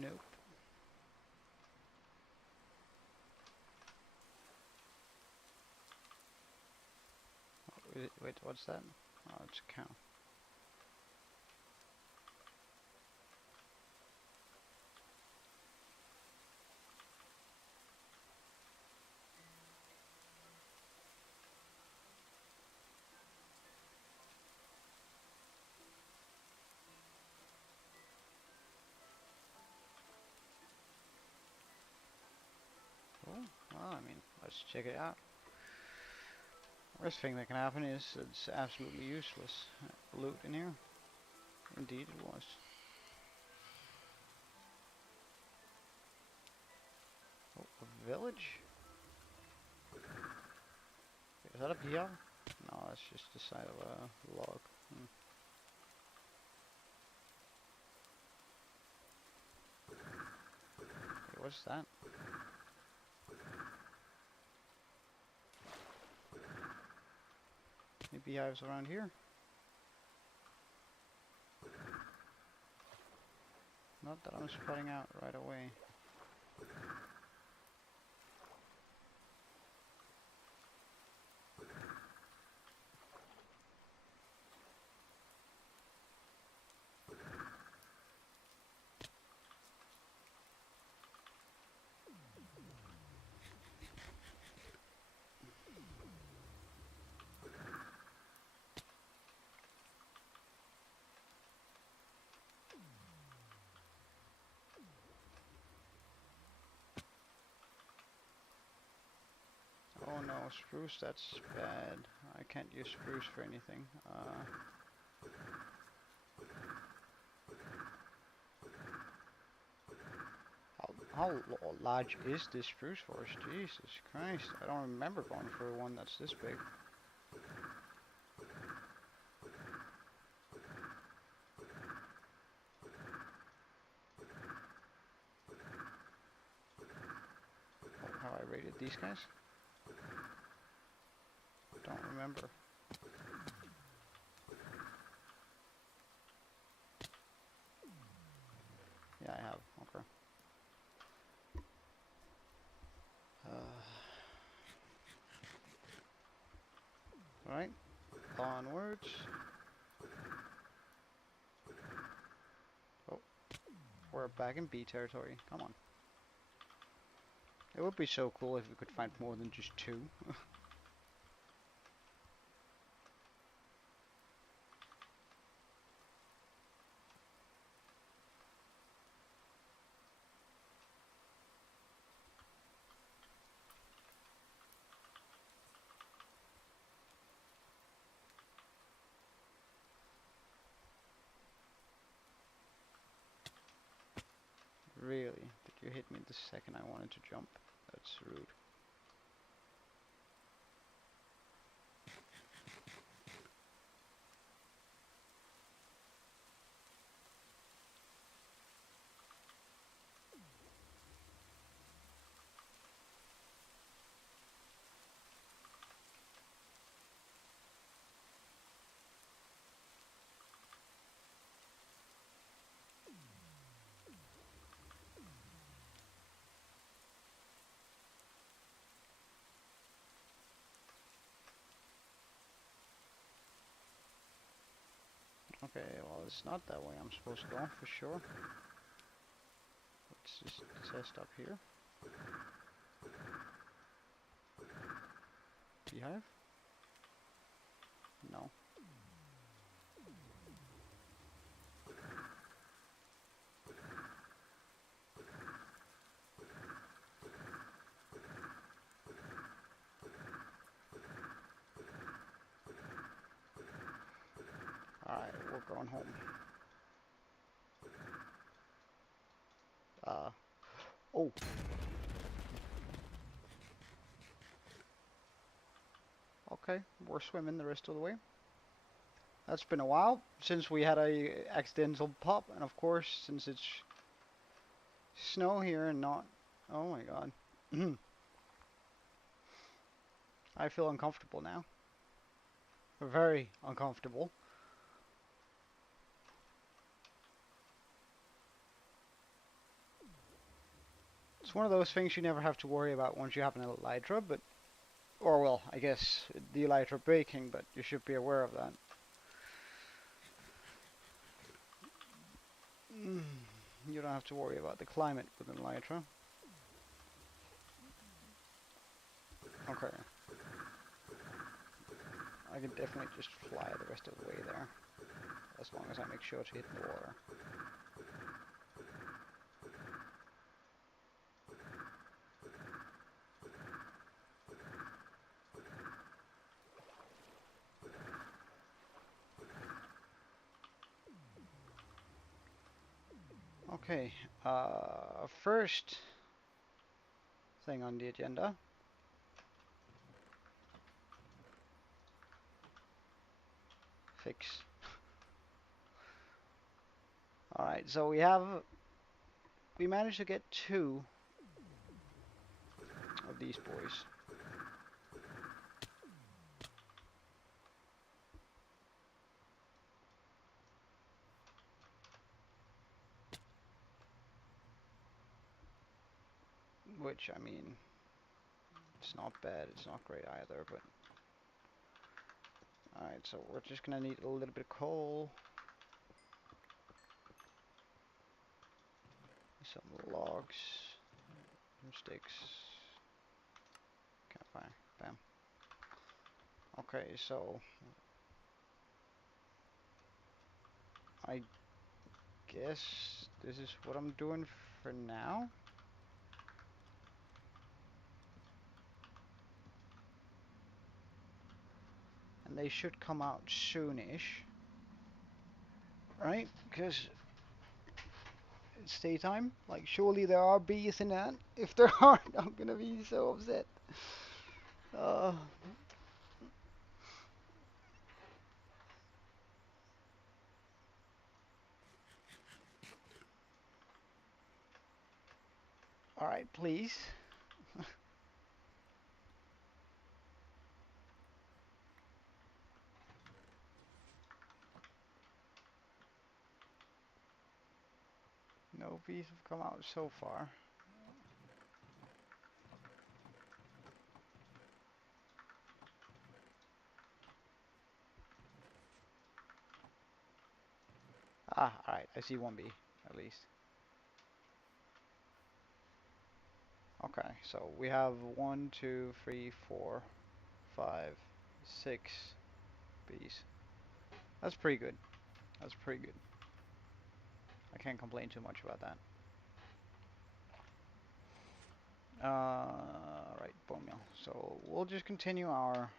Nope. Wait, what's that? Oh, it's a cow. Oh, well, I mean, let's check it out. Worst thing that can happen is it's absolutely useless. Loot in here? Indeed it was. Oh, a village? Is that a beehive? No, that's just the side of a log. Hmm. Hey, what's that? Any beehives around here? Not that I'm spotting out right away. Oh no, spruce, that's bad. I can't use spruce for anything. How large is this spruce forest? Jesus Christ, I don't remember going for one that's this big. Oh, how I rated these guys? Don't remember. Yeah, I have. Okay. Right. Onwards. Oh, we're back in bee territory. Come on. It would be so cool if we could find more than just two. Really? Did you hit me the second I wanted to jump? That's rude. Okay, well it's not that way I'm supposed to go, for sure. Let's just test up here. Beehive? No. Alright, we're going home. Oh. Okay, we're swimming the rest of the way. That's been a while since we had a accidental pop, and of course, since it's snow here and not... Oh my god. I feel uncomfortable now. Very uncomfortable. It's one of those things you never have to worry about once you have an elytra, but... Or well, I guess the elytra breaking, but you should be aware of that. You don't have to worry about the climate with an elytra. Okay. I can definitely just fly the rest of the way there, as long as I make sure to hit the water. Okay, first thing on the agenda fix. Alright, so we managed to get 2 of these boys. Which, I mean, it's not bad, it's not great either, but... Alright, so we're just gonna need a little bit of coal. Some logs. Some sticks. Campfire. Bam. Okay, so... I guess this is what I'm doing for now. And they should come out soonish. Right? Because it's daytime. Like, surely there are bees in that. If there aren't, I'm gonna be so upset. Alright, please. No bees have come out so far. Ah, alright, I see 1 bee, at least. Okay, so we have 1, 2, 3, 4, 5, 6 bees. That's pretty good. That's pretty good. I can't complain too much about that. Right, bone meal. So we'll just continue our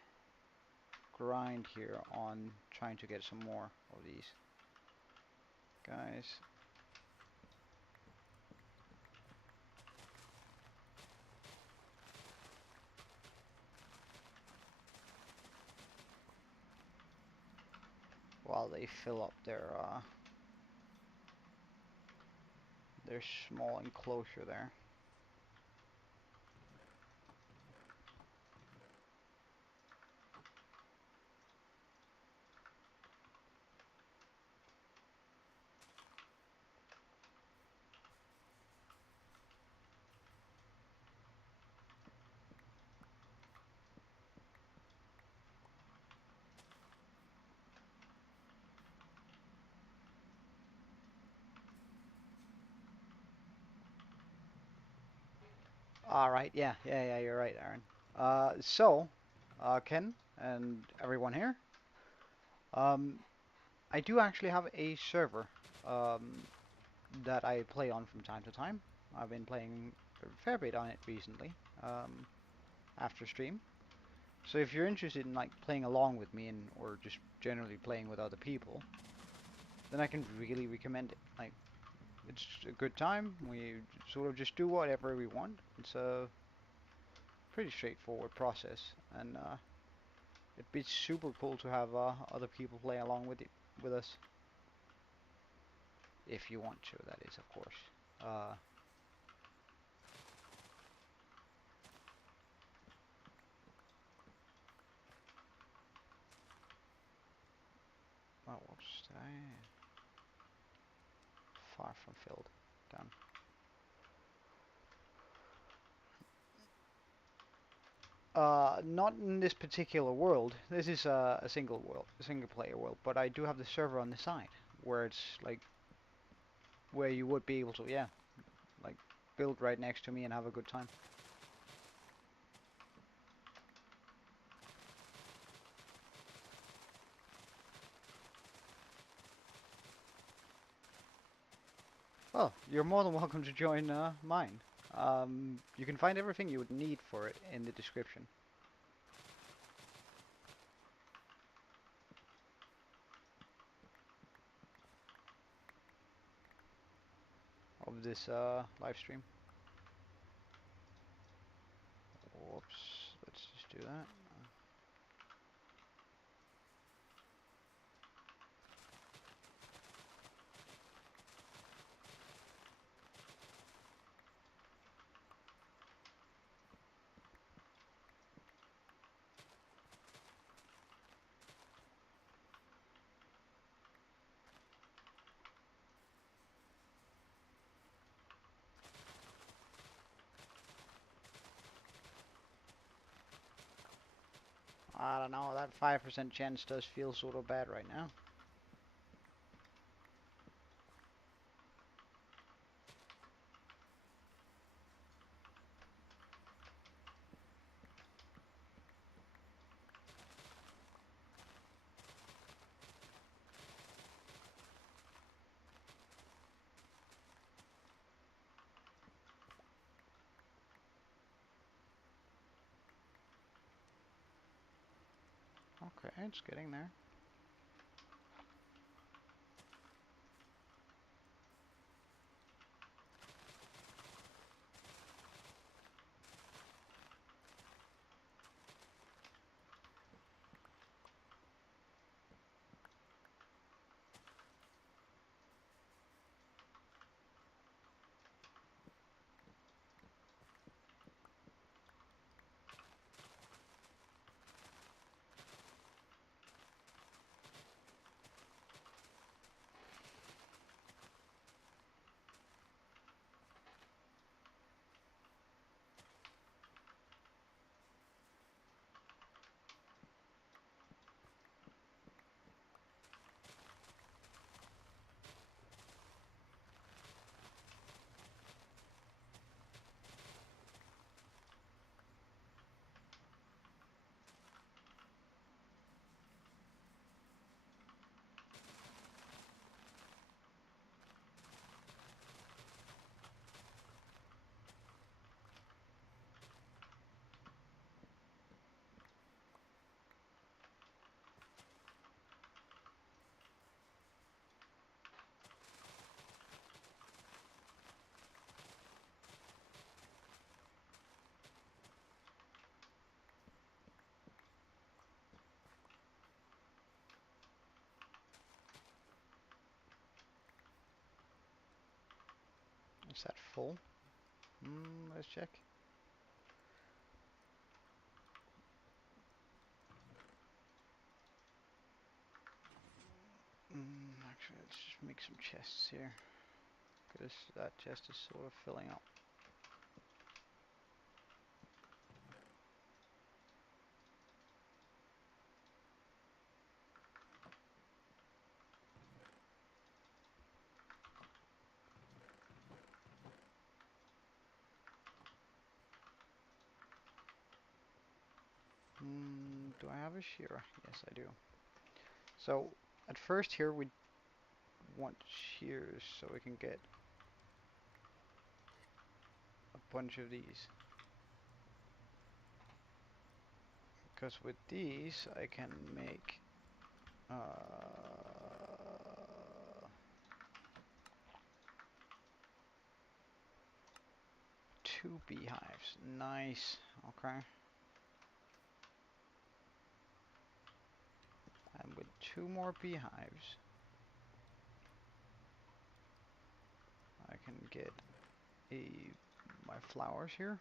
grind here on trying to get some more of these guys. While they fill up their small enclosure there. All right, yeah, you're right, Aaron. Ken and everyone here, I do actually have a server that I play on from time to time. I've been playing a fair bit on it recently, after stream. So if you're interested in like playing along with me and or just generally playing with other people, then I can really recommend it. Like, it's a good time. We sort of just do whatever we want. It's a pretty straightforward process, and it'd be super cool to have other people play along with us. If you want to, that is, of course. Oh, whoops, did I? Far from filled. Done. Not in this particular world. This is a single world, a single player world. But I do have the server on the side, where it's like, where you would be able to, yeah, like, build right next to me and have a good time. Well, you're more than welcome to join mine. You can find everything you would need for it in the description of this live stream. Whoops, let's just do that. I don't know, that 5% chance does feel sort of bad right now. Okay, it's getting there. Is that full? Let's check. Actually, let's just make some chests here, because that chest is sort of filling up. Do I have a shearer? Yes, I do. So, at first here we want shears so we can get a bunch of these. Because with these I can make uh, 2 beehives. Nice. Okay. And with 2 more beehives I can get my flowers here.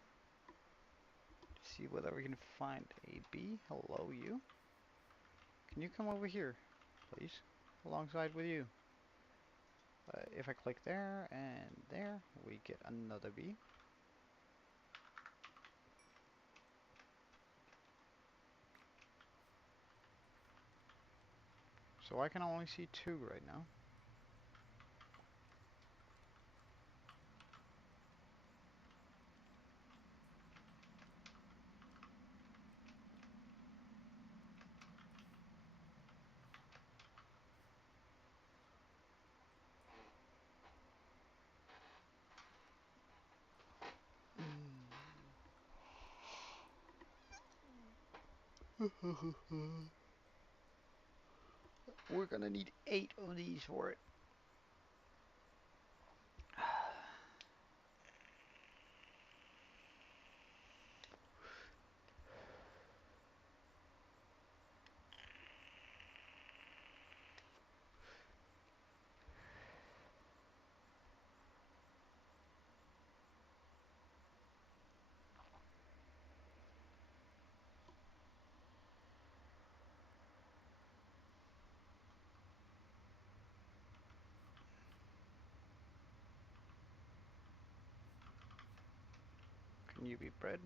See whether we can find a bee. Hello, you. Can you come over here, please? Alongside with you. If I click there and there, we get another bee. So I can only see 2 right now. We're gonna need 8 of these for it. Can you be bred?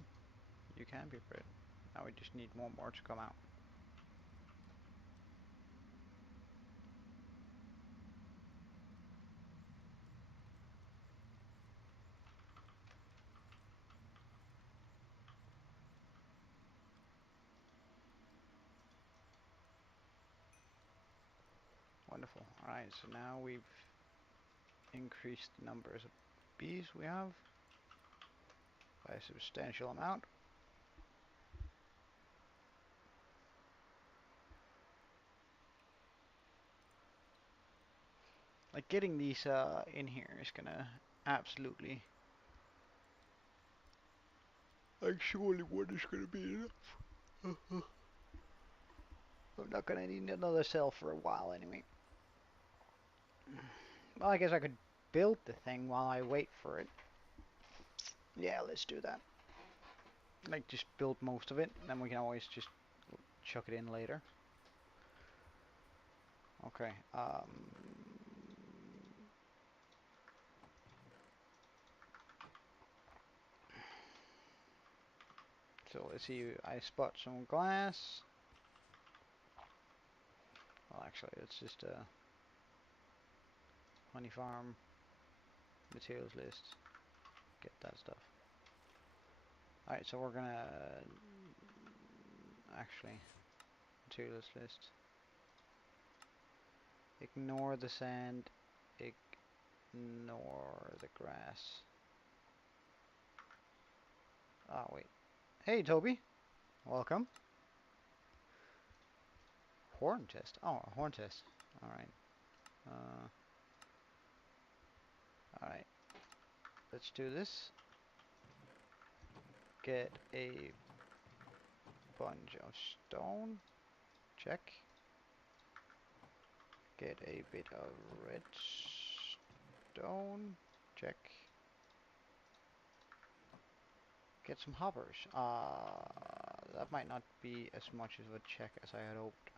You can be bred. Now we just need one more to come out. Wonderful. Alright, so now we've increased the numbers of bees we have by a substantial amount. Like getting these in here is gonna absolutely. Like surely one is gonna be enough. I'm not gonna need another cell for a while anyway. Well, I guess I could build the thing while I wait for it. Yeah, let's do that. Like just build most of it, and then we can always just chuck it in later. Okay. So let's see. I spot some glass. Well, actually, it's just a honey farm materials list. Get that stuff. All right, so we're gonna actually materials list. Ignore the sand. Ignore the grass. Oh wait. Hey, Toby. Welcome. Horn test. Oh, a horn test. All right. All right. Let's do this. Get a bunch of stone. Check. Get a bit of redstone. Check. Get some hoppers. That might not be as much as a check as I had hoped.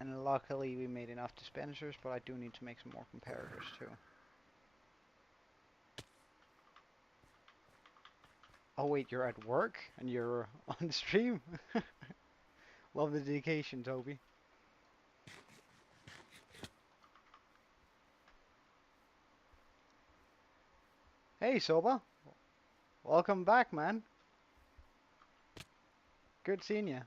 And luckily we made enough dispensers, but I do need to make some more comparators too. Oh wait, you're at work and you're on stream? Love the dedication, Toby. Hey, Soba. Welcome back, man. Good seeing you.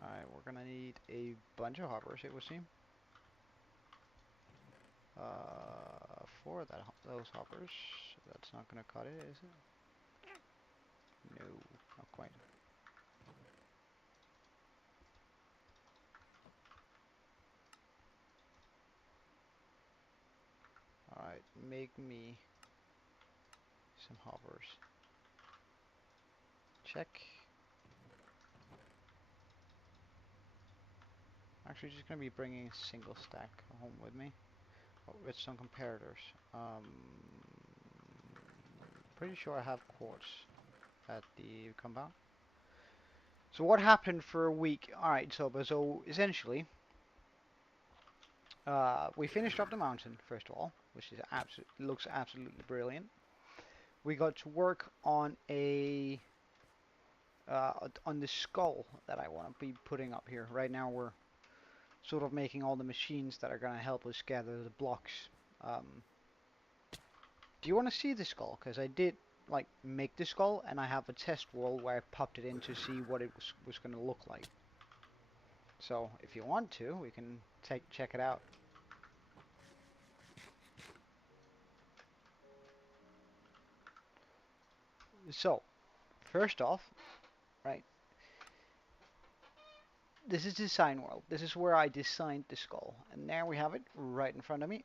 Alright, we're gonna need a bunch of hoppers, it would seem. For those hoppers. That's not gonna cut it, is it? No, not quite. Alright, make me some hoppers. Check. Actually, just gonna be bringing a single stack home with me. Oh, with some comparators. Pretty sure I have quartz at the compound. So what happened for a week? Alright, so essentially, we finished up the mountain, first of all, which is looks absolutely brilliant. We got to work on on the skull that I want to be putting up here. Right now we're sort of making all the machines that are going to help us gather the blocks. Do you want to see the skull? Because I did like make the skull, and I have a test world where I popped it in to see what it was going to look like. So if you want to, we can check it out. So first off, right, this is design world. This is where I designed the skull, and there we have it right in front of me.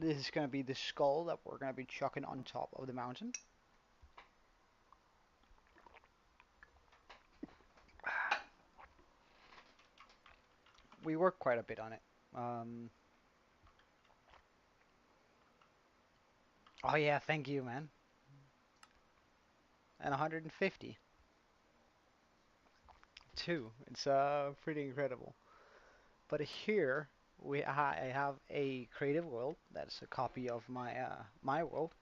This is going to be the skull that we're going to be chucking on top of the mountain. We worked quite a bit on it. Oh yeah, thank you, man. And 150. Too. It's pretty incredible. But here I have a creative world that's a copy of my world,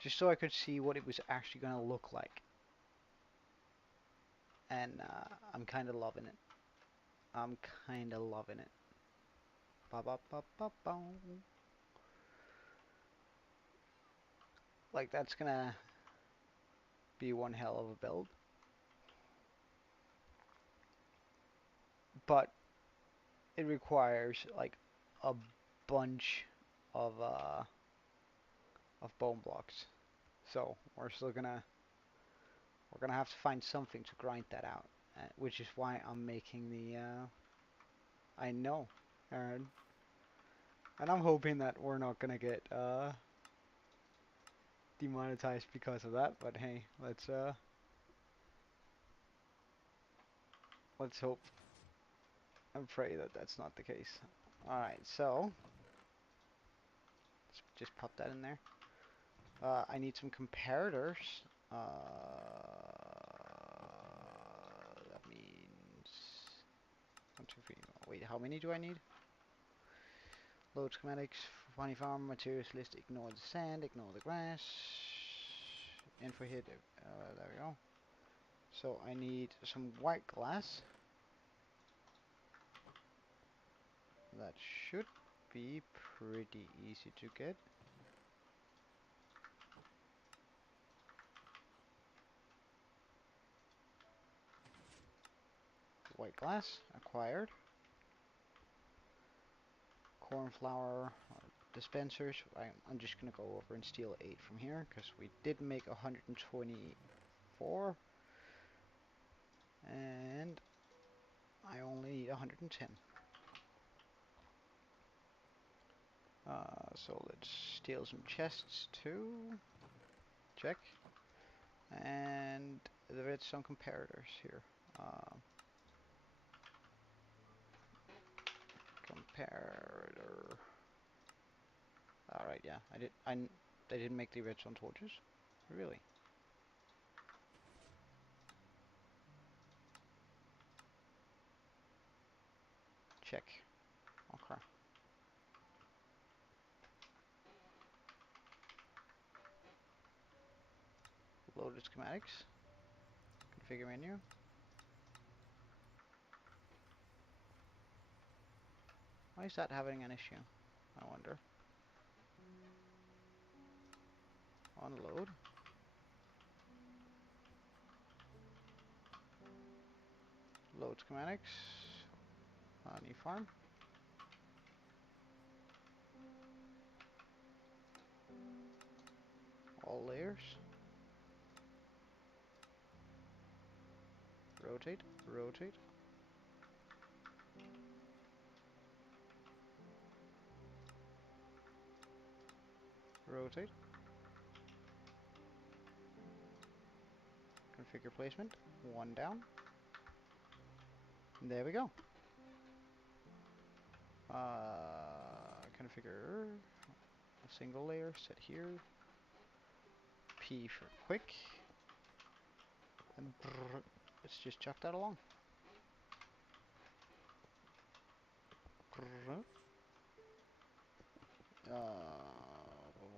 just so I could see what it was actually going to look like. And I'm kind of loving it. I'm kind of loving it. Ba ba ba ba boom. Like that's gonna be one hell of a build. But it requires like a bunch of bone blocks. So we're gonna have to find something to grind that out, which is why I'm making the I know, and I'm hoping that we're not gonna get demonetized because of that. But hey, let's hope and pray that that's not the case. All right, so let's just pop that in there. I need some comparators. Uh, that means 1, 2, 3. Wait, how many do I need? Load schematics, funny farm, materials list, ignore the sand, ignore the grass. Info hit, there we go. So I need some white glass. That should be pretty easy to get. White glass, acquired. Cornflower dispensers. I'm just gonna go over and steal 8 from here, because we did make 124. And I only need 110. So let's steal some chests too. Check. And there is some comparators here. Comparator. All right, yeah, they didn't make the redstone torches, really. Check. Okay. Loaded schematics. Configure menu. Why is that having an issue? I wonder. Unload. Load schematics. New farm. All layers. Rotate. Rotate. Rotate. Configure placement. 1 down. There we go. Configure a single layer. Set here. P for quick. And let's just chuck that along.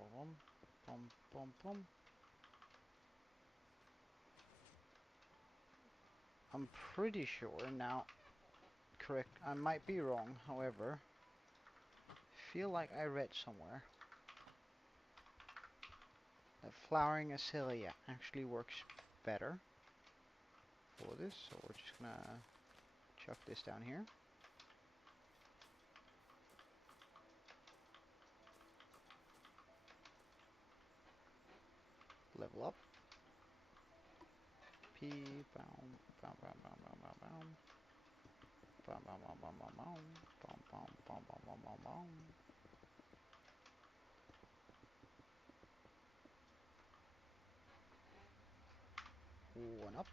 Bum, bum, bum, bum. I'm pretty sure now, correct, I might be wrong, however, feel like I read somewhere that flowering azalea actually works better for this, so we're just gonna chuck this down here. Level up. P, bound, bound, bound, bound, bound, bound, bound. Bound, bound, bound, bound, bound, bound. Bound, bound, bound, bound, bound, bound, bound. One up.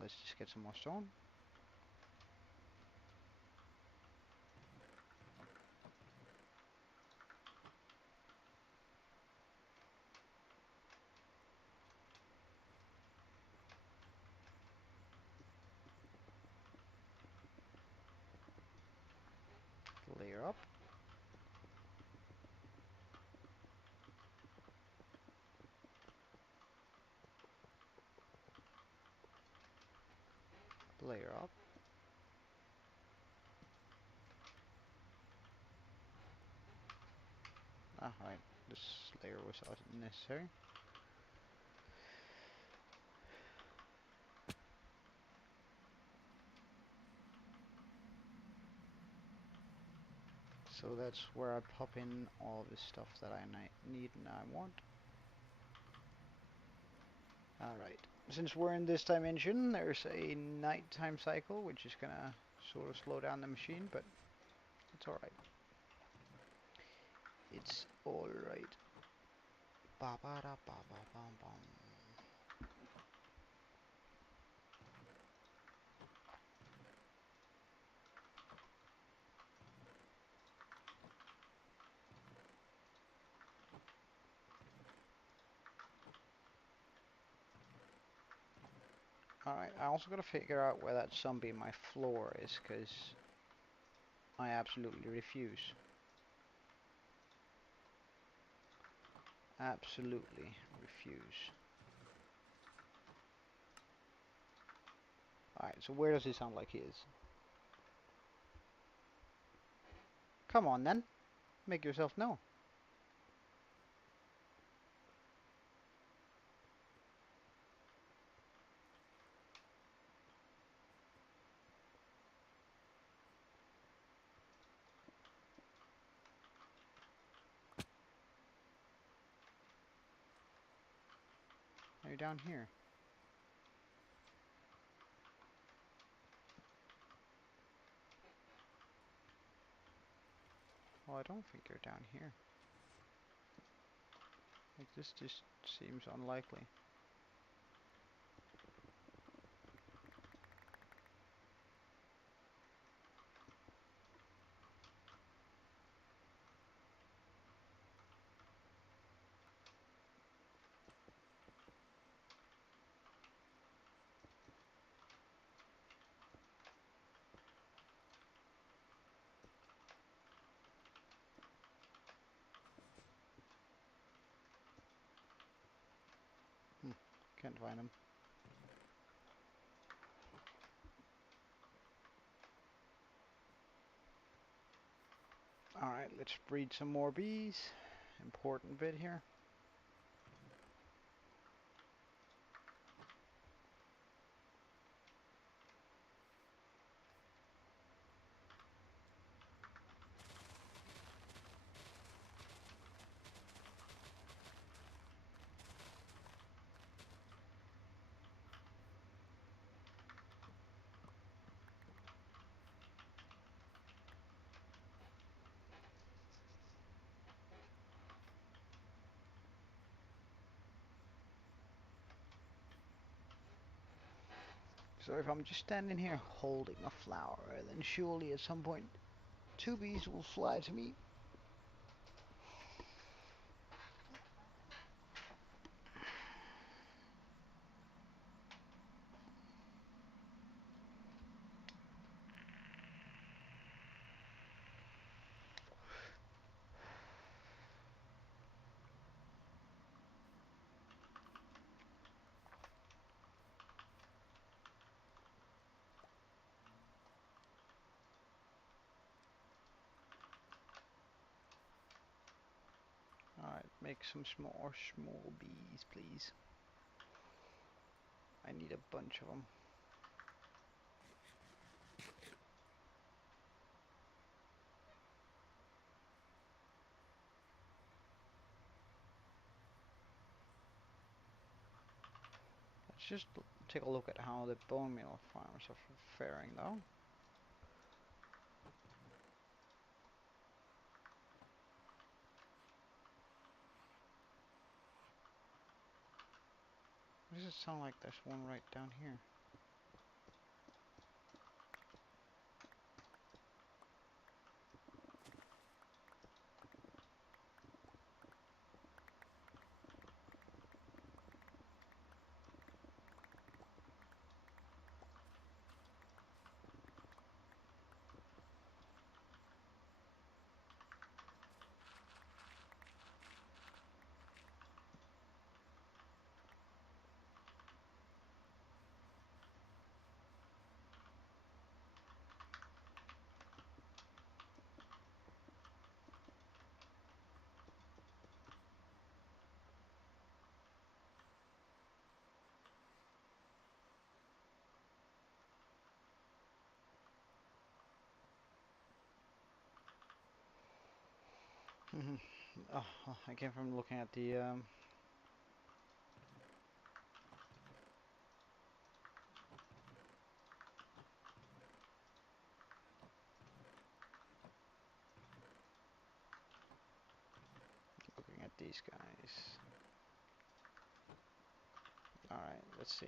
Let's just get some more stone. Layer up. layer up. Ah, right. This layer was unnecessary. So that's where I pop in all the stuff that I need and I want. Alright. Since we're in this dimension, there's a nighttime cycle, which is gonna sort of slow down the machine, but it's alright. It's alright. Ba ba da ba ba bum bum. Alright, I also gotta figure out where that zombie in my floor is, because I absolutely refuse. Absolutely refuse. Alright, so where does he sound like he is? Come on then, make yourself known. Are you down here? Well, I don't think you're down here. Like, this just seems unlikely. Can't find him. Alright, let's breed some more bees. Important bit here. So if I'm just standing here holding a flower, then surely at some point 2 bees will fly to me. Alright, make some small bees, please. I need a bunch of them. Let's just take a look at how the bone meal farmers are faring, though. Does it sound like there's one right down here? Oh, I came from looking at the looking at these guys. All right, let's see.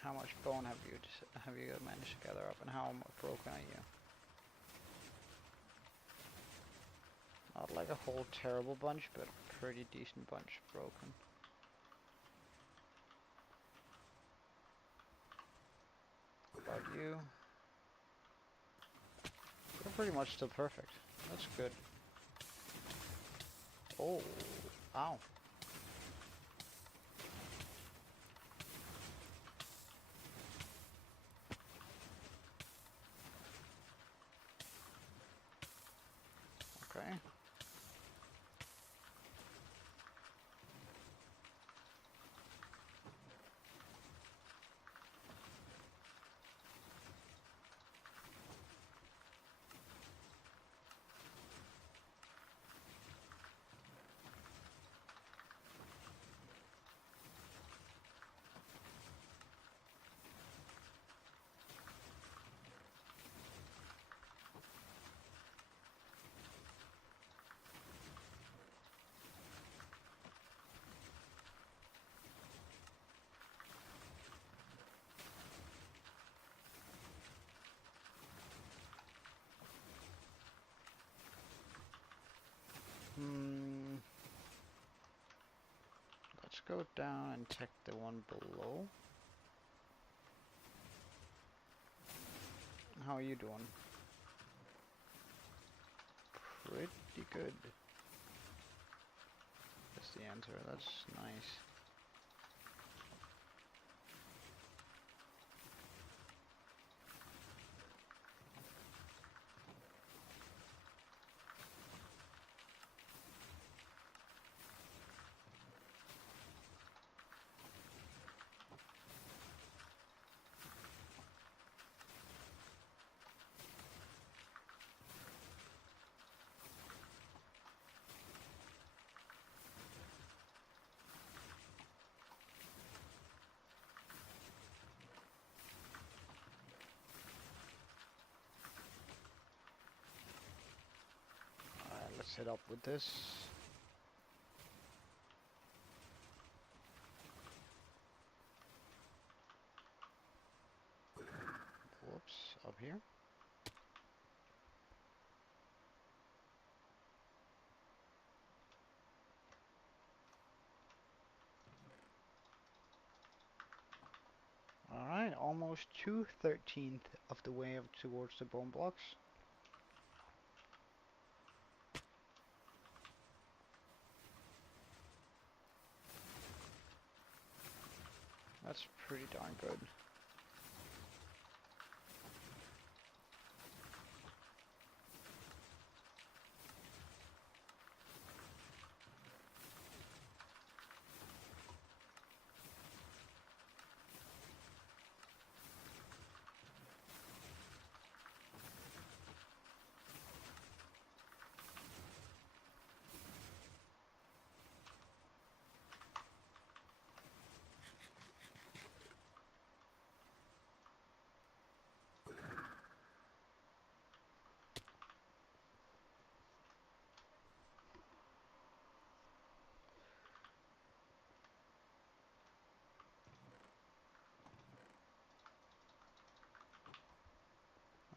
How much bone have you managed to gather up, and how broken are you? Not like a whole terrible bunch, but a pretty decent bunch broken. What about you? You're pretty much still perfect. That's good. Oh, ow. Okay. Let's go down and check the one below. How are you doing? Pretty good. That's the answer. That's nice. Alright, let's head up with this. Whoops, up here. Alright, almost 2/13 of the way up towards the bone blocks. That's pretty darn good.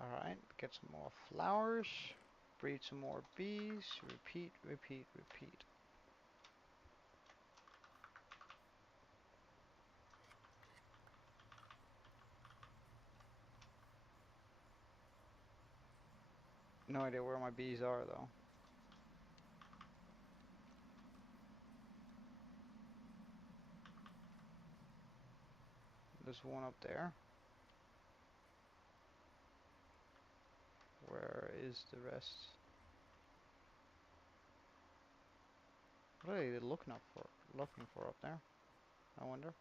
Alright, get some more flowers. Breed some more bees. Repeat, repeat, repeat. No idea where my bees are though. There's one up there. Where is the rest? What are they looking up for? Looking for up there? I wonder.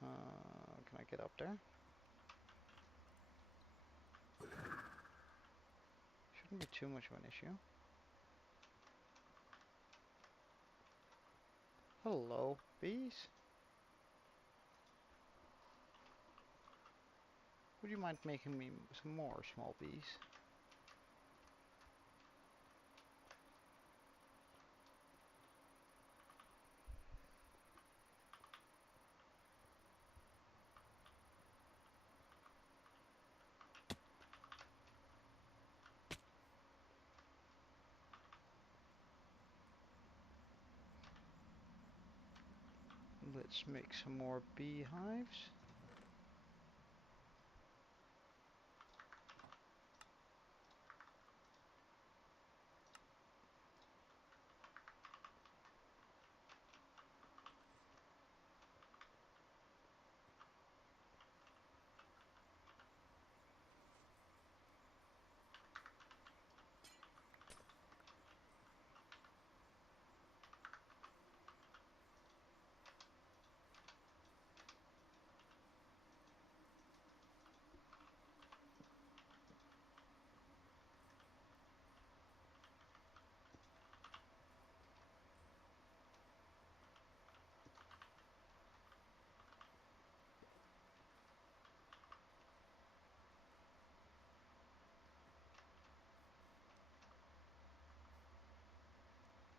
Can I get up there? Shouldn't be too much of an issue. Hello, bees. Would you mind making me some more small bees? Let's make some more beehives.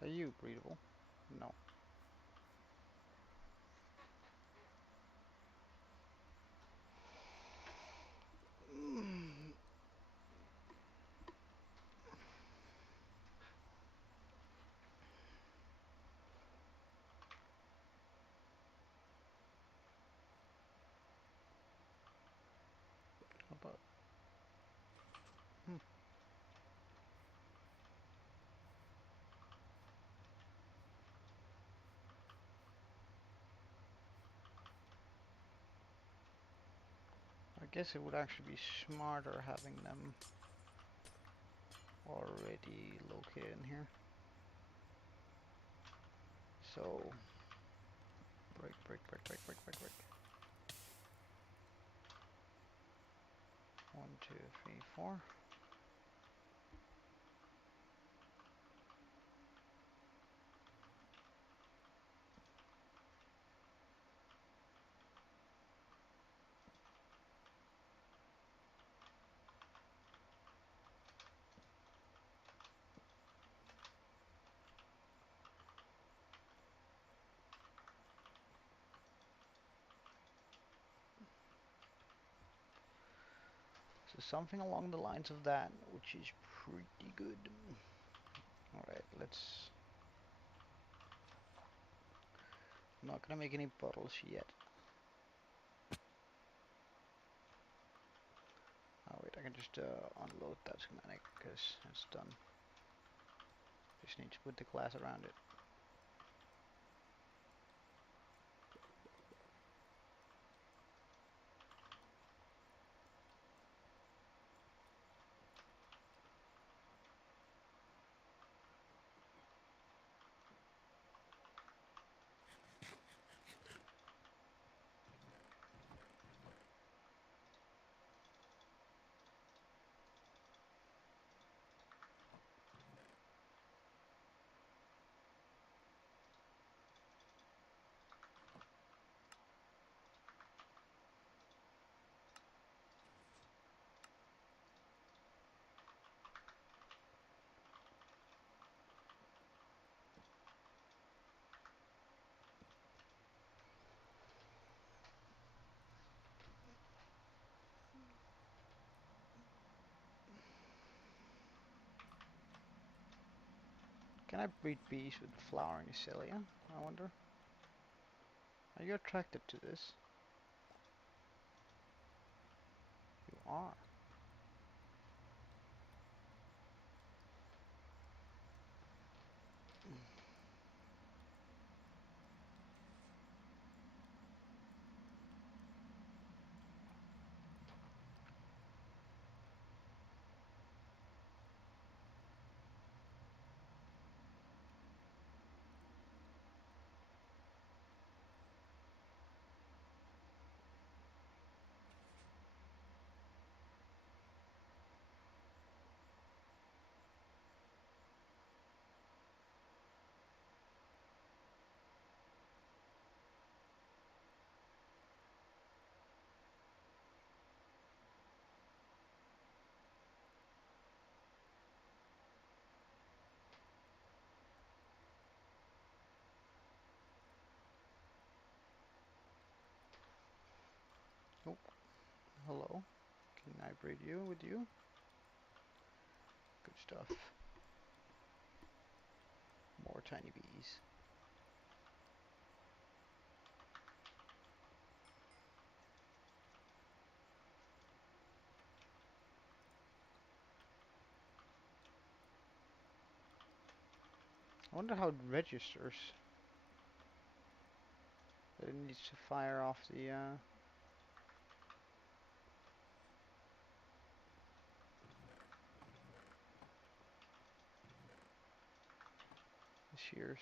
Are you breedable? No. How about? I guess it would actually be smarter having them already located in here. So, break, break, break, break, break, break, break. 1, 2, 3, 4. So something along the lines of that, which is pretty good. Alright, let's... I'm not gonna make any bottles yet. Oh wait, I can just unload that schematic because it's done. Just need to put the glass around it. Can I breed bees with flowering cilia? I wonder. Are you attracted to this? You are. hello. Can I breed you with you? Good stuff. More tiny bees. I wonder how it registers that it needs to fire off the shears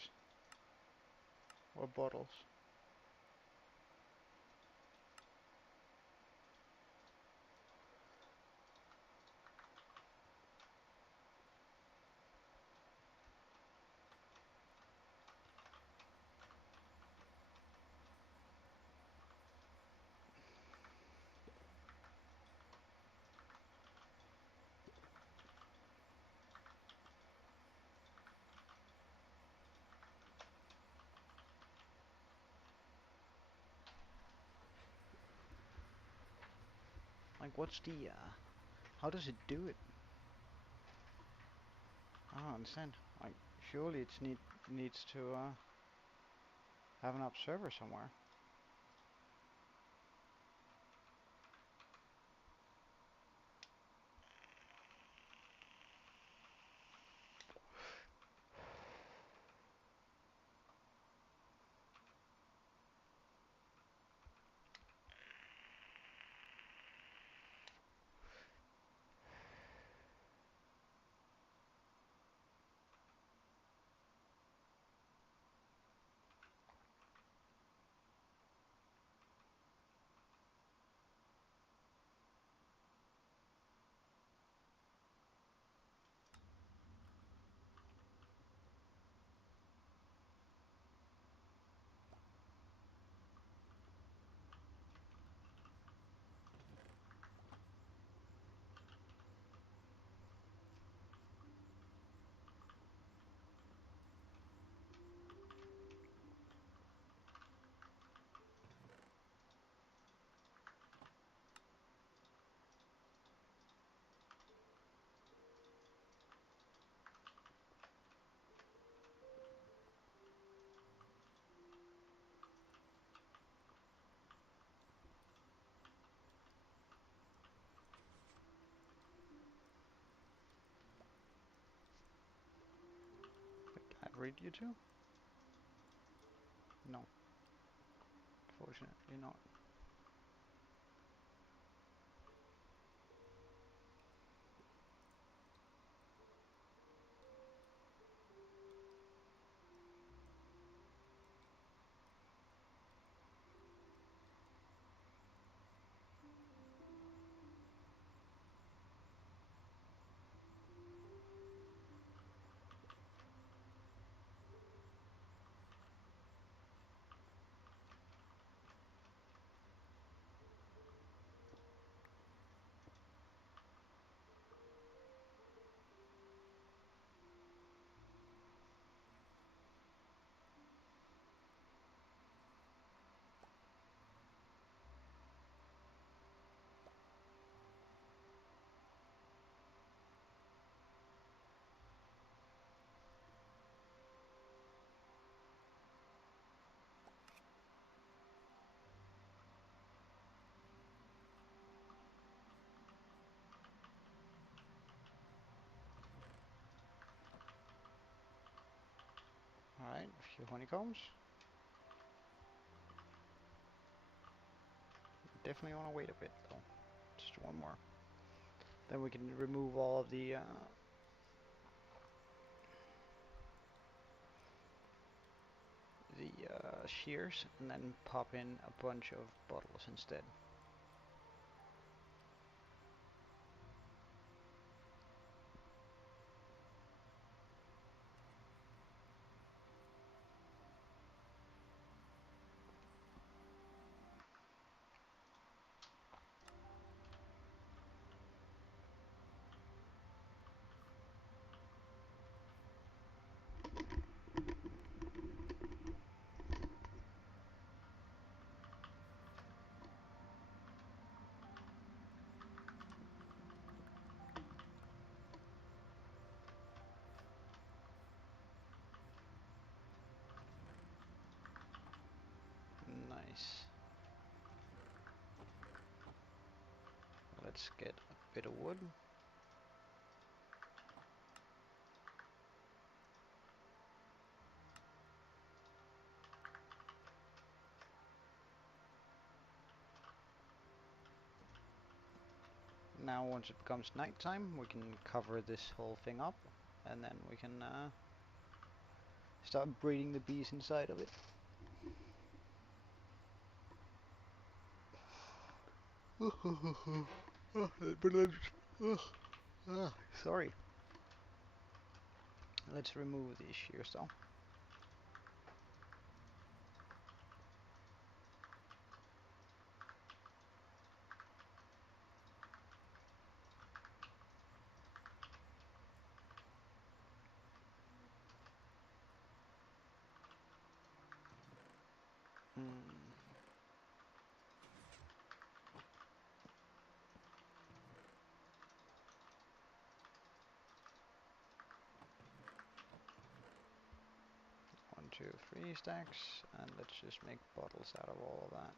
or bottles. Like, what's the how does it do it? I don't understand. Like, surely it needs to have an observer somewhere. Can I read you too? No, fortunately not. Alright, a few honeycombs. Definitely want to wait a bit though. Just one more. Then we can remove all of the shears and then pop in a bunch of bottles instead. let's get a bit of wood. Now once it becomes nighttime, we can cover this whole thing up, and then we can start breeding the bees inside of it. Sorry. Let's remove these shears though. Hmm. 1, 2, 3 stacks, and let's just make bottles out of all of that.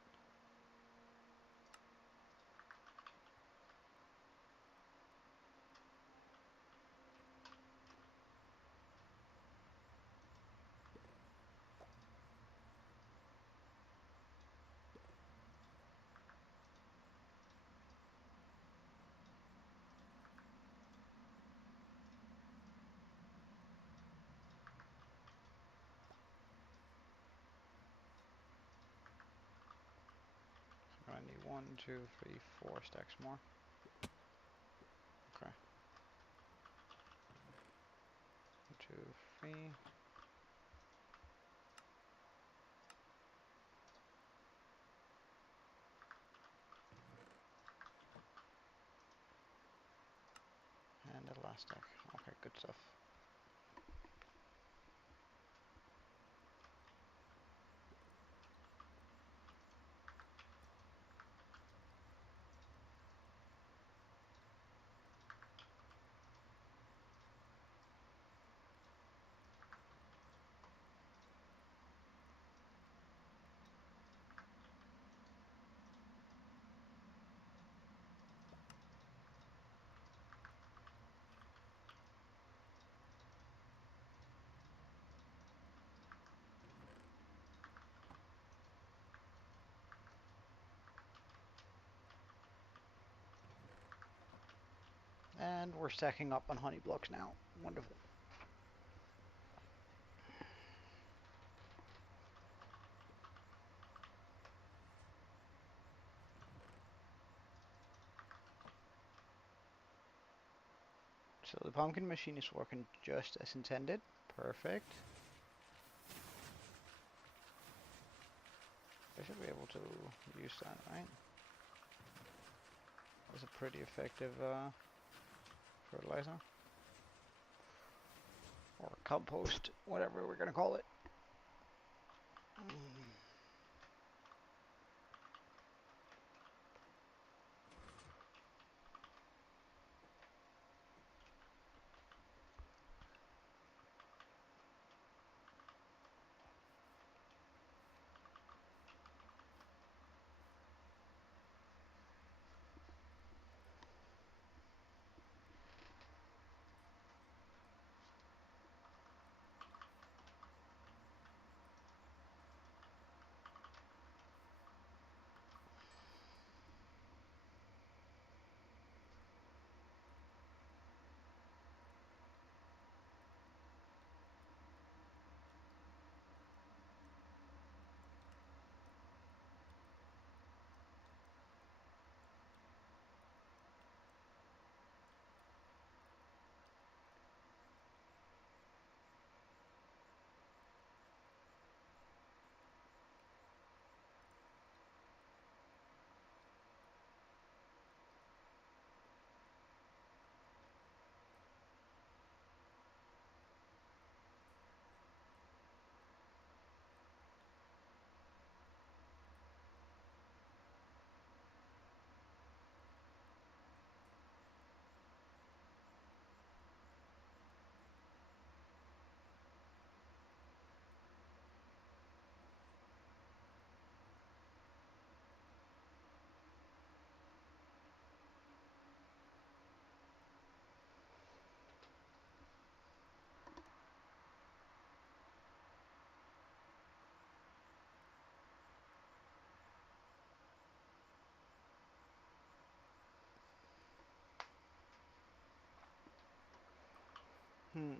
I need 1, 2, 3, 4 stacks more. Okay. 1, 2, 3. And the last stack. Okay, good stuff. And we're stacking up on honey blocks now. Wonderful. So the pumpkin machine is working just as intended. Perfect. I should be able to use that, right? That's a pretty effective fertilizer. Or compost, whatever we're gonna call it. Hmm.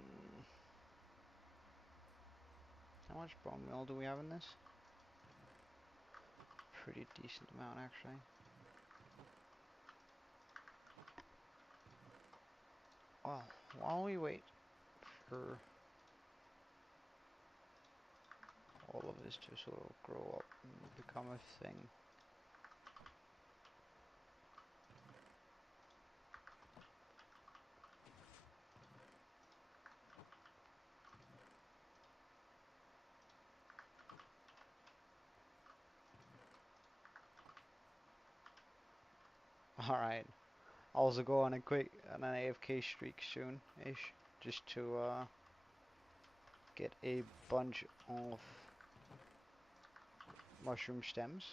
How much bone meal do we have in this? Pretty decent amount, actually. Well, while we wait for all of this to sort of grow up and become a thing. Alright. I'll also go on an AFK streak soon-ish, just to get a bunch of mushroom stems.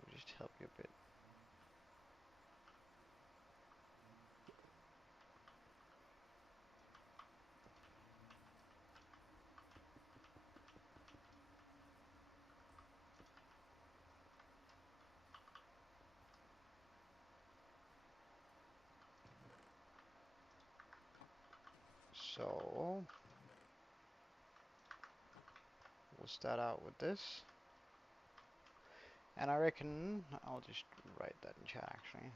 Will just help you a bit. So we'll start out with this. And I reckon I'll just write that in chat actually.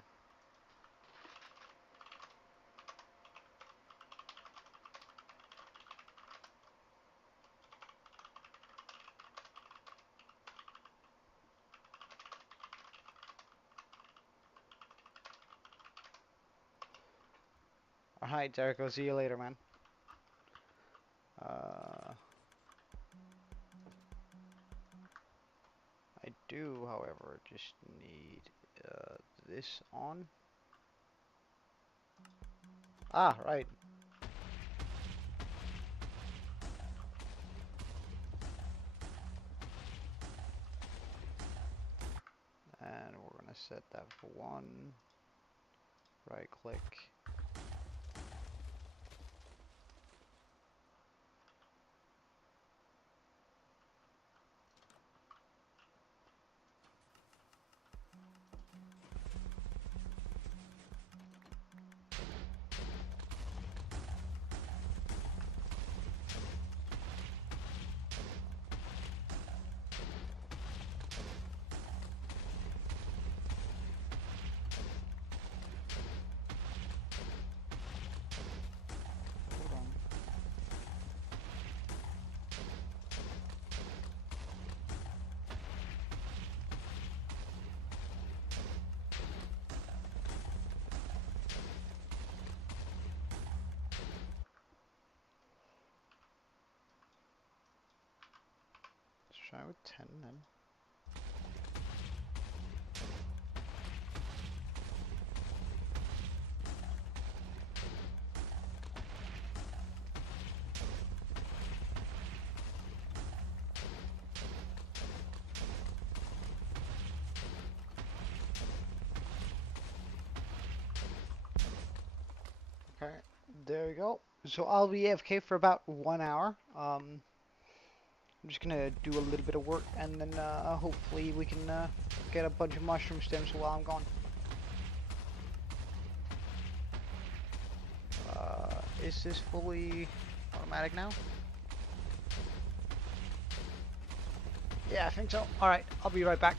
Alright, Derek, I'll see you later, man. I do, however, just need this on. Ah, right. And we're gonna set that for 1. Right click. Hold on. Let's try with 10 then. Okay, there we go. So I'll be AFK for about 1 hour. I'm just gonna do a little bit of work and then hopefully we can get a bunch of mushroom stems while I'm gone. Is this fully automatic now? Yeah, I think so. Alright, I'll be right back.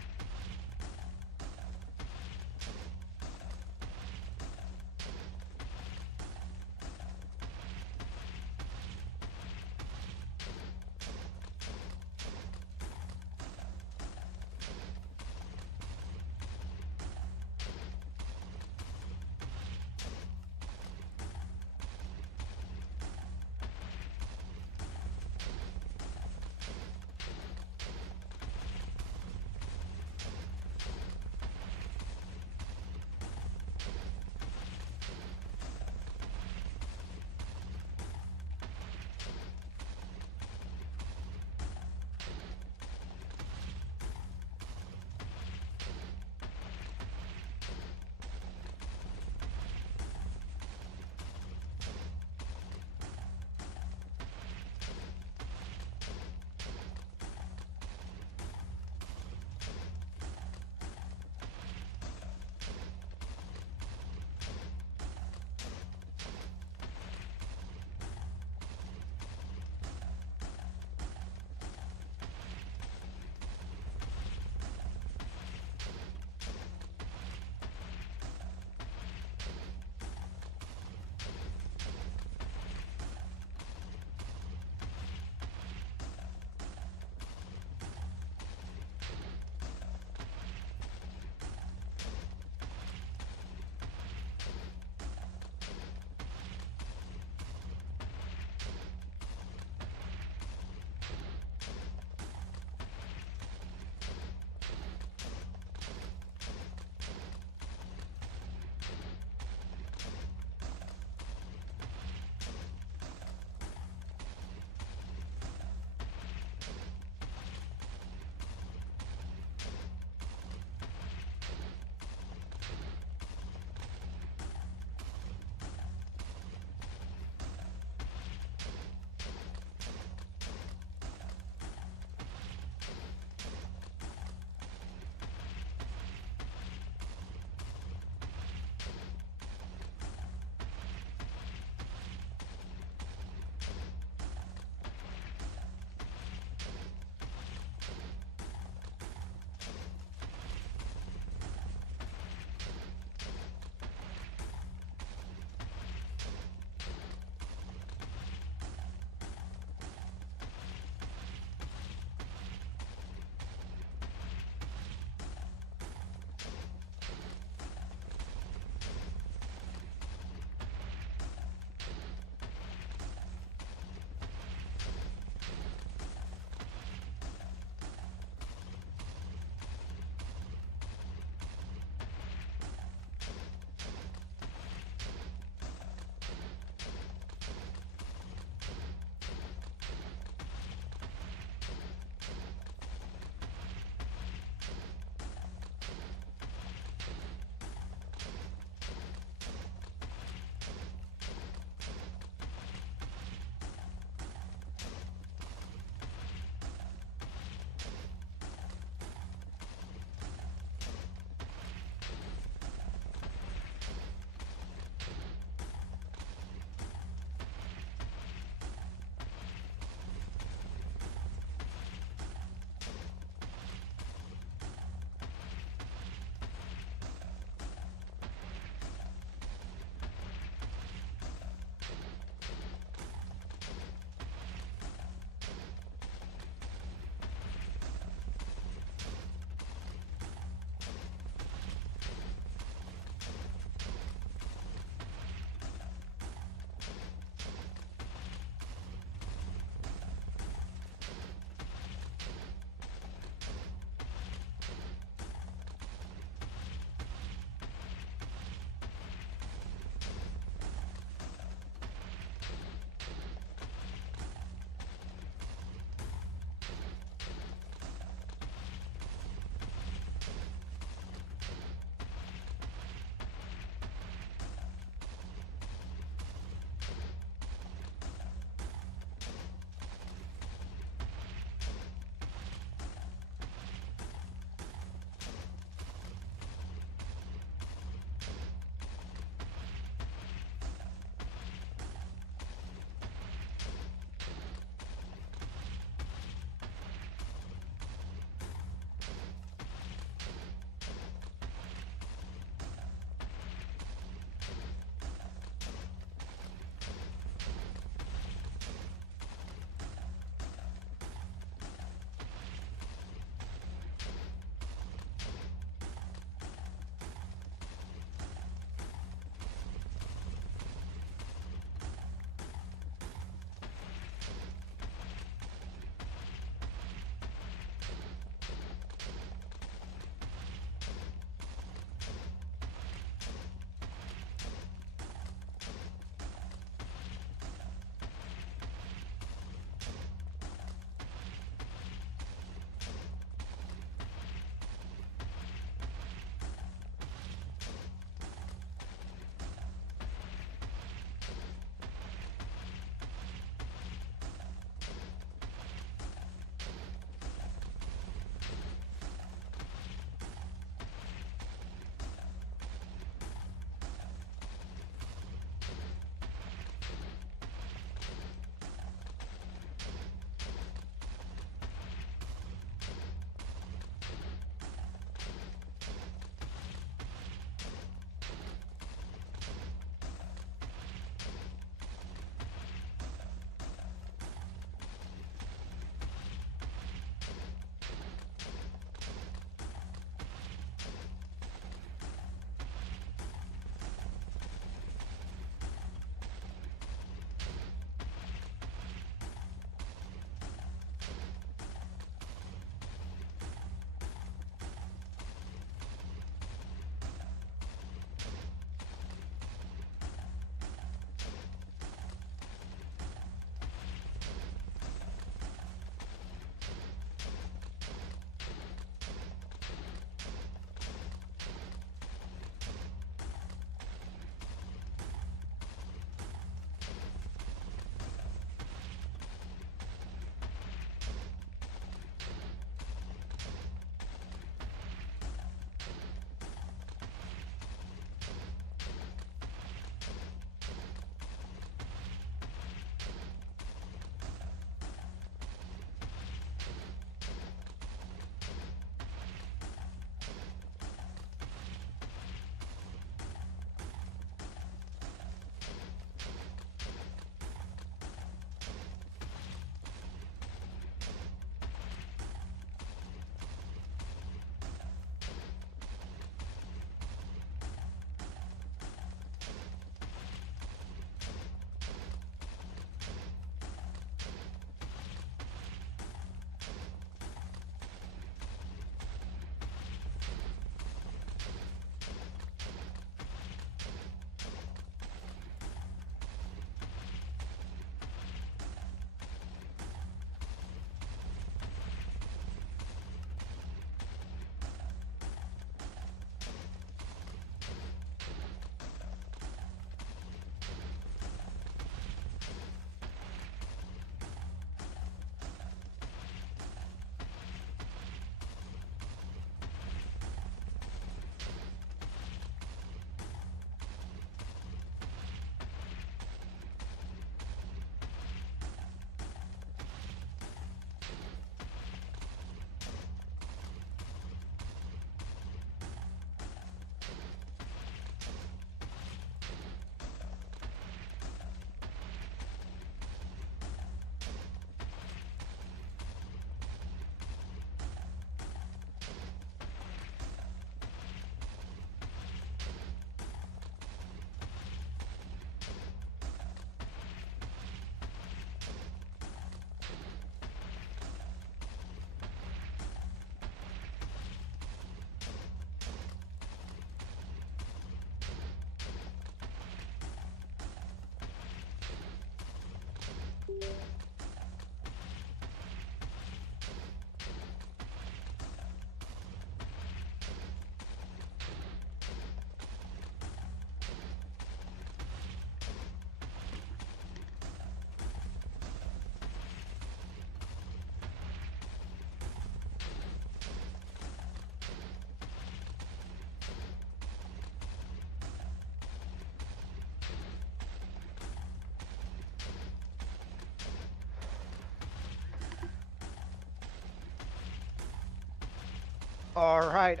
Alright,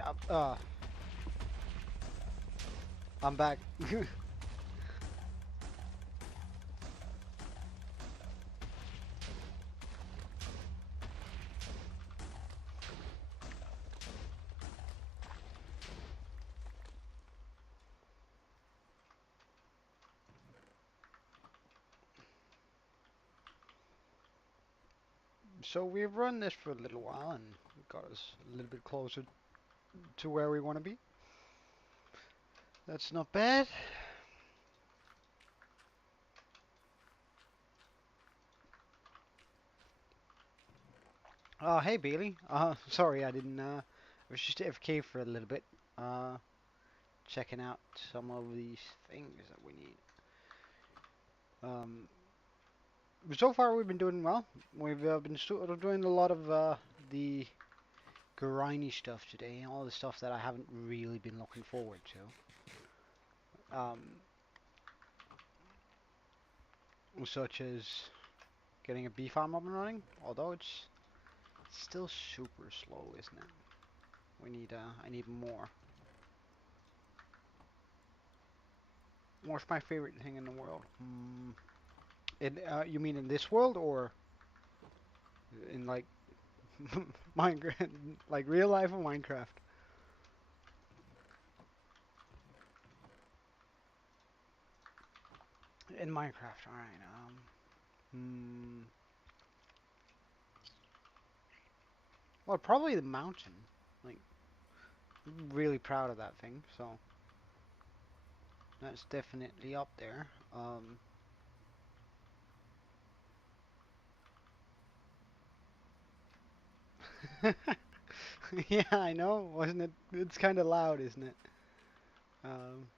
I'm back. So we've run this for a little while and got us a little bit closer to where we want to be. That's not bad. Hey Bailey. Sorry I didn't, I was just AFK for a little bit. Uh, Checking out some of these things that we need. Um, so far we've been doing well. We've been sort of doing a lot of the grindy stuff today, all the stuff that I haven't really been looking forward to. Such as getting a bee farm up and running, although it's still super slow, isn't it? We need, I need more. What's my favorite thing in the world? You mean in this world or in like Minecraft, like real life or Minecraft? In Minecraft, all right. Well, probably the mountain. Like, I'm really proud of that thing, so that's definitely up there. Yeah, I know, wasn't it? It's kind of loud, isn't it? Um,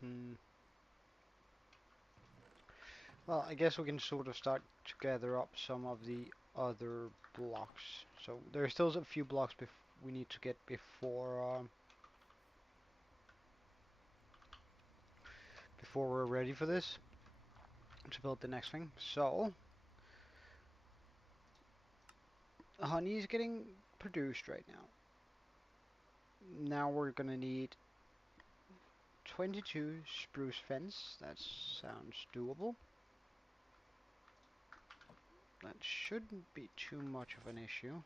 hmm. Well, I guess we can sort of start to gather up some of the other blocks. So there's still a few blocks we need to get before we're ready for this to build the next thing. So honey is getting produced right now. Now we're gonna need 22 spruce fence. That sounds doable. That shouldn't be too much of an issue.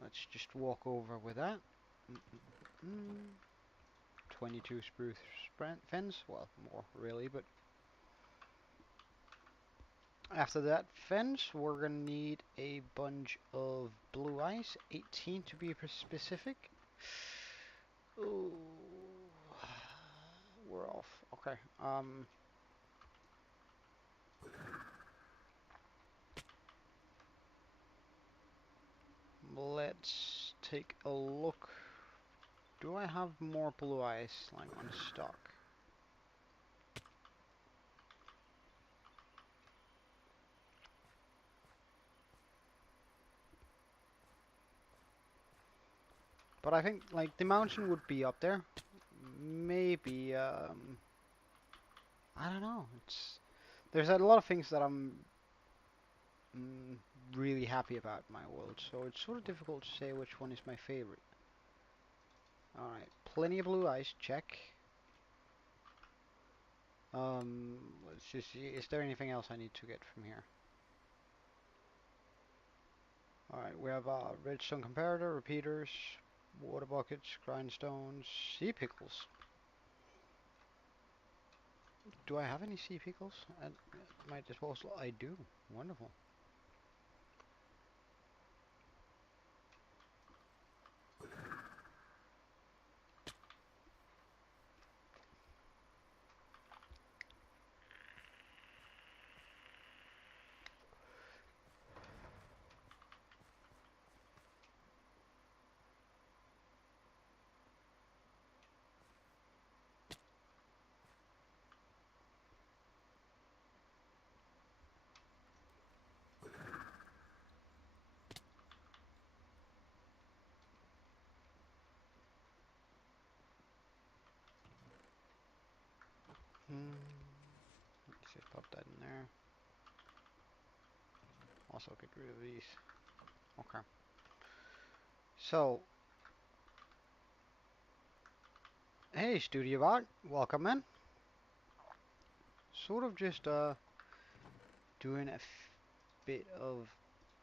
Let's just walk over with that. Mm -mm -mm. 22 spruce fence. Well, more really, but after that fence, we're gonna need a bunch of blue ice, 18 to be specific. Ooh, we're off. Okay. Let's take a look. Do I have more blue ice like on stock? But I think like the mountain would be up there. Maybe I don't know. There's a lot of things that I'm mm, really happy about in my world, so it's sort of difficult to say which one is my favorite. Alright, plenty of blue ice, check. Let's just see, is there anything else I need to get from here? Alright, we have redstone comparator, repeaters, water buckets, grindstones, sea pickles. Do I have any sea pickles at my disposal? I do. Wonderful. Let's see, pop that in there. Also get rid of these. Okay. So, hey Studio Bot, welcome in. Sort of just doing a bit of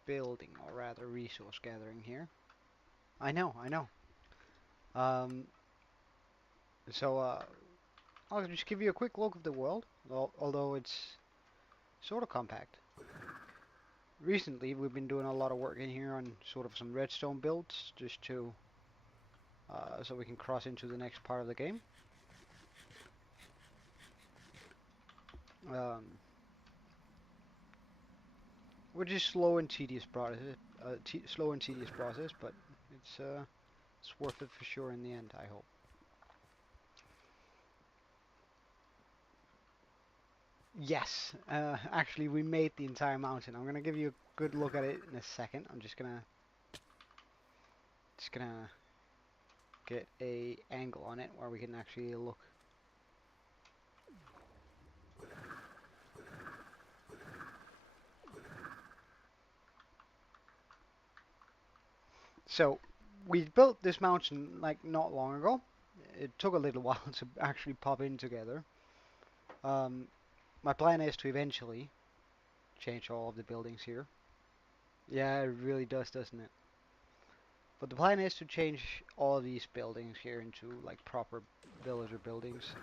building, or rather resource gathering here. I know, I know. Um, so I'll just give you a quick look of the world, although it's sort of compact. Recently, we've been doing a lot of work in here on sort of some redstone builds, just to so we can cross into the next part of the game. Um, which is slow and tedious process, slow and tedious process, but it's worth it for sure in the end, I hope. Yes, actually we made the entire mountain. I'm gonna give you a good look at it in a second. I'm just gonna get a angle on it where we can actually look. So we built this mountain like not long ago. It took a little while to actually pop in together. Um, my plan is to eventually change all of the buildings here. Yeah, it really does, doesn't it? But the plan is to change all of these buildings here into like proper villager buildings.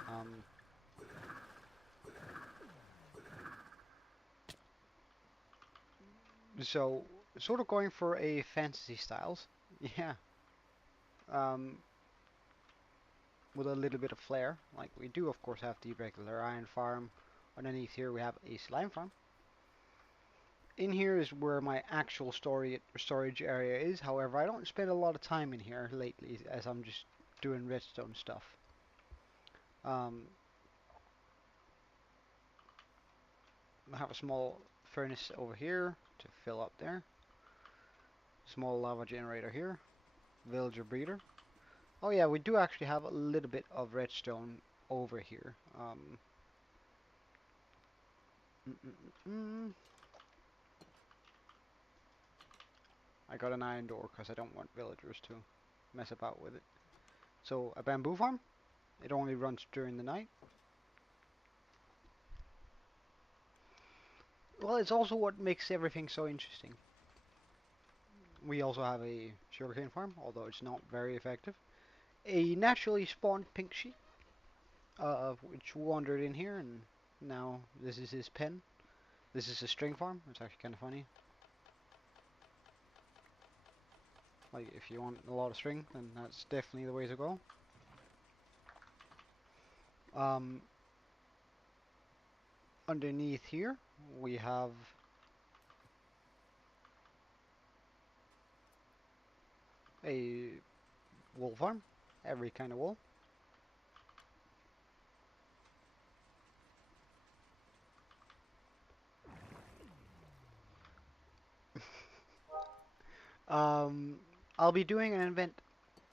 So sort of going for a fantasy styles. Yeah. Um, with a little bit of flair. Like we do of course have the regular iron farm. Underneath here we have a slime farm. In here is where my actual storage area is. However, I don't spend a lot of time in here lately as I'm just doing redstone stuff. Um, I have a small furnace over here to fill up there. Small lava generator here. Villager breeder. Oh yeah, we do actually have a little bit of redstone over here. Mm, mm, mm. I got an iron door because I don't want villagers to mess about with it. So a bamboo farm. It only runs during the night. Well, it's also what makes everything so interesting. We also have a sugarcane farm, although it's not very effective. A naturally spawned pink sheep, which wandered in here, and now this is his pen. This is a string farm. It's actually kind of funny. Like, if you want a lot of string, then that's definitely the way to go. Um, Underneath here, we have a wool farm. Every kind of wool. Um, I'll be doing an event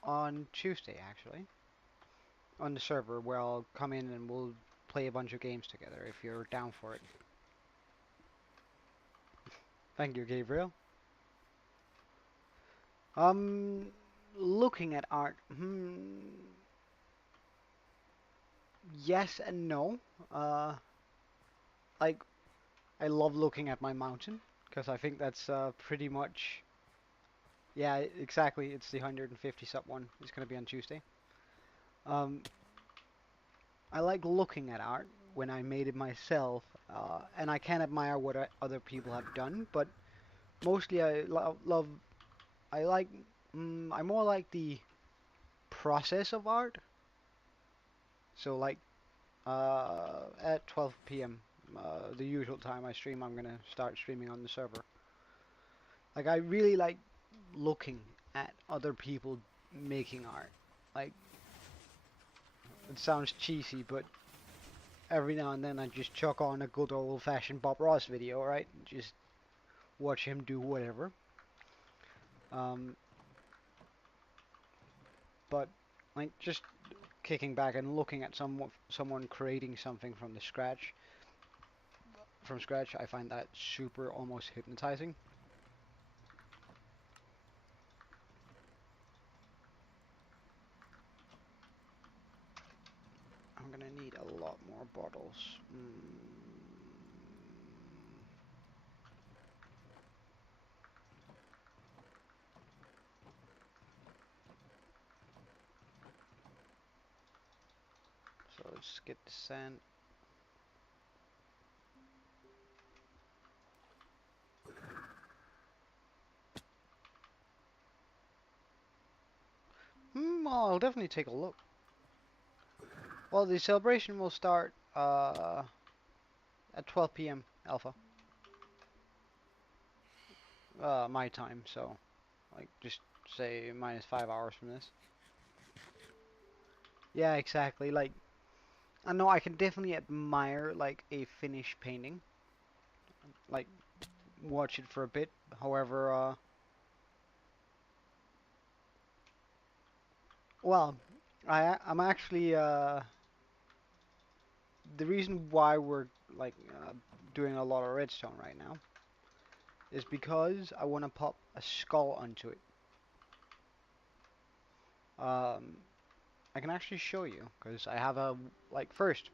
on Tuesday, actually, on the server, where I'll come in and we'll play a bunch of games together, if you're down for it. Thank you, Gabriel. Um, Looking at art, yes and no. Like, I love looking at my mountain, because I think that's pretty much, yeah, exactly, it's the 150 sub one. It's going to be on Tuesday. Um, I like looking at art when I made it myself, and I can admire what other people have done, but mostly I like, I more like the process of art. So like at 12 p.m., the usual time I stream, I'm gonna start streaming on the server. Like I really like looking at other people making art. Like it sounds cheesy, but every now and then I just chuck on a good old-fashioned Bob Ross video, right? Just watch him do whatever. Um, but like just kicking back and looking at someone creating something from scratch, I find that super almost hypnotizing. I'm gonna need a lot more bottles. So let's get the sand. Well, I'll definitely take a look. Well, the celebration will start at 12 p.m. Alpha. My time, so like just say minus 5 hours from this. Yeah, exactly. Like I know I can definitely admire like a finished painting, like watch it for a bit. However, well, I'm actually the reason why we're like doing a lot of redstone right now is because I want to pop a skull onto it. Um, I can actually show you because I have a like first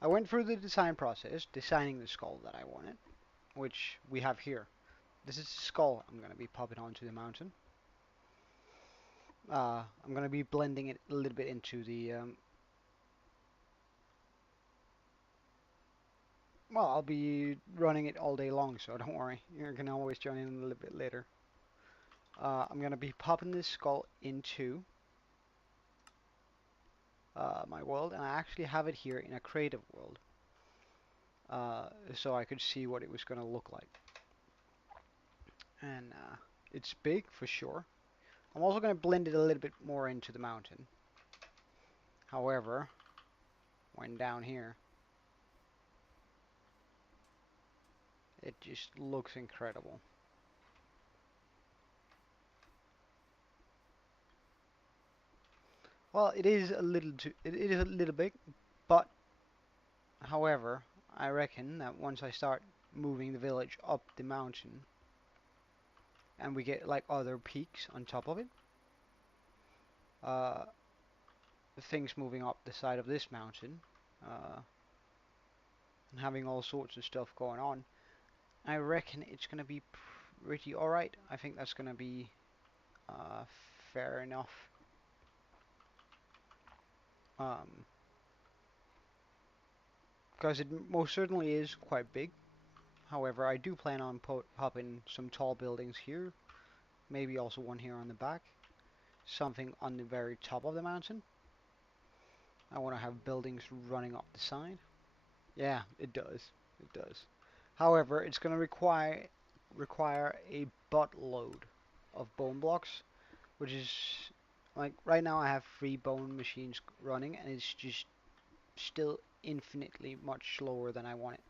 I went through the design process, designing the skull that I wanted, which we have here. This is the skull I'm going to be popping onto the mountain. I'm going to be blending it a little bit into the, well, I'll be running it all day long, so don't worry. You can always join in a little bit later. I'm going to be popping this skull into my world, and I actually have it here in a creative world, so I could see what it was going to look like. And it's big for sure. I'm also going to blend it a little bit more into the mountain. However, when down here, it just looks incredible. Well, it is a little it is a little big, but however, I reckon that once I start moving the village up the mountain and we get like other peaks on top of it, uh, things moving up the side of this mountain, uh, and having all sorts of stuff going on, I reckon it's gonna be pretty alright. I think that's gonna be uh, fair enough. Um, because it most certainly is quite big. However, I do plan on popping some tall buildings here, maybe also one here on the back, something on the very top of the mountain. I want to have buildings running up the side. Yeah, it does. It does. However, it's going to require a buttload of bone blocks, which is like right now I have 3 bone machines running, and it's just still infinitely much slower than I want it.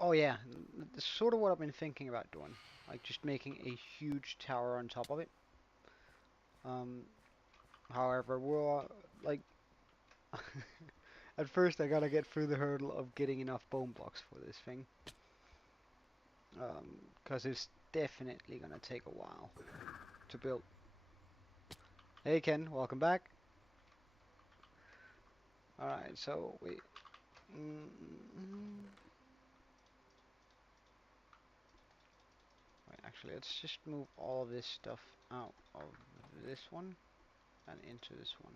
Oh yeah, that's sort of what I've been thinking about doing, like just making a huge tower on top of it. Um, however, we're like at first I gotta get through the hurdle of getting enough bone blocks for this thing, because it's definitely gonna take a while to build. Hey Ken, welcome back. All right, so wait. Wait, actually, let's just move all of this stuff out of this one and into this one.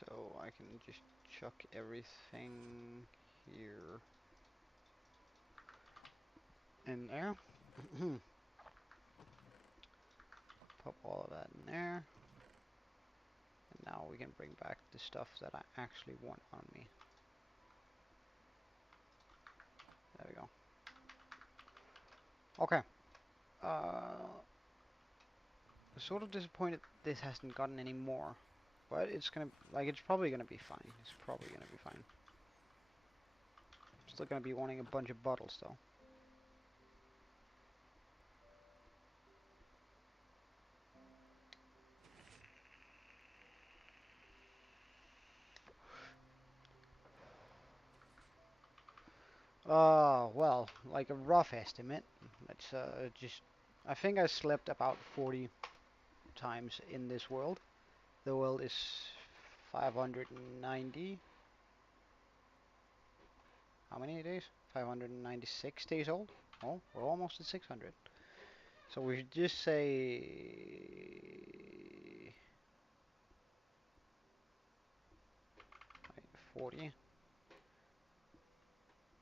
So I can just chuck everything here in there. Pop all of that in there. And now we can bring back the stuff that I actually want on me. There we go. Okay. Uh, sort of disappointed this hasn't gotten any more. But it's gonna, like, it's probably gonna be fine. It's probably gonna be fine. Still gonna be wanting a bunch of bottles though. Well, like a rough estimate. Let's just. I think I slept about 40 times in this world. The world is 590. How many days? 596 days old. Oh, we're almost at 600. So we should just say 40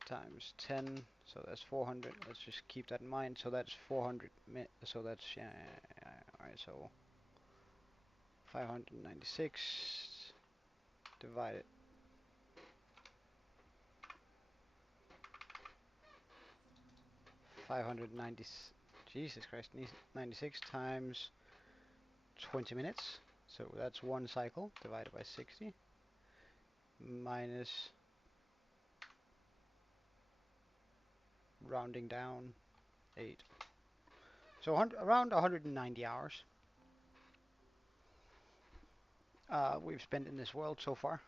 times 10. So that's 400. Let's just keep that in mind. So that's 400. So that's yeah. All right. So 596 divided 590. Jesus Christ. 96 times 20 minutes. So that's one cycle divided by 60 minus rounding down 8. So around 190 hours we've spent in this world so far,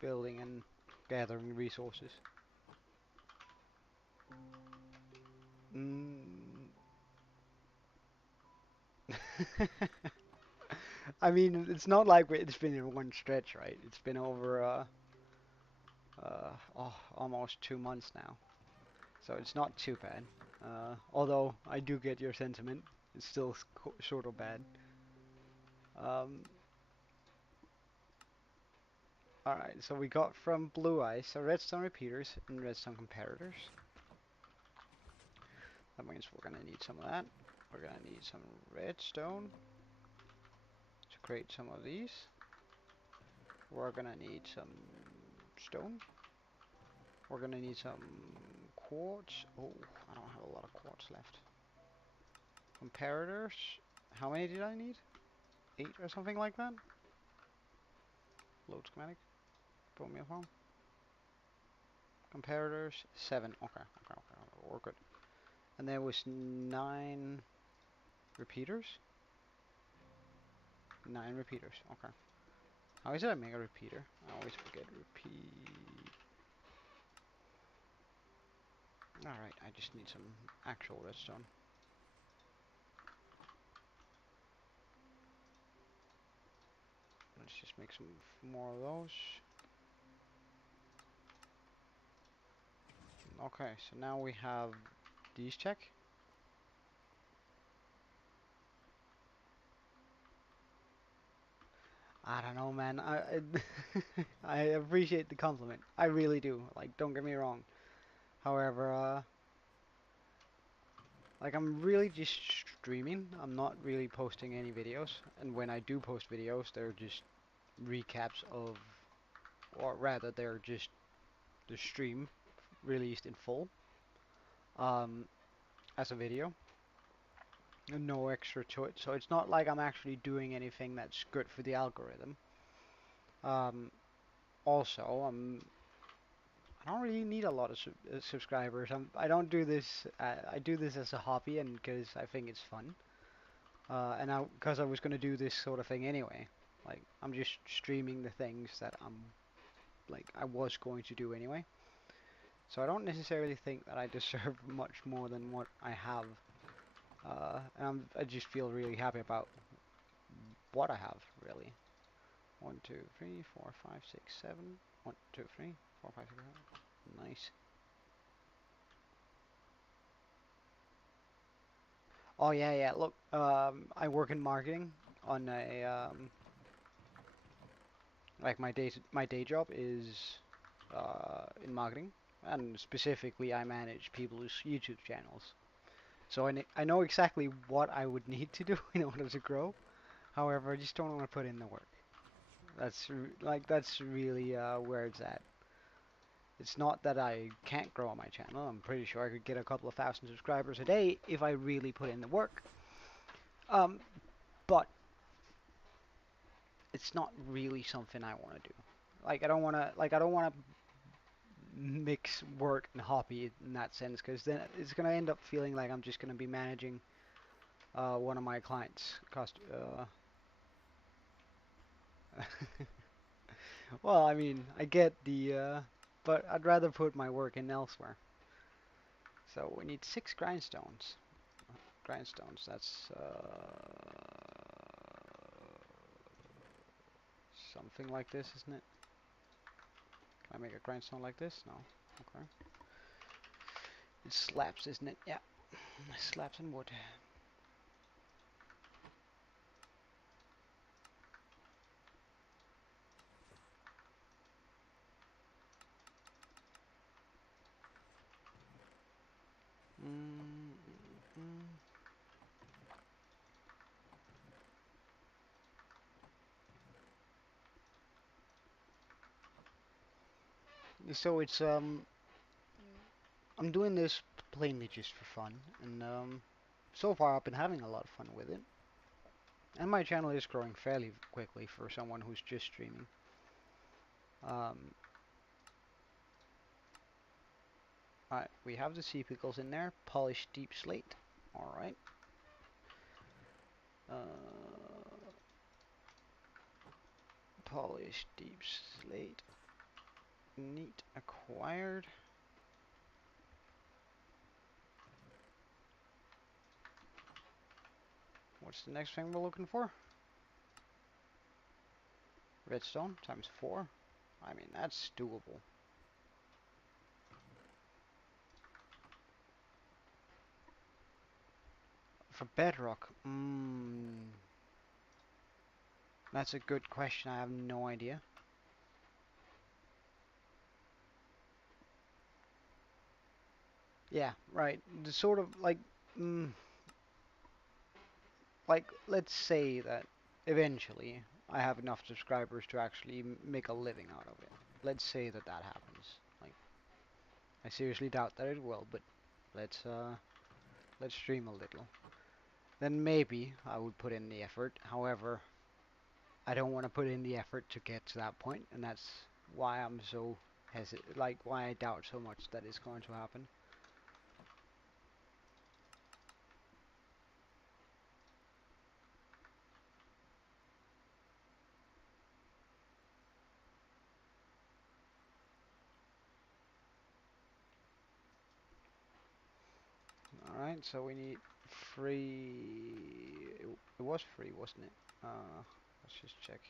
building and gathering resources. Mm. I mean, it's not like it's been in one stretch, right? It's been over almost 2 months now, so it's not too bad. Although I do get your sentiment, it's still sort of bad. Um, Alright, so we got from blue ice, so redstone repeaters and redstone comparators. That means we're gonna need some of that. We're gonna need some redstone to create some of these. We're gonna need some stone. We're gonna need some quartz. Oh, I don't have a lot of quartz left. Comparators. How many did I need? 8 or something like that? Load schematic. Put me a phone. Comparators. 7. Okay. We're good. And there was 9 repeaters. 9 repeaters. Okay. How is it I make a repeater? I always forget repeat. Alright, I just need some actual redstone. Let's just make some more of those. Okay, so now we have these check. I don't know, man. I appreciate the compliment. I really do. Like, don't get me wrong. However, like I'm really just streaming. I'm not really posting any videos. And when I do post videos, they're just recaps of, or rather, they're just the stream released in full, um, as a video. And no extra to it. So it's not like I'm actually doing anything that's good for the algorithm. Um, Also, I don't really need a lot of subscribers. I don't do this. I do this as a hobby and because I think it's fun. And because I was gonna do this sort of thing anyway. Like I'm just streaming the things that I was going to do anyway. So I don't necessarily think that I deserve much more than what I have. And I just feel really happy about what I have, really. 1, 2, 3, 4, 5, 6, 7. 1, 2, 3, 4, 5, 6, 7. Nice. Oh yeah. Look, I work in marketing on a like my day job is in marketing, and specifically I manage people's YouTube channels. So I know exactly what I would need to do in order to grow. However, I just don't want to put in the work. That's really where it's at. It's not that I can't grow on my channel. I'm pretty sure I could get a couple of thousand subscribers a day if I really put in the work. Um, but it's not really something I want to do. Like I don't want to mix work and hobby in that sense, because then it's gonna end up feeling like I'm just gonna be managing one of my clients' cost. Well, I mean, I get the, but I'd rather put my work in elsewhere. So we need 6 grindstones. Grindstones. That's something like this, isn't it? Can I make a grindstone like this? No. Okay. It's slabs, isn't it? Yeah. Slabs and wood. Mm, mm, So it's I'm doing this plainly just for fun, and so far I've been having a lot of fun with it. And my channel is growing fairly quickly for someone who's just streaming. Um, Alright, we have the sea pickles in there. Polished deep slate. Alright. Uh, Polished deep slate. Neat. Acquired. What's the next thing we're looking for? Redstone times 4. I mean, that's doable. For bedrock, that's a good question. I have no idea. Yeah, right. The sort of like let's say that eventually I have enough subscribers to actually make a living out of it. Let's say that that happens. Like, I seriously doubt that it will, but let's uh let's stream a little. Then maybe I would put in the effort. However, I don't want to put in the effort to get to that point, and that's why I'm so like why I doubt so much that it's going to happen. Alright, so we need free... It was free, wasn't it? Let's just check.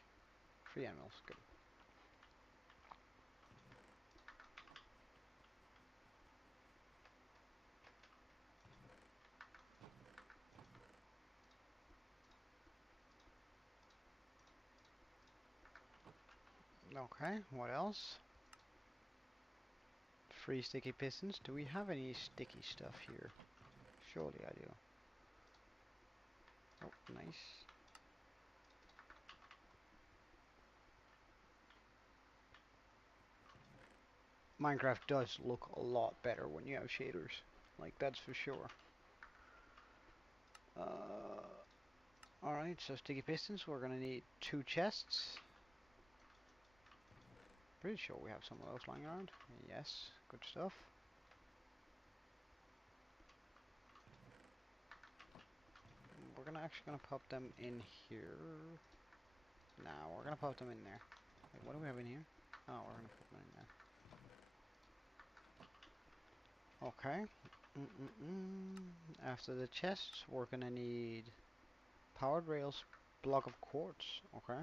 Free animals, good. Okay, what else? Free sticky pistons. Do we have any sticky stuff here? Surely I do. Oh, nice. Minecraft does look a lot better when you have shaders. Like, that's for sure. Alright, so sticky pistons, we're gonna need 2 chests. Pretty sure we have some of those lying around. Yes, good stuff. We're actually gonna pop them in here. Now we're gonna pop them in there. Wait, what do we have in here? Oh, we're gonna put them in there. Okay. After the chests, we're gonna need powered rails, block of quartz. Okay.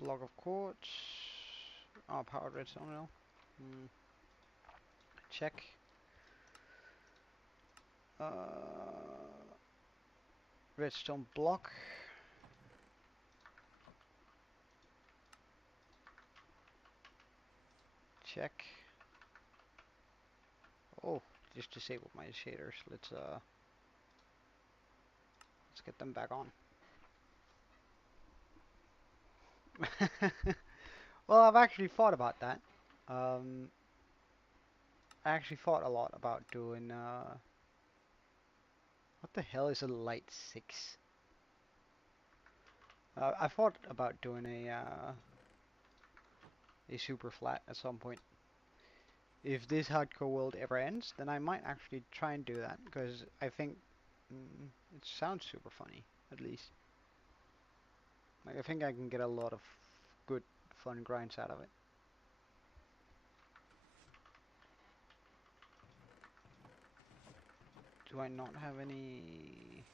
Block of quartz. Oh, powered redstone rail. Mm, check. Redstone block. Check. Oh, just disabled my shaders. Let's get them back on. Well, I've actually thought about that. Um, I actually thought a lot about doing, what the hell is a light 6? I thought about doing a super flat at some point. If this hardcore world ever ends, then I might actually try and do that, because I think it sounds super funny, at least. Like, I think I can get a lot of good, fun grinds out of it. Do I not have any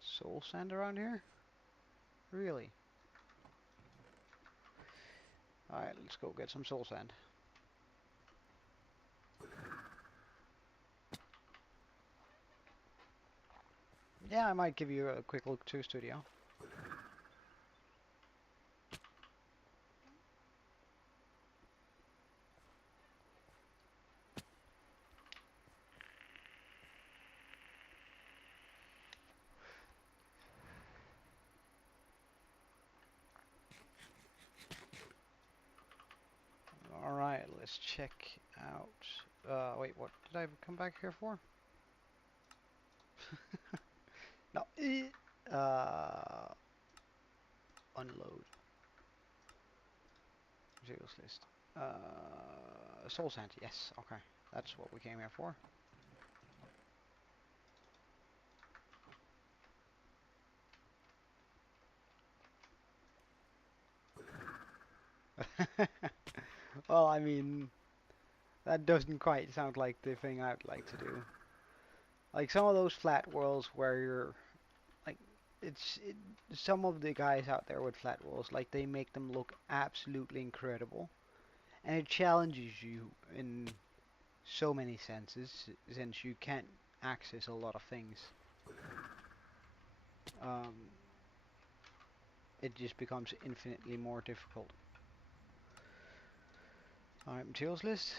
soul sand around here? Really? Alright, let's go get some soul sand. Yeah, I might give you a quick look to studio. Alright, let's check out... wait, what did I come back here for? No, unload. Materials list. Soul sand, yes, okay. That's what we came here for. Well, I mean, that doesn't quite sound like the thing I'd like to do. Like some of those flat worlds where you're like, some of the guys out there with flat worlds, like they make them look absolutely incredible, and it challenges you in so many senses since you can't access a lot of things. Um, it just becomes infinitely more difficult. Alright, materials list.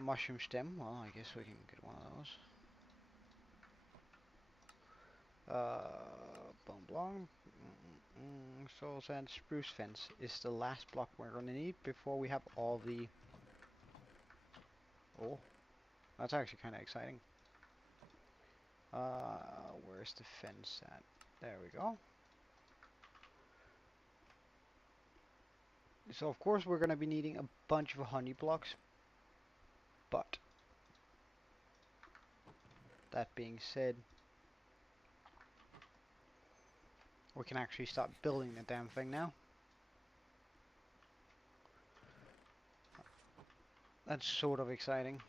Mushroom stem. Well, I guess we can get one of those. Bone blong. Soul sand spruce fence is the last block we're gonna need before we have all the... Oh, that's actually kind of exciting. Where's the fence at? There we go. So of course we're gonna be needing a bunch of honey blocks, but that being said, we can actually start building the damn thing now. That's sort of exciting.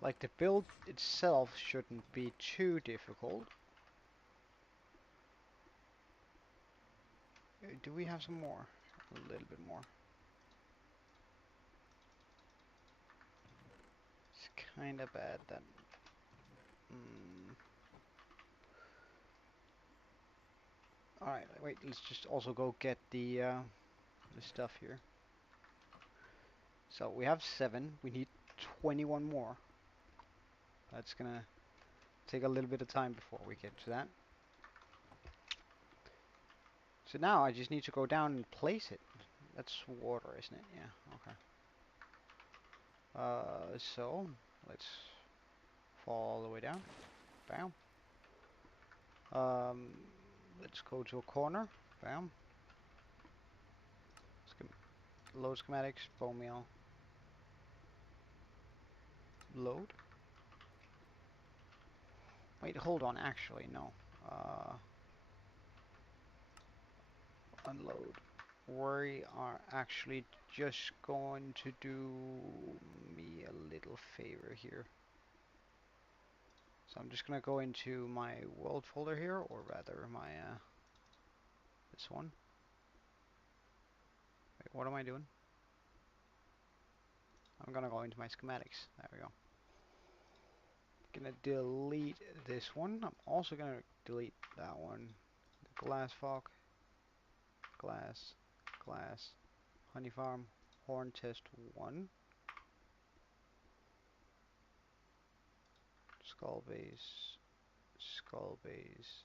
Like, the build itself shouldn't be too difficult. Do we have some more? A little bit more. It's kind of bad that... Alright, wait, let's just also go get the stuff here. So we have 7, we need 21 more. That's gonna take a little bit of time before we get to that. So now I just need to go down and place it. That's water, isn't it? Yeah, okay. So let's fall all the way down. Bam. Let's go to a corner. Bam. Load schematics, bone meal. Load. Wait, hold on, actually, no. Unload. We are actually just going to do me a little favor here. So I'm just gonna go into my world folder here, or rather my this one. Wait, what am I doing? I'm gonna go into my schematics. There we go. Gonna delete this one. I'm also gonna delete that one. The glass fog, glass, glass, honey farm, horn test 1, skull base, Skull base,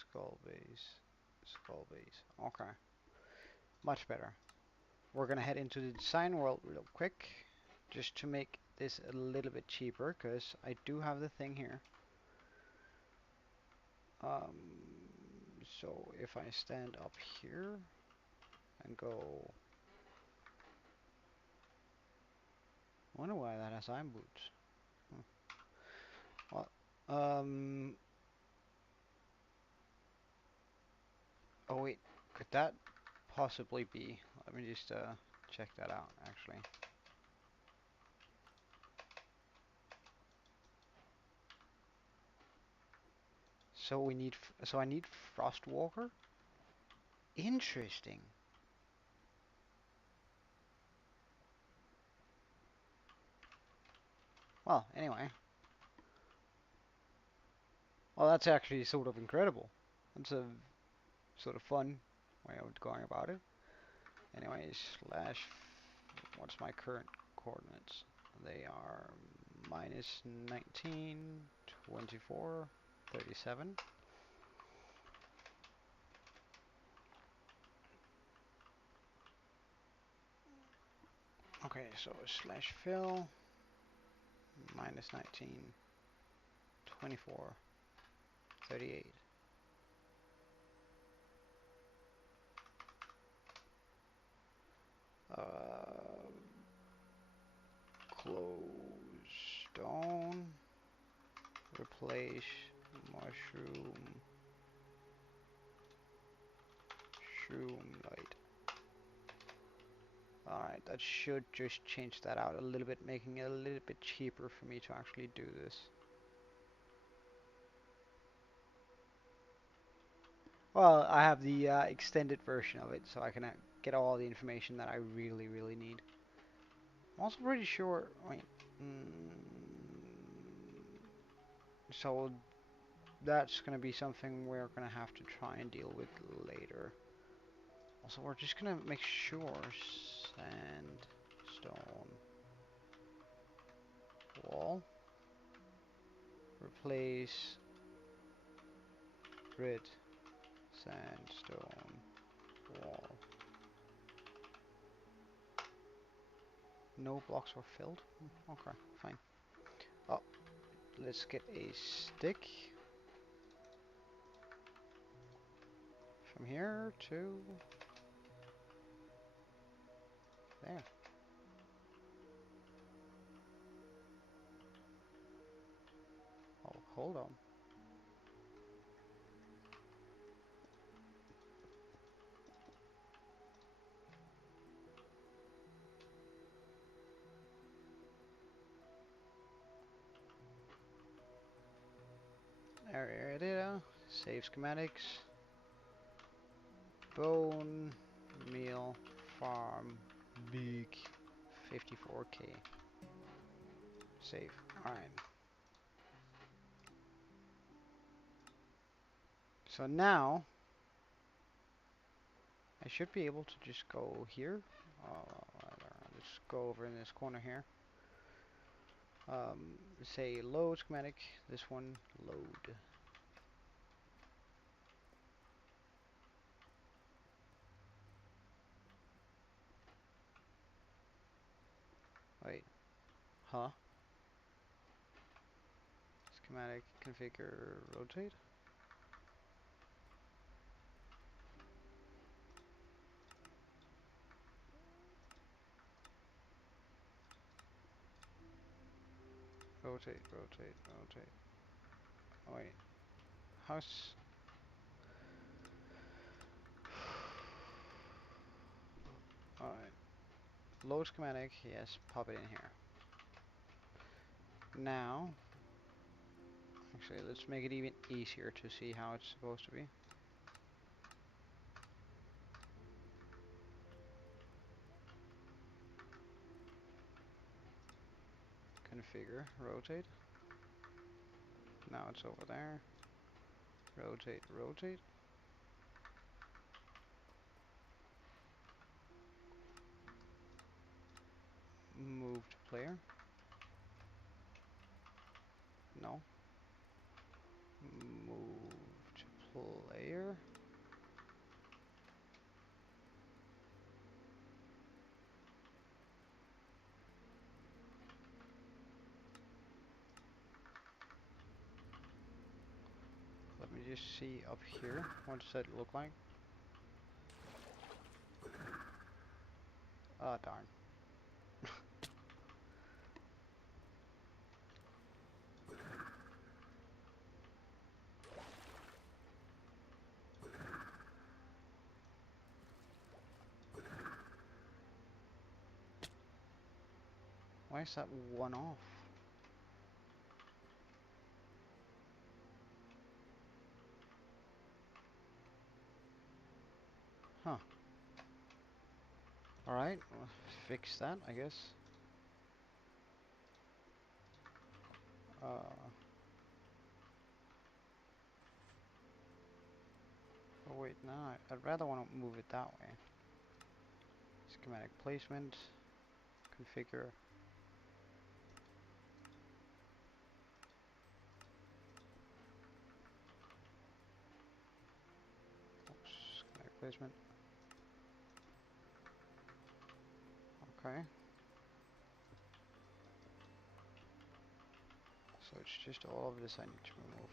skull base, skull base. Okay, much better. We're gonna head into the design world real quick, just to make this a little bit cheaper, because I do have the thing here. So if I stand up here and go, I wonder why that has iron boots. Well, oh wait, could that possibly be? Let me just check that out actually. So we need, so I need Frostwalker. Interesting. Well, anyway. Well, that's actually sort of incredible. That's a sort of fun way of going about it. Anyway, slash, what's my current coordinates? They are minus 19, 24, 37. Okay, so slash fill, minus 19, 24, 38. Close stone, replace mushroom, light. Alright, that should just change that out a little bit, making it a little bit cheaper for me to actually do this. Well, I have the extended version of it, so I can get all the information that I really, really need. I'm also pretty sure, wait, so that's going to be something we're going to have to try and deal with later. Also, we're just going to make sure sand, stone, wall, replace grid, sandstone, wall. No blocks were filled? Okay, fine. Oh, let's get a stick. From here to there. Oh, hold on. There it is. Save schematics. Bone, meal, farm, big, 54k. Save. Alright. So now, I should be able to just go here. Let's go over in this corner here. Say load schematic. This one, load. Wait. Huh? Schematic, configure, rotate. Rotate, rotate, rotate. Oh, wait. How's... Alright. Load schematic, yes, pop it in here. Now, actually, let's make it even easier to see how it's supposed to be. Configure, rotate. Now it's over there. Rotate, rotate. Move to player. No. just see up here. What does that look like? Ah, darn. Why is that one off? Huh. Alright, we'll fix that, I guess. Oh wait, no, I'd rather want to move it that way. Schematic placement, configure. Oops, schematic placement. Okay. So it's just all of this I need to remove.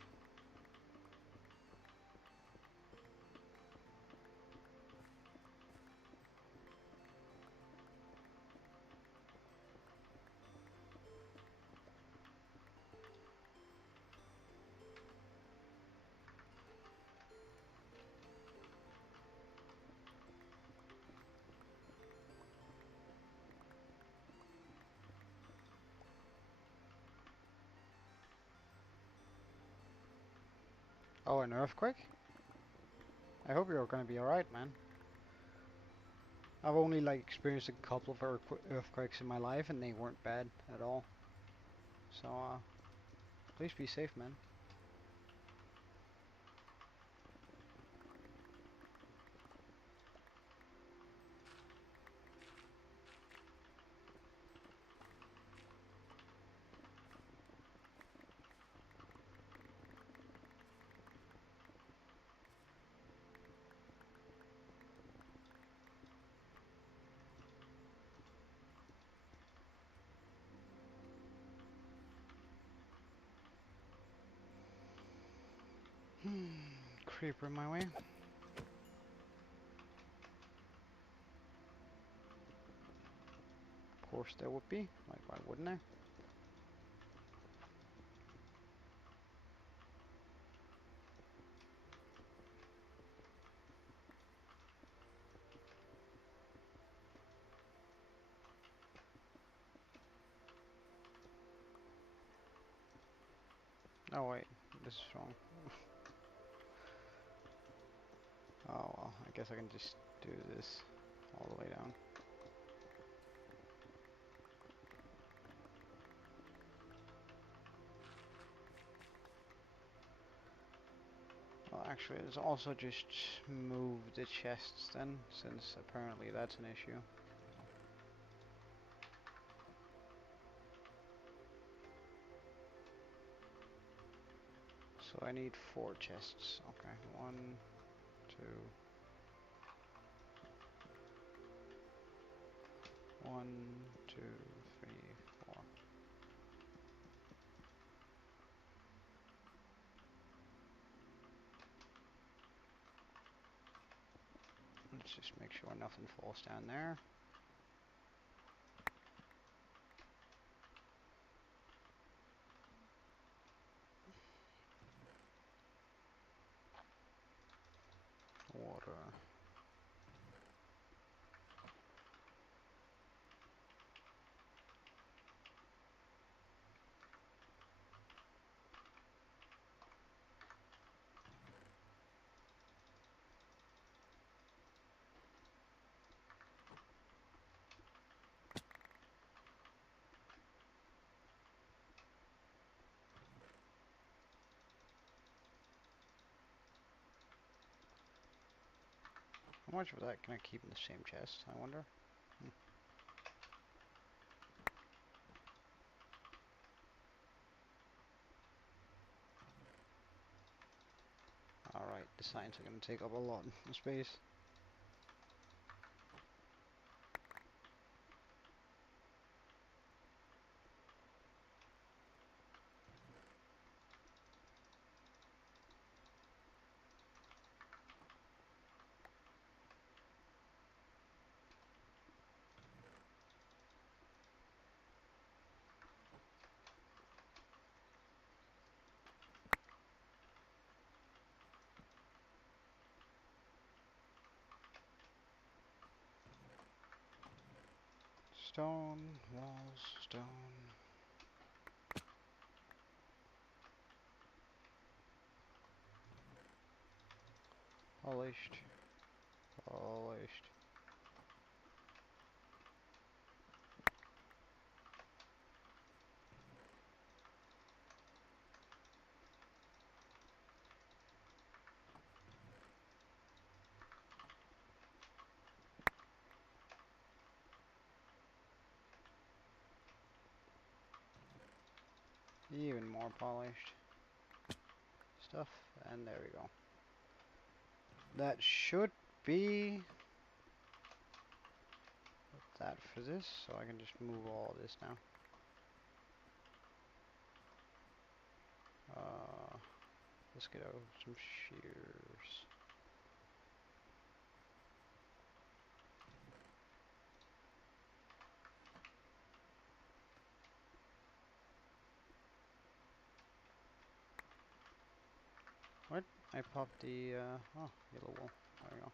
Oh, an earthquake? I hope you're gonna be alright, man. I've only like experienced a couple of earthquakes in my life and they weren't bad at all. So, please be safe, man. Creeper in my way. Of course there would be. Like, why wouldn't there? Oh wait, this is wrong. Oh well, I guess I can just do this all the way down. Well, actually, let's also just move the chests then, since apparently that's an issue. So I need 4 chests. Okay, 1, 2, 1, 2, 3, 4. Let's just make sure nothing falls down there. Water. How much of that can I keep in the same chest, I wonder? Alright, the signs are going to take up a lot of space. Stone, walls, stone. Polished, polished. Even more polished stuff, and there we go. That should be that for this, so I can just move all this now. Let's get out some shears. What? I popped the, oh, yellow wool. There we go.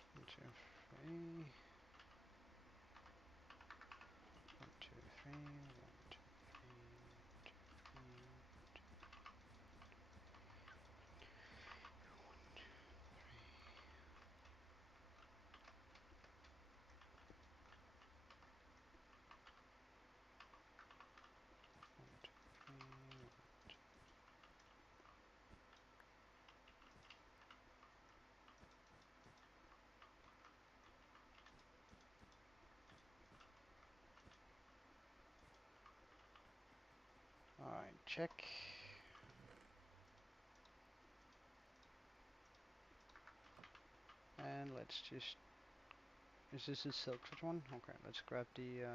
One, two, three. 1, 2, 3. 1, 2, 3. 1, 2, 3. 1, 2, 3. Alright, check. And let's just... Is this a silk switch one? Okay, let's grab the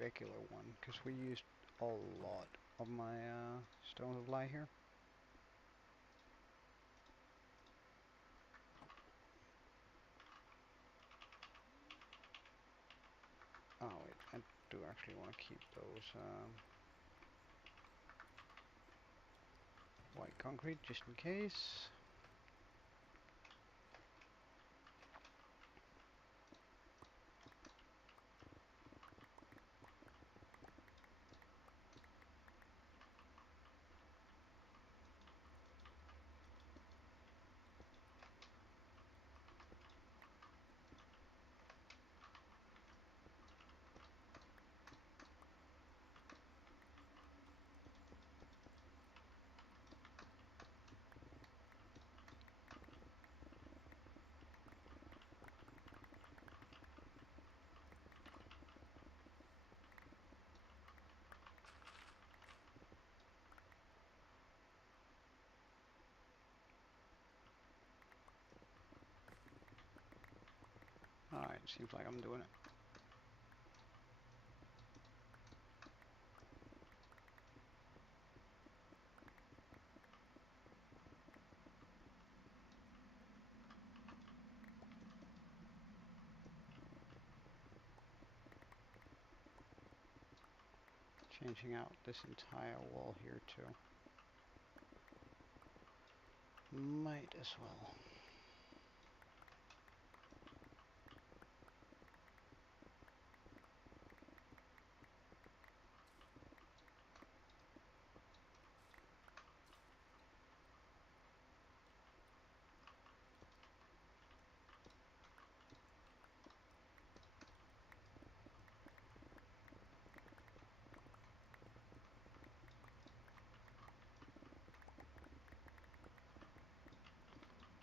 regular one, because we used a lot of my stones of light here. Oh wait, I do actually want to keep those white concrete just in case. Alright, seems like I'm doing it. Changing out this entire wall here too. Might as well.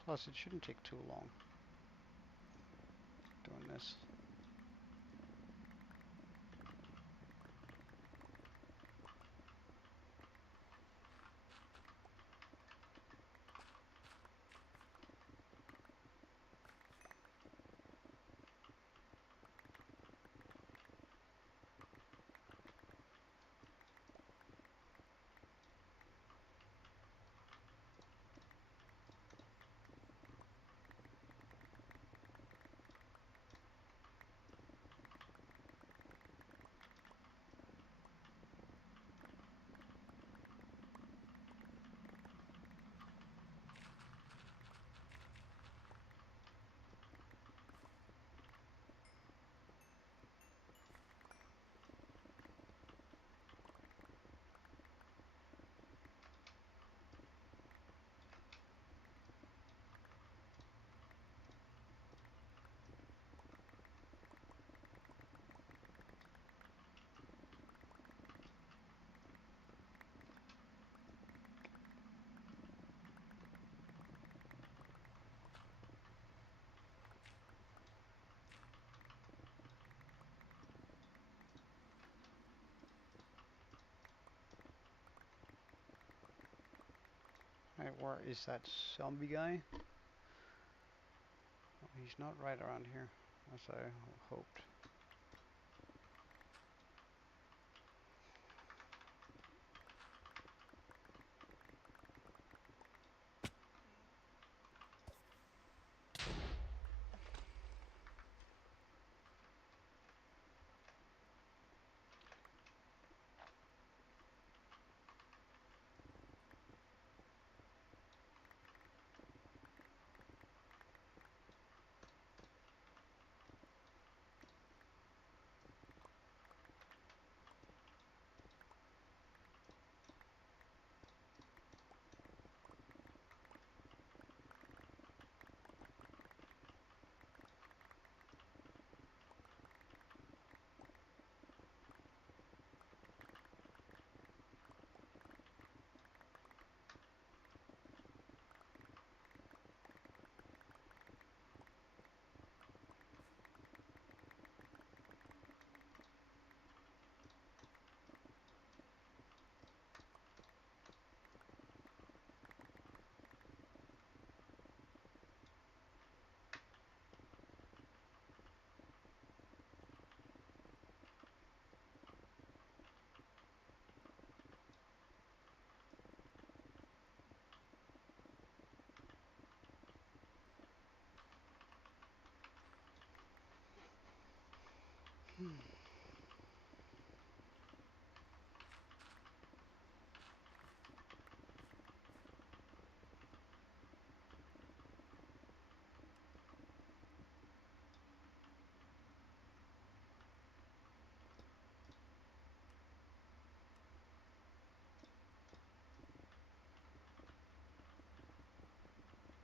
Plus, it shouldn't take too long doing this. Right, where is that zombie guy? Oh, he's not right around here, as I hoped.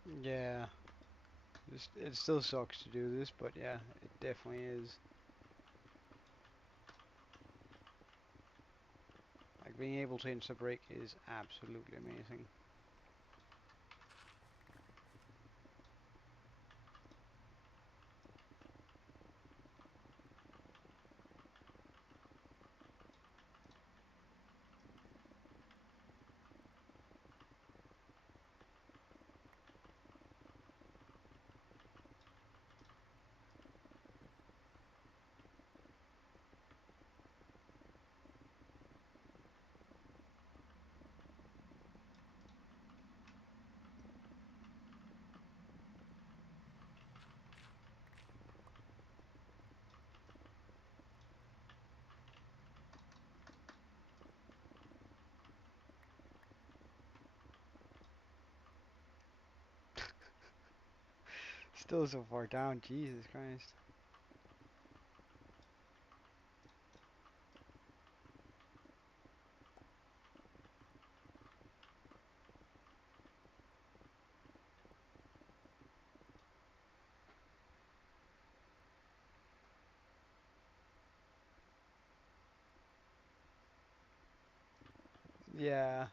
Yeah, it still sucks to do this, but yeah, it definitely is. Like being able to insta break is absolutely amazing. Still so far down, Jesus Christ. Yeah,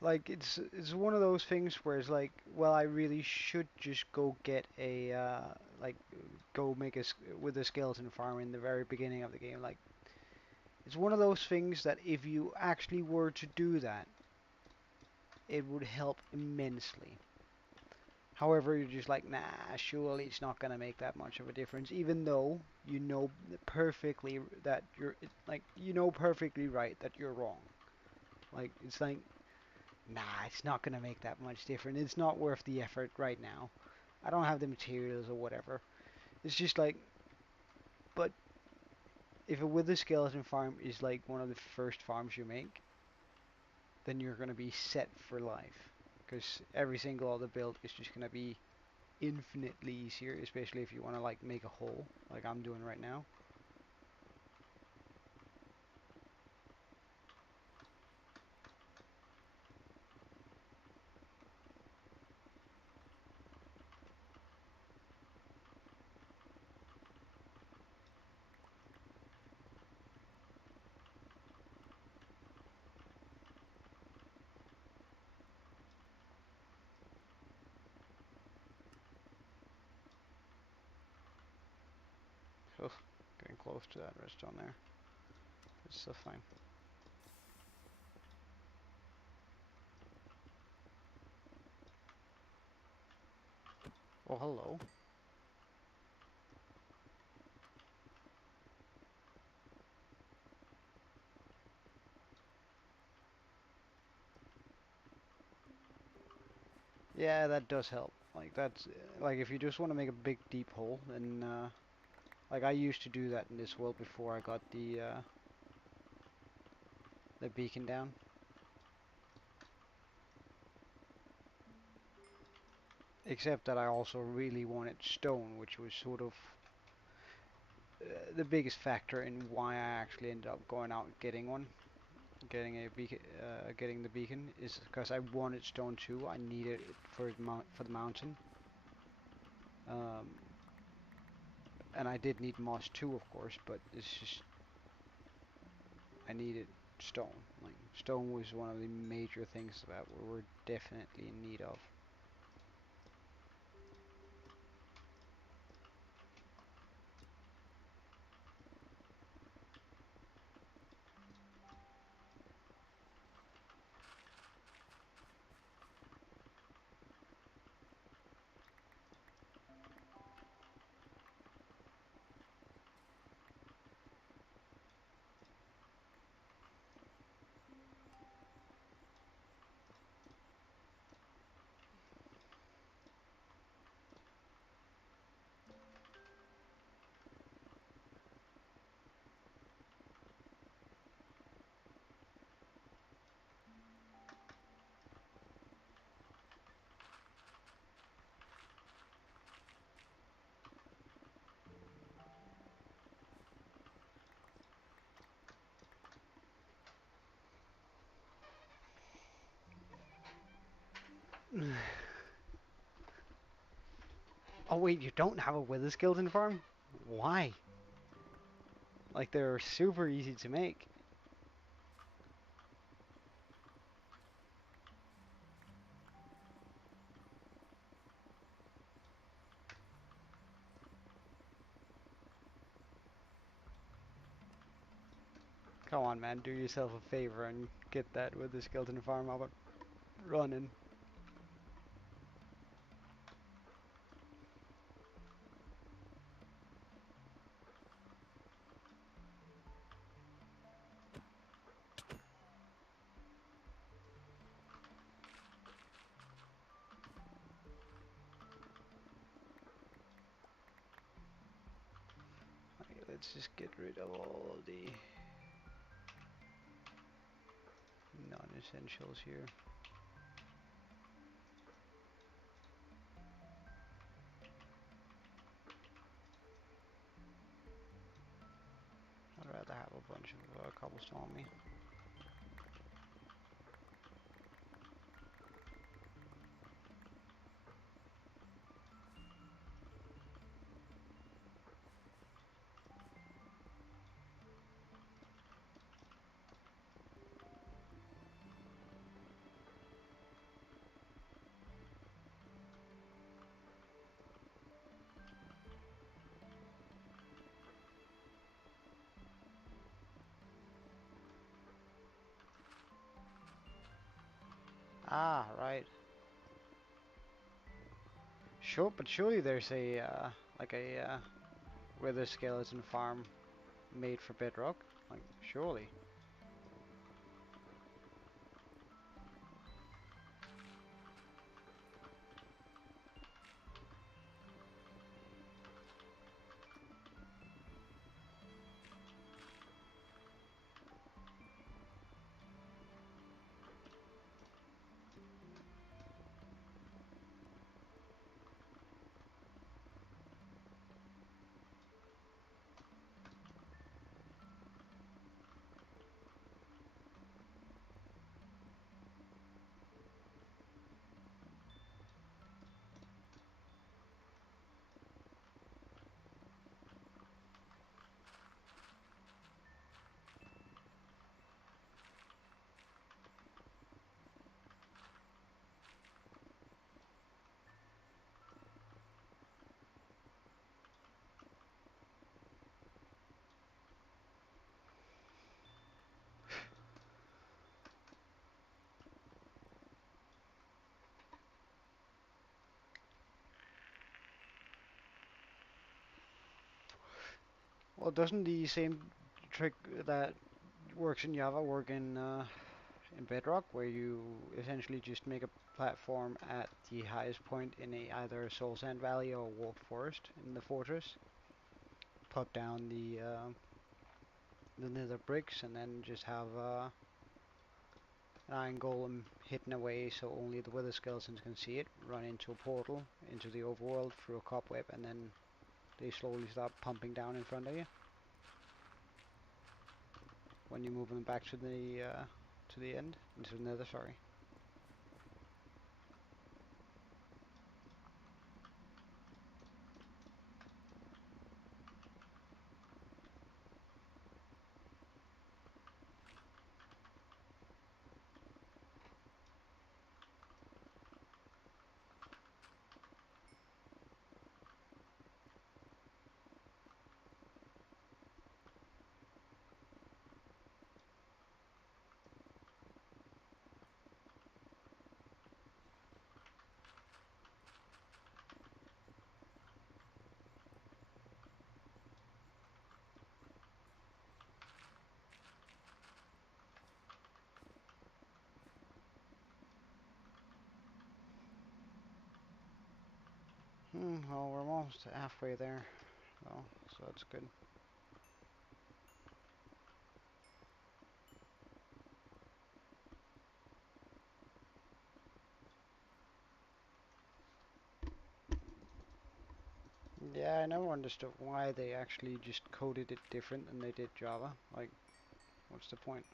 like it's one of those things where it's like, well, I really should just go get a like go make with a skeleton farm in the very beginning of the game. Like it's one of those things that if you actually were to do that, it would help immensely. However, you're just like, nah, surely it's not gonna make that much of a difference, even though you know perfectly that like you know perfectly right that you're wrong. Like it's like, nah, it's not gonna make that much difference. It's not worth the effort right now. I don't have the materials or whatever. It's just like, but if a wither skeleton farm is like one of the first farms you make, then you're gonna be set for life. Because every single other build is just gonna be infinitely easier, especially if you want to like make a hole, like I'm doing right now. Oh, getting close to that redstone there. It's still fine. Oh, hello. Yeah, that does help. Like that's like if you just want to make a big deep hole, then like I used to do that in this world before I got the beacon down. Except that I also really wanted stone, which was sort of the biggest factor in why I actually ended up going out and getting one, getting a beacon, getting the beacon, is because I wanted stone too. I needed it for for the mountain, um, and I did need moss too, of course. But it's just I needed stone. Like stone was one of the major things that we were definitely in need of. Oh wait, you don't have a wither skeleton farm? Why? Like they're super easy to make. Come on, man, do yourself a favor and get that wither skeleton farm up and running. Okay, let's just get rid of all the non-essentials here. I'd rather have a bunch of cobblestone on me. Ah, right. Sure, but surely there's a like a wither skeleton farm made for bedrock. Like, surely. Well, doesn't the same trick that works in Java work in Bedrock, where you essentially just make a platform at the highest point in a either Soul Sand Valley or Wolf Forest in the fortress, put down the nether bricks, and then just have an iron golem hidden away so only the wither skeletons can see it, run into a portal into the overworld through a cobweb, and then they slowly start pumping down in front of you when you move them back to the end, into the nether, sorry. Well, we're almost halfway there, though, so that's good. Yeah, I never understood why they actually just coded it different than they did Java. Like, what's the point?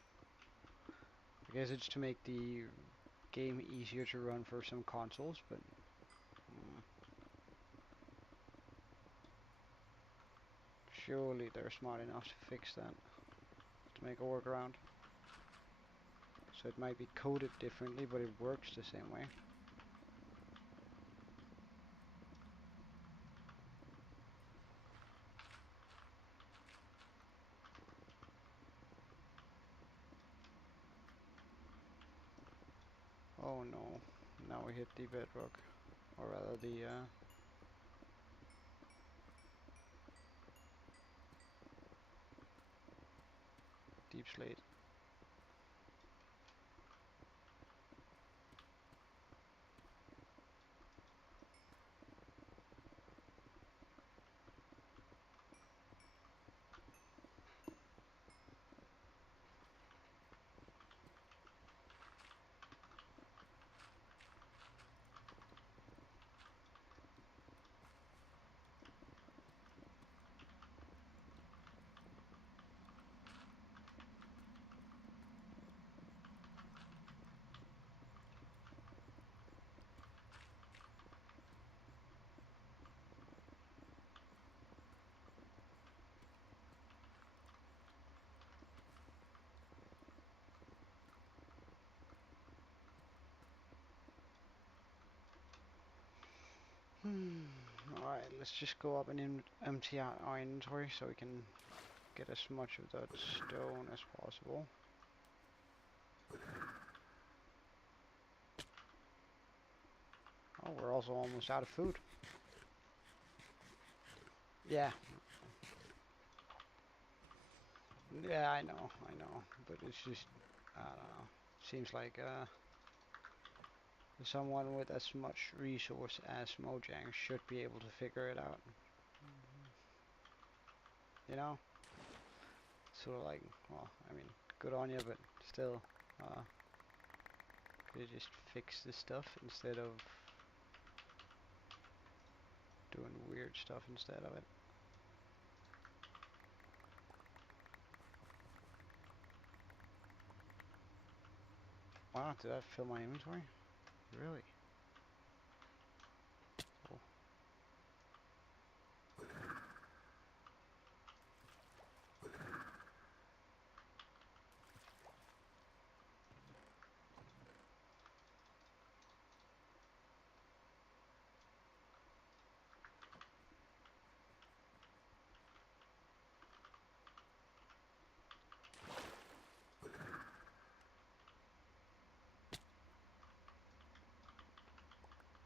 I guess it's to make the game easier to run for some consoles, but surely they're smart enough to fix that, to make a workaround. So it might be coded differently, but it works the same way. Oh no, now we hit the bedrock, or rather the deep slate. Alright, let's just go up and empty out our inventory so we can get as much of that stone as possible. Oh, we're also almost out of food. Yeah. Yeah, I know, but it's just, I don't know. Seems like someone with as much resource as Mojang should be able to figure it out. You know? Sort of like, well, I mean, good on you, but still, you just fix the stuff instead of doing weird stuff instead of it. Wow, did that fill my inventory? Really? Oh.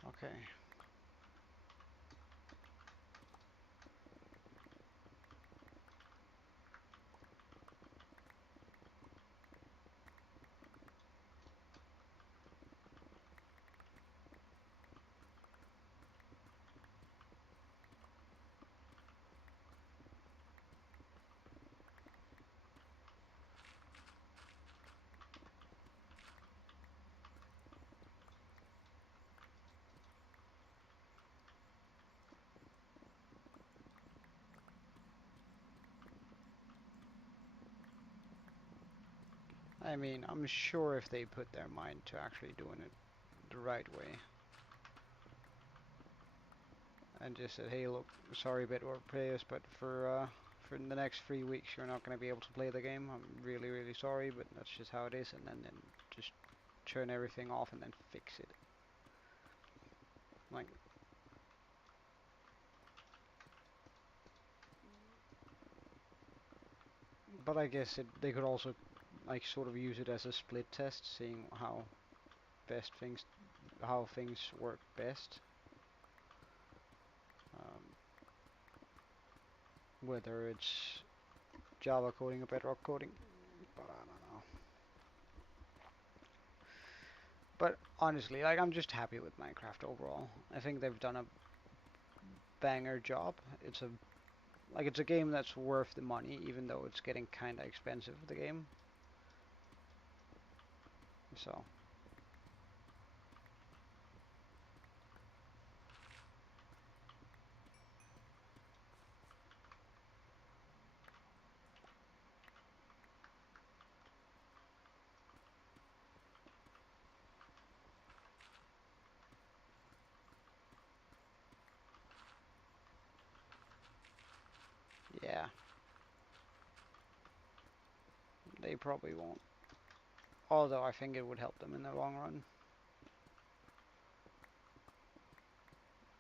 Okay. I mean, I'm sure if they put their mind to actually doing it the right way and just said, hey, look, sorry, Bitwar players, but for the next 3 weeks you're not going to be able to play the game. I'm really, really sorry, but that's just how it is, and then just turn everything off and then fix it. Like, but I guess they could also like sort of use it as a split test, seeing best things how things work best. Um, whether it's Java coding or Bedrock coding, but I don't know. But honestly, like I'm just happy with Minecraft overall. I think they've done a banger job. It's a game that's worth the money, even though it's getting kind of expensive. The game, so yeah, they probably won't. Although I think it would help them in the long run.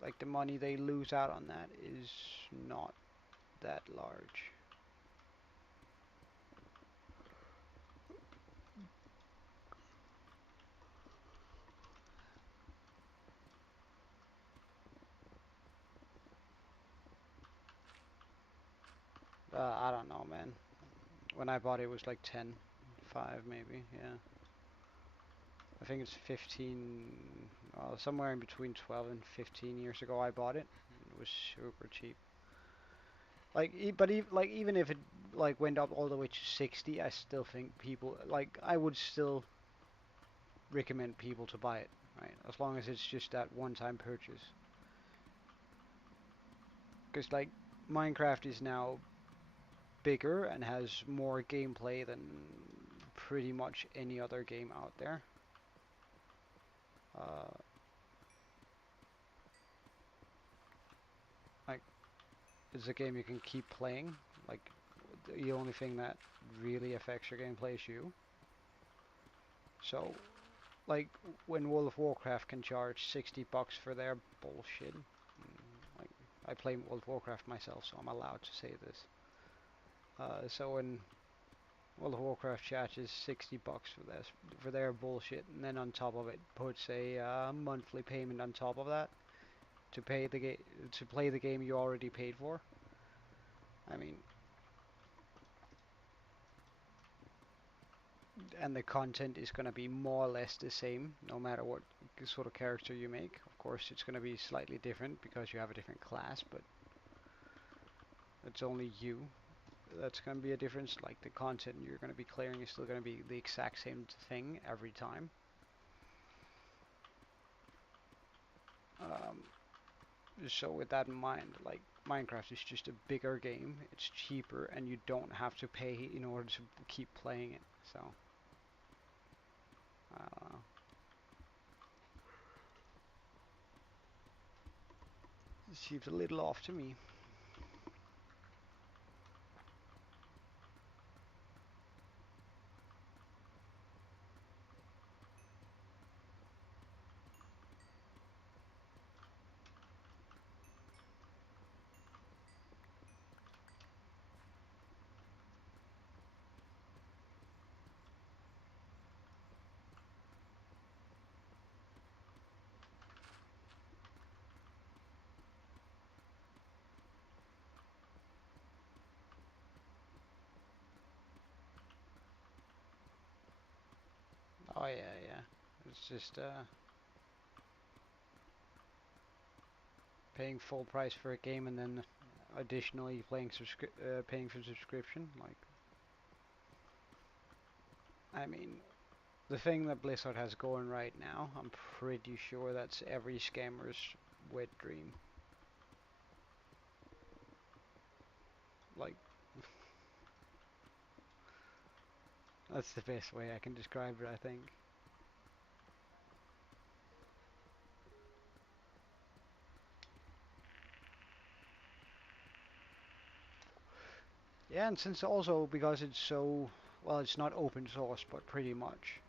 Like the money they lose out on that is not that large. I don't know, man. When I bought it, it was like 10, 5 maybe, yeah. I think it's 15, somewhere in between 12 and 15 years ago I bought it. It was super cheap. Like, like even if it like went up all the way to 60, I still think people like I would still recommend people to buy it, right? As long as it's just that one-time purchase. Because like Minecraft is now bigger and has more gameplay than pretty much any other game out there. Uh, like it's a game you can keep playing. Like the only thing that really affects your gameplay is you. So like when World of Warcraft can charge $60 for their bullshit. Like I play World of Warcraft myself, so I'm allowed to say this. So when World of Warcraft charges $60 for their bullshit, and then on top of it puts a monthly payment on top of that to pay the game to play the game you already paid for. I mean, and the content is going to be more or less the same no matter what sort of character you make. Of course, it's going to be slightly different because you have a different class, but it's only you. That's going to be a difference. Like the content you're going to be clearing is still going to be the exact same thing every time. Um, so with that in mind, like Minecraft is just a bigger game. It's cheaper, and you don't have to pay in order to keep playing it. So I don't know. It seems a little off to me. Oh yeah, yeah. It's just paying full price for a game and then additionally paying for subscription. Like, I mean, the thing that Blizzard has going right now, I'm pretty sure that's every scammer's wet dream. Like, That's the best way I can describe it, I think. Yeah, and since also because it's so, well, it's not open source, but pretty much,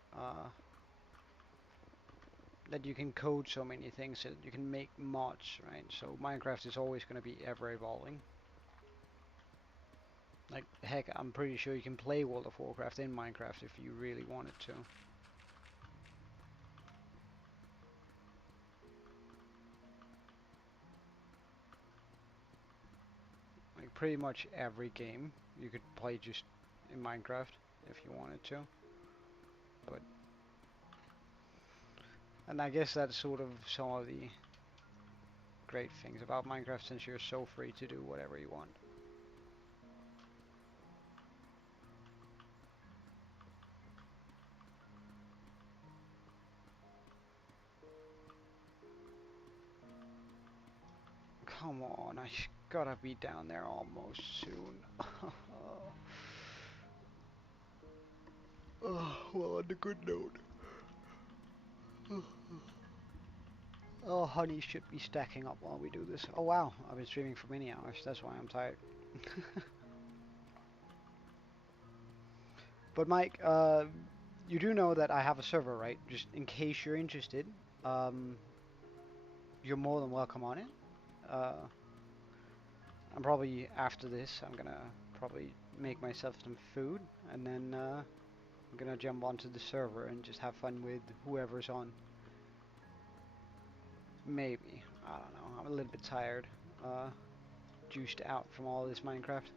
that you can code so many things, that you can make mods, right? So Minecraft is always going to be ever evolving. Like, heck, I'm pretty sure you can play World of Warcraft in Minecraft if you really wanted to. Like, pretty much every game you could play just in Minecraft if you wanted to. But, and I guess that's sort of some of the great things about Minecraft, since you're so free to do whatever you want. Come on, I gotta be down there almost soon. Well, on the good note. Oh, honey should be stacking up while we do this. Oh wow, I've been streaming for many hours, that's why I'm tired. But Mike, you do know that I have a server, right? Just in case you're interested, um, you're more than welcome on it. Uh, I'm probably, after this, I'm gonna probably make myself some food, and then I'm gonna jump onto the server and just have fun with whoever's on. Maybe. I don't know. I'm a little bit tired. Uh, Juiced out from all this Minecraft.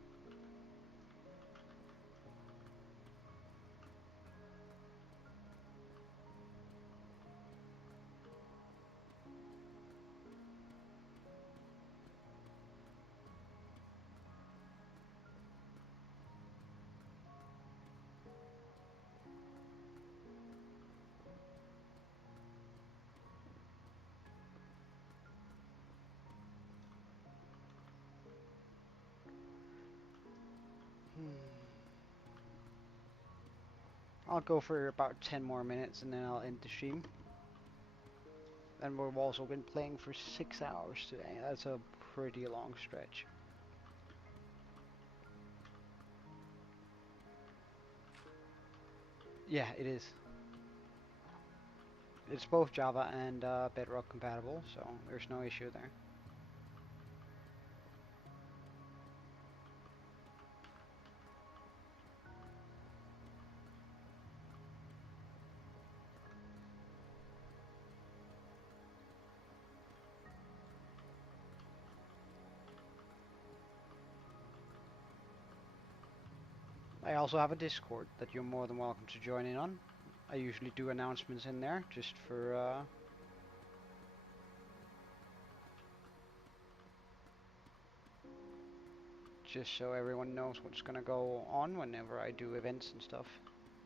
I'll go for about 10 more minutes and then I'll end the stream. And we've also been playing for 6 hours today. That's a pretty long stretch. Yeah, it is. It's both Java and Bedrock compatible, so there's no issue there. I also have a Discord that you're more than welcome to join in on. I usually do announcements in there just for just so everyone knows what's gonna go on whenever I do events and stuff.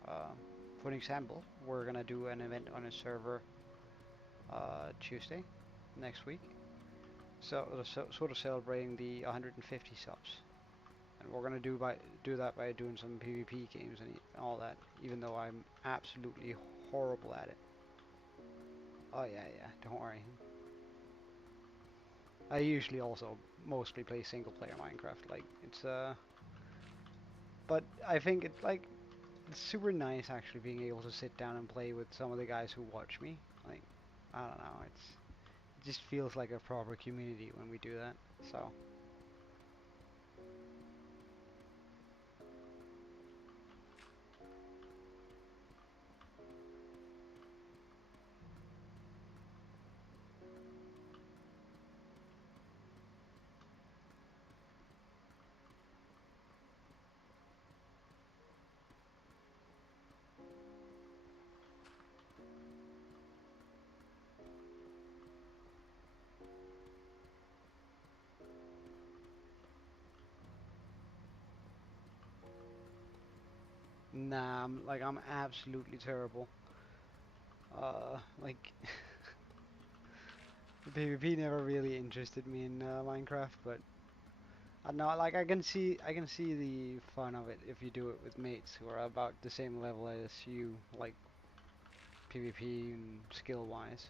Uh, for an example, we're gonna do an event on a server Tuesday next week. So sort of celebrating the 150 subs, and we're gonna do that by doing some PvP games and all that. Even though I'm absolutely horrible at it. Oh yeah, yeah. Don't worry. I usually also mostly play single player Minecraft. Like it's but I think it's super nice actually being able to sit down and play with some of the guys who watch me. Like I don't know, it just feels like a proper community when we do that. So. Nah, I'm absolutely terrible. Like PvP never really interested me in Minecraft, but I know, like I can see the fun of it if you do it with mates who are about the same level as you, like PvP and skill wise.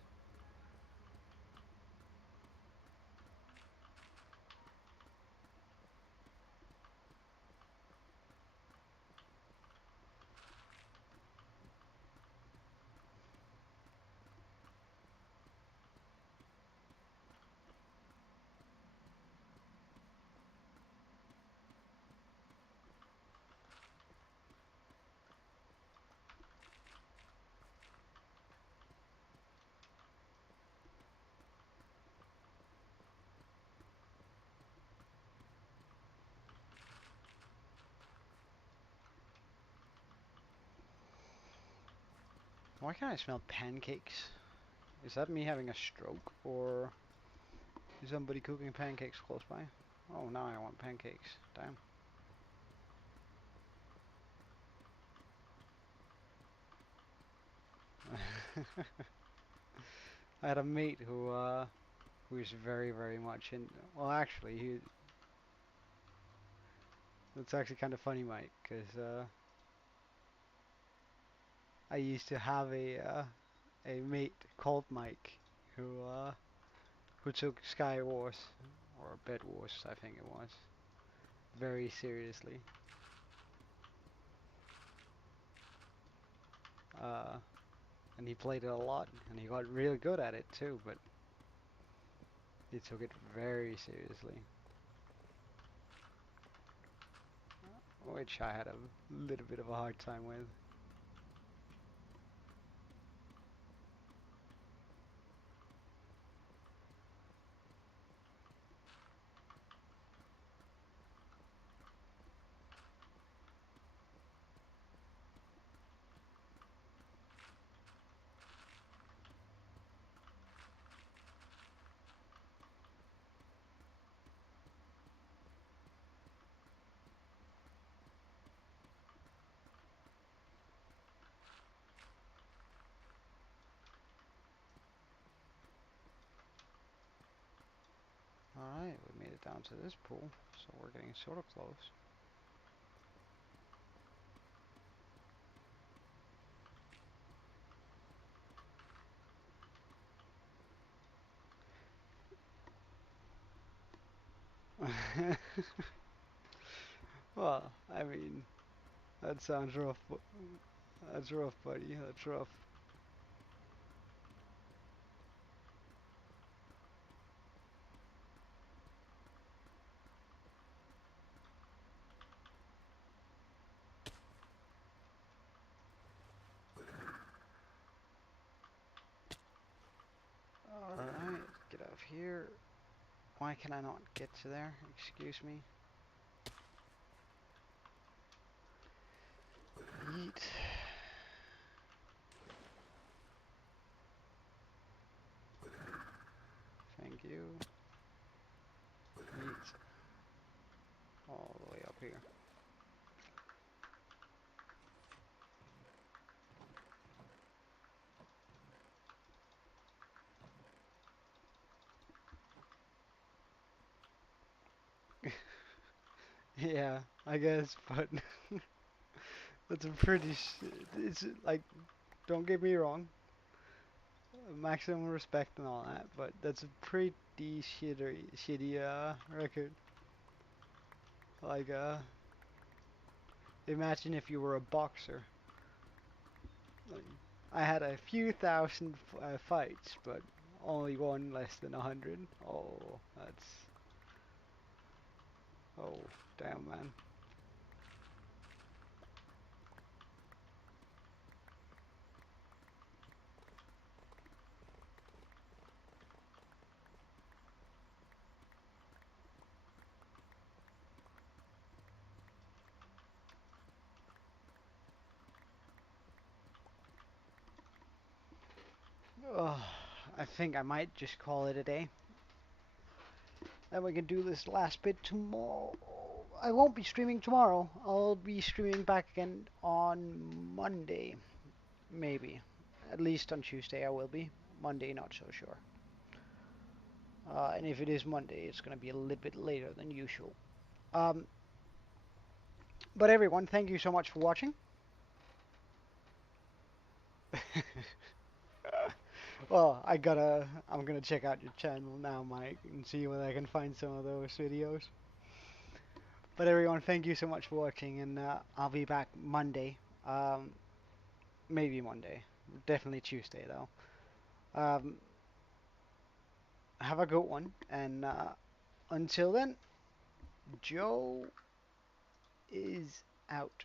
Why can't I smell pancakes? Is that me having a stroke, or is somebody cooking pancakes close by? Oh, now I want pancakes. Damn. I had a mate who is very, very much in. Well, actually, he. That's actually kind of funny, Mike, because I used to have a mate called Mike who took Sky Wars or Bed Wars, I think it was, very seriously. Uh, and he played it a lot, and he got really good at it too. But he took it very seriously, which I had a little bit of a hard time with. Alright, we made it down to this pool, so we're getting sort of close. Well, I mean, that sounds rough. That's rough, buddy. That's rough. Alright, get out of here. Why can I not get to there? Excuse me. Yeet. Thank you. Yeet. All the way up here. Yeah, I guess, but that's a pretty. It's like, don't get me wrong, maximum respect and all that, but that's a pretty shitty record. Like, imagine if you were a boxer. Like, I had a few thousand fights, but only won less than 100. Oh, that's. Oh, damn, man. Oh, I think I might just call it a day. Then we can do this last bit tomorrow. I won't be streaming tomorrow. I'll be streaming back again on Monday, maybe. At least on Tuesday I will be. Monday, not so sure. And if it is Monday, it's gonna be a little bit later than usual. Um, but everyone, thank you so much for watching. Well, I'm gonna check out your channel now, Mike, and see whether I can find some of those videos. But everyone, thank you so much for watching, and I'll be back Monday. Um, maybe Monday. Definitely Tuesday, though. Um, have a good one, and until then, Joe is out.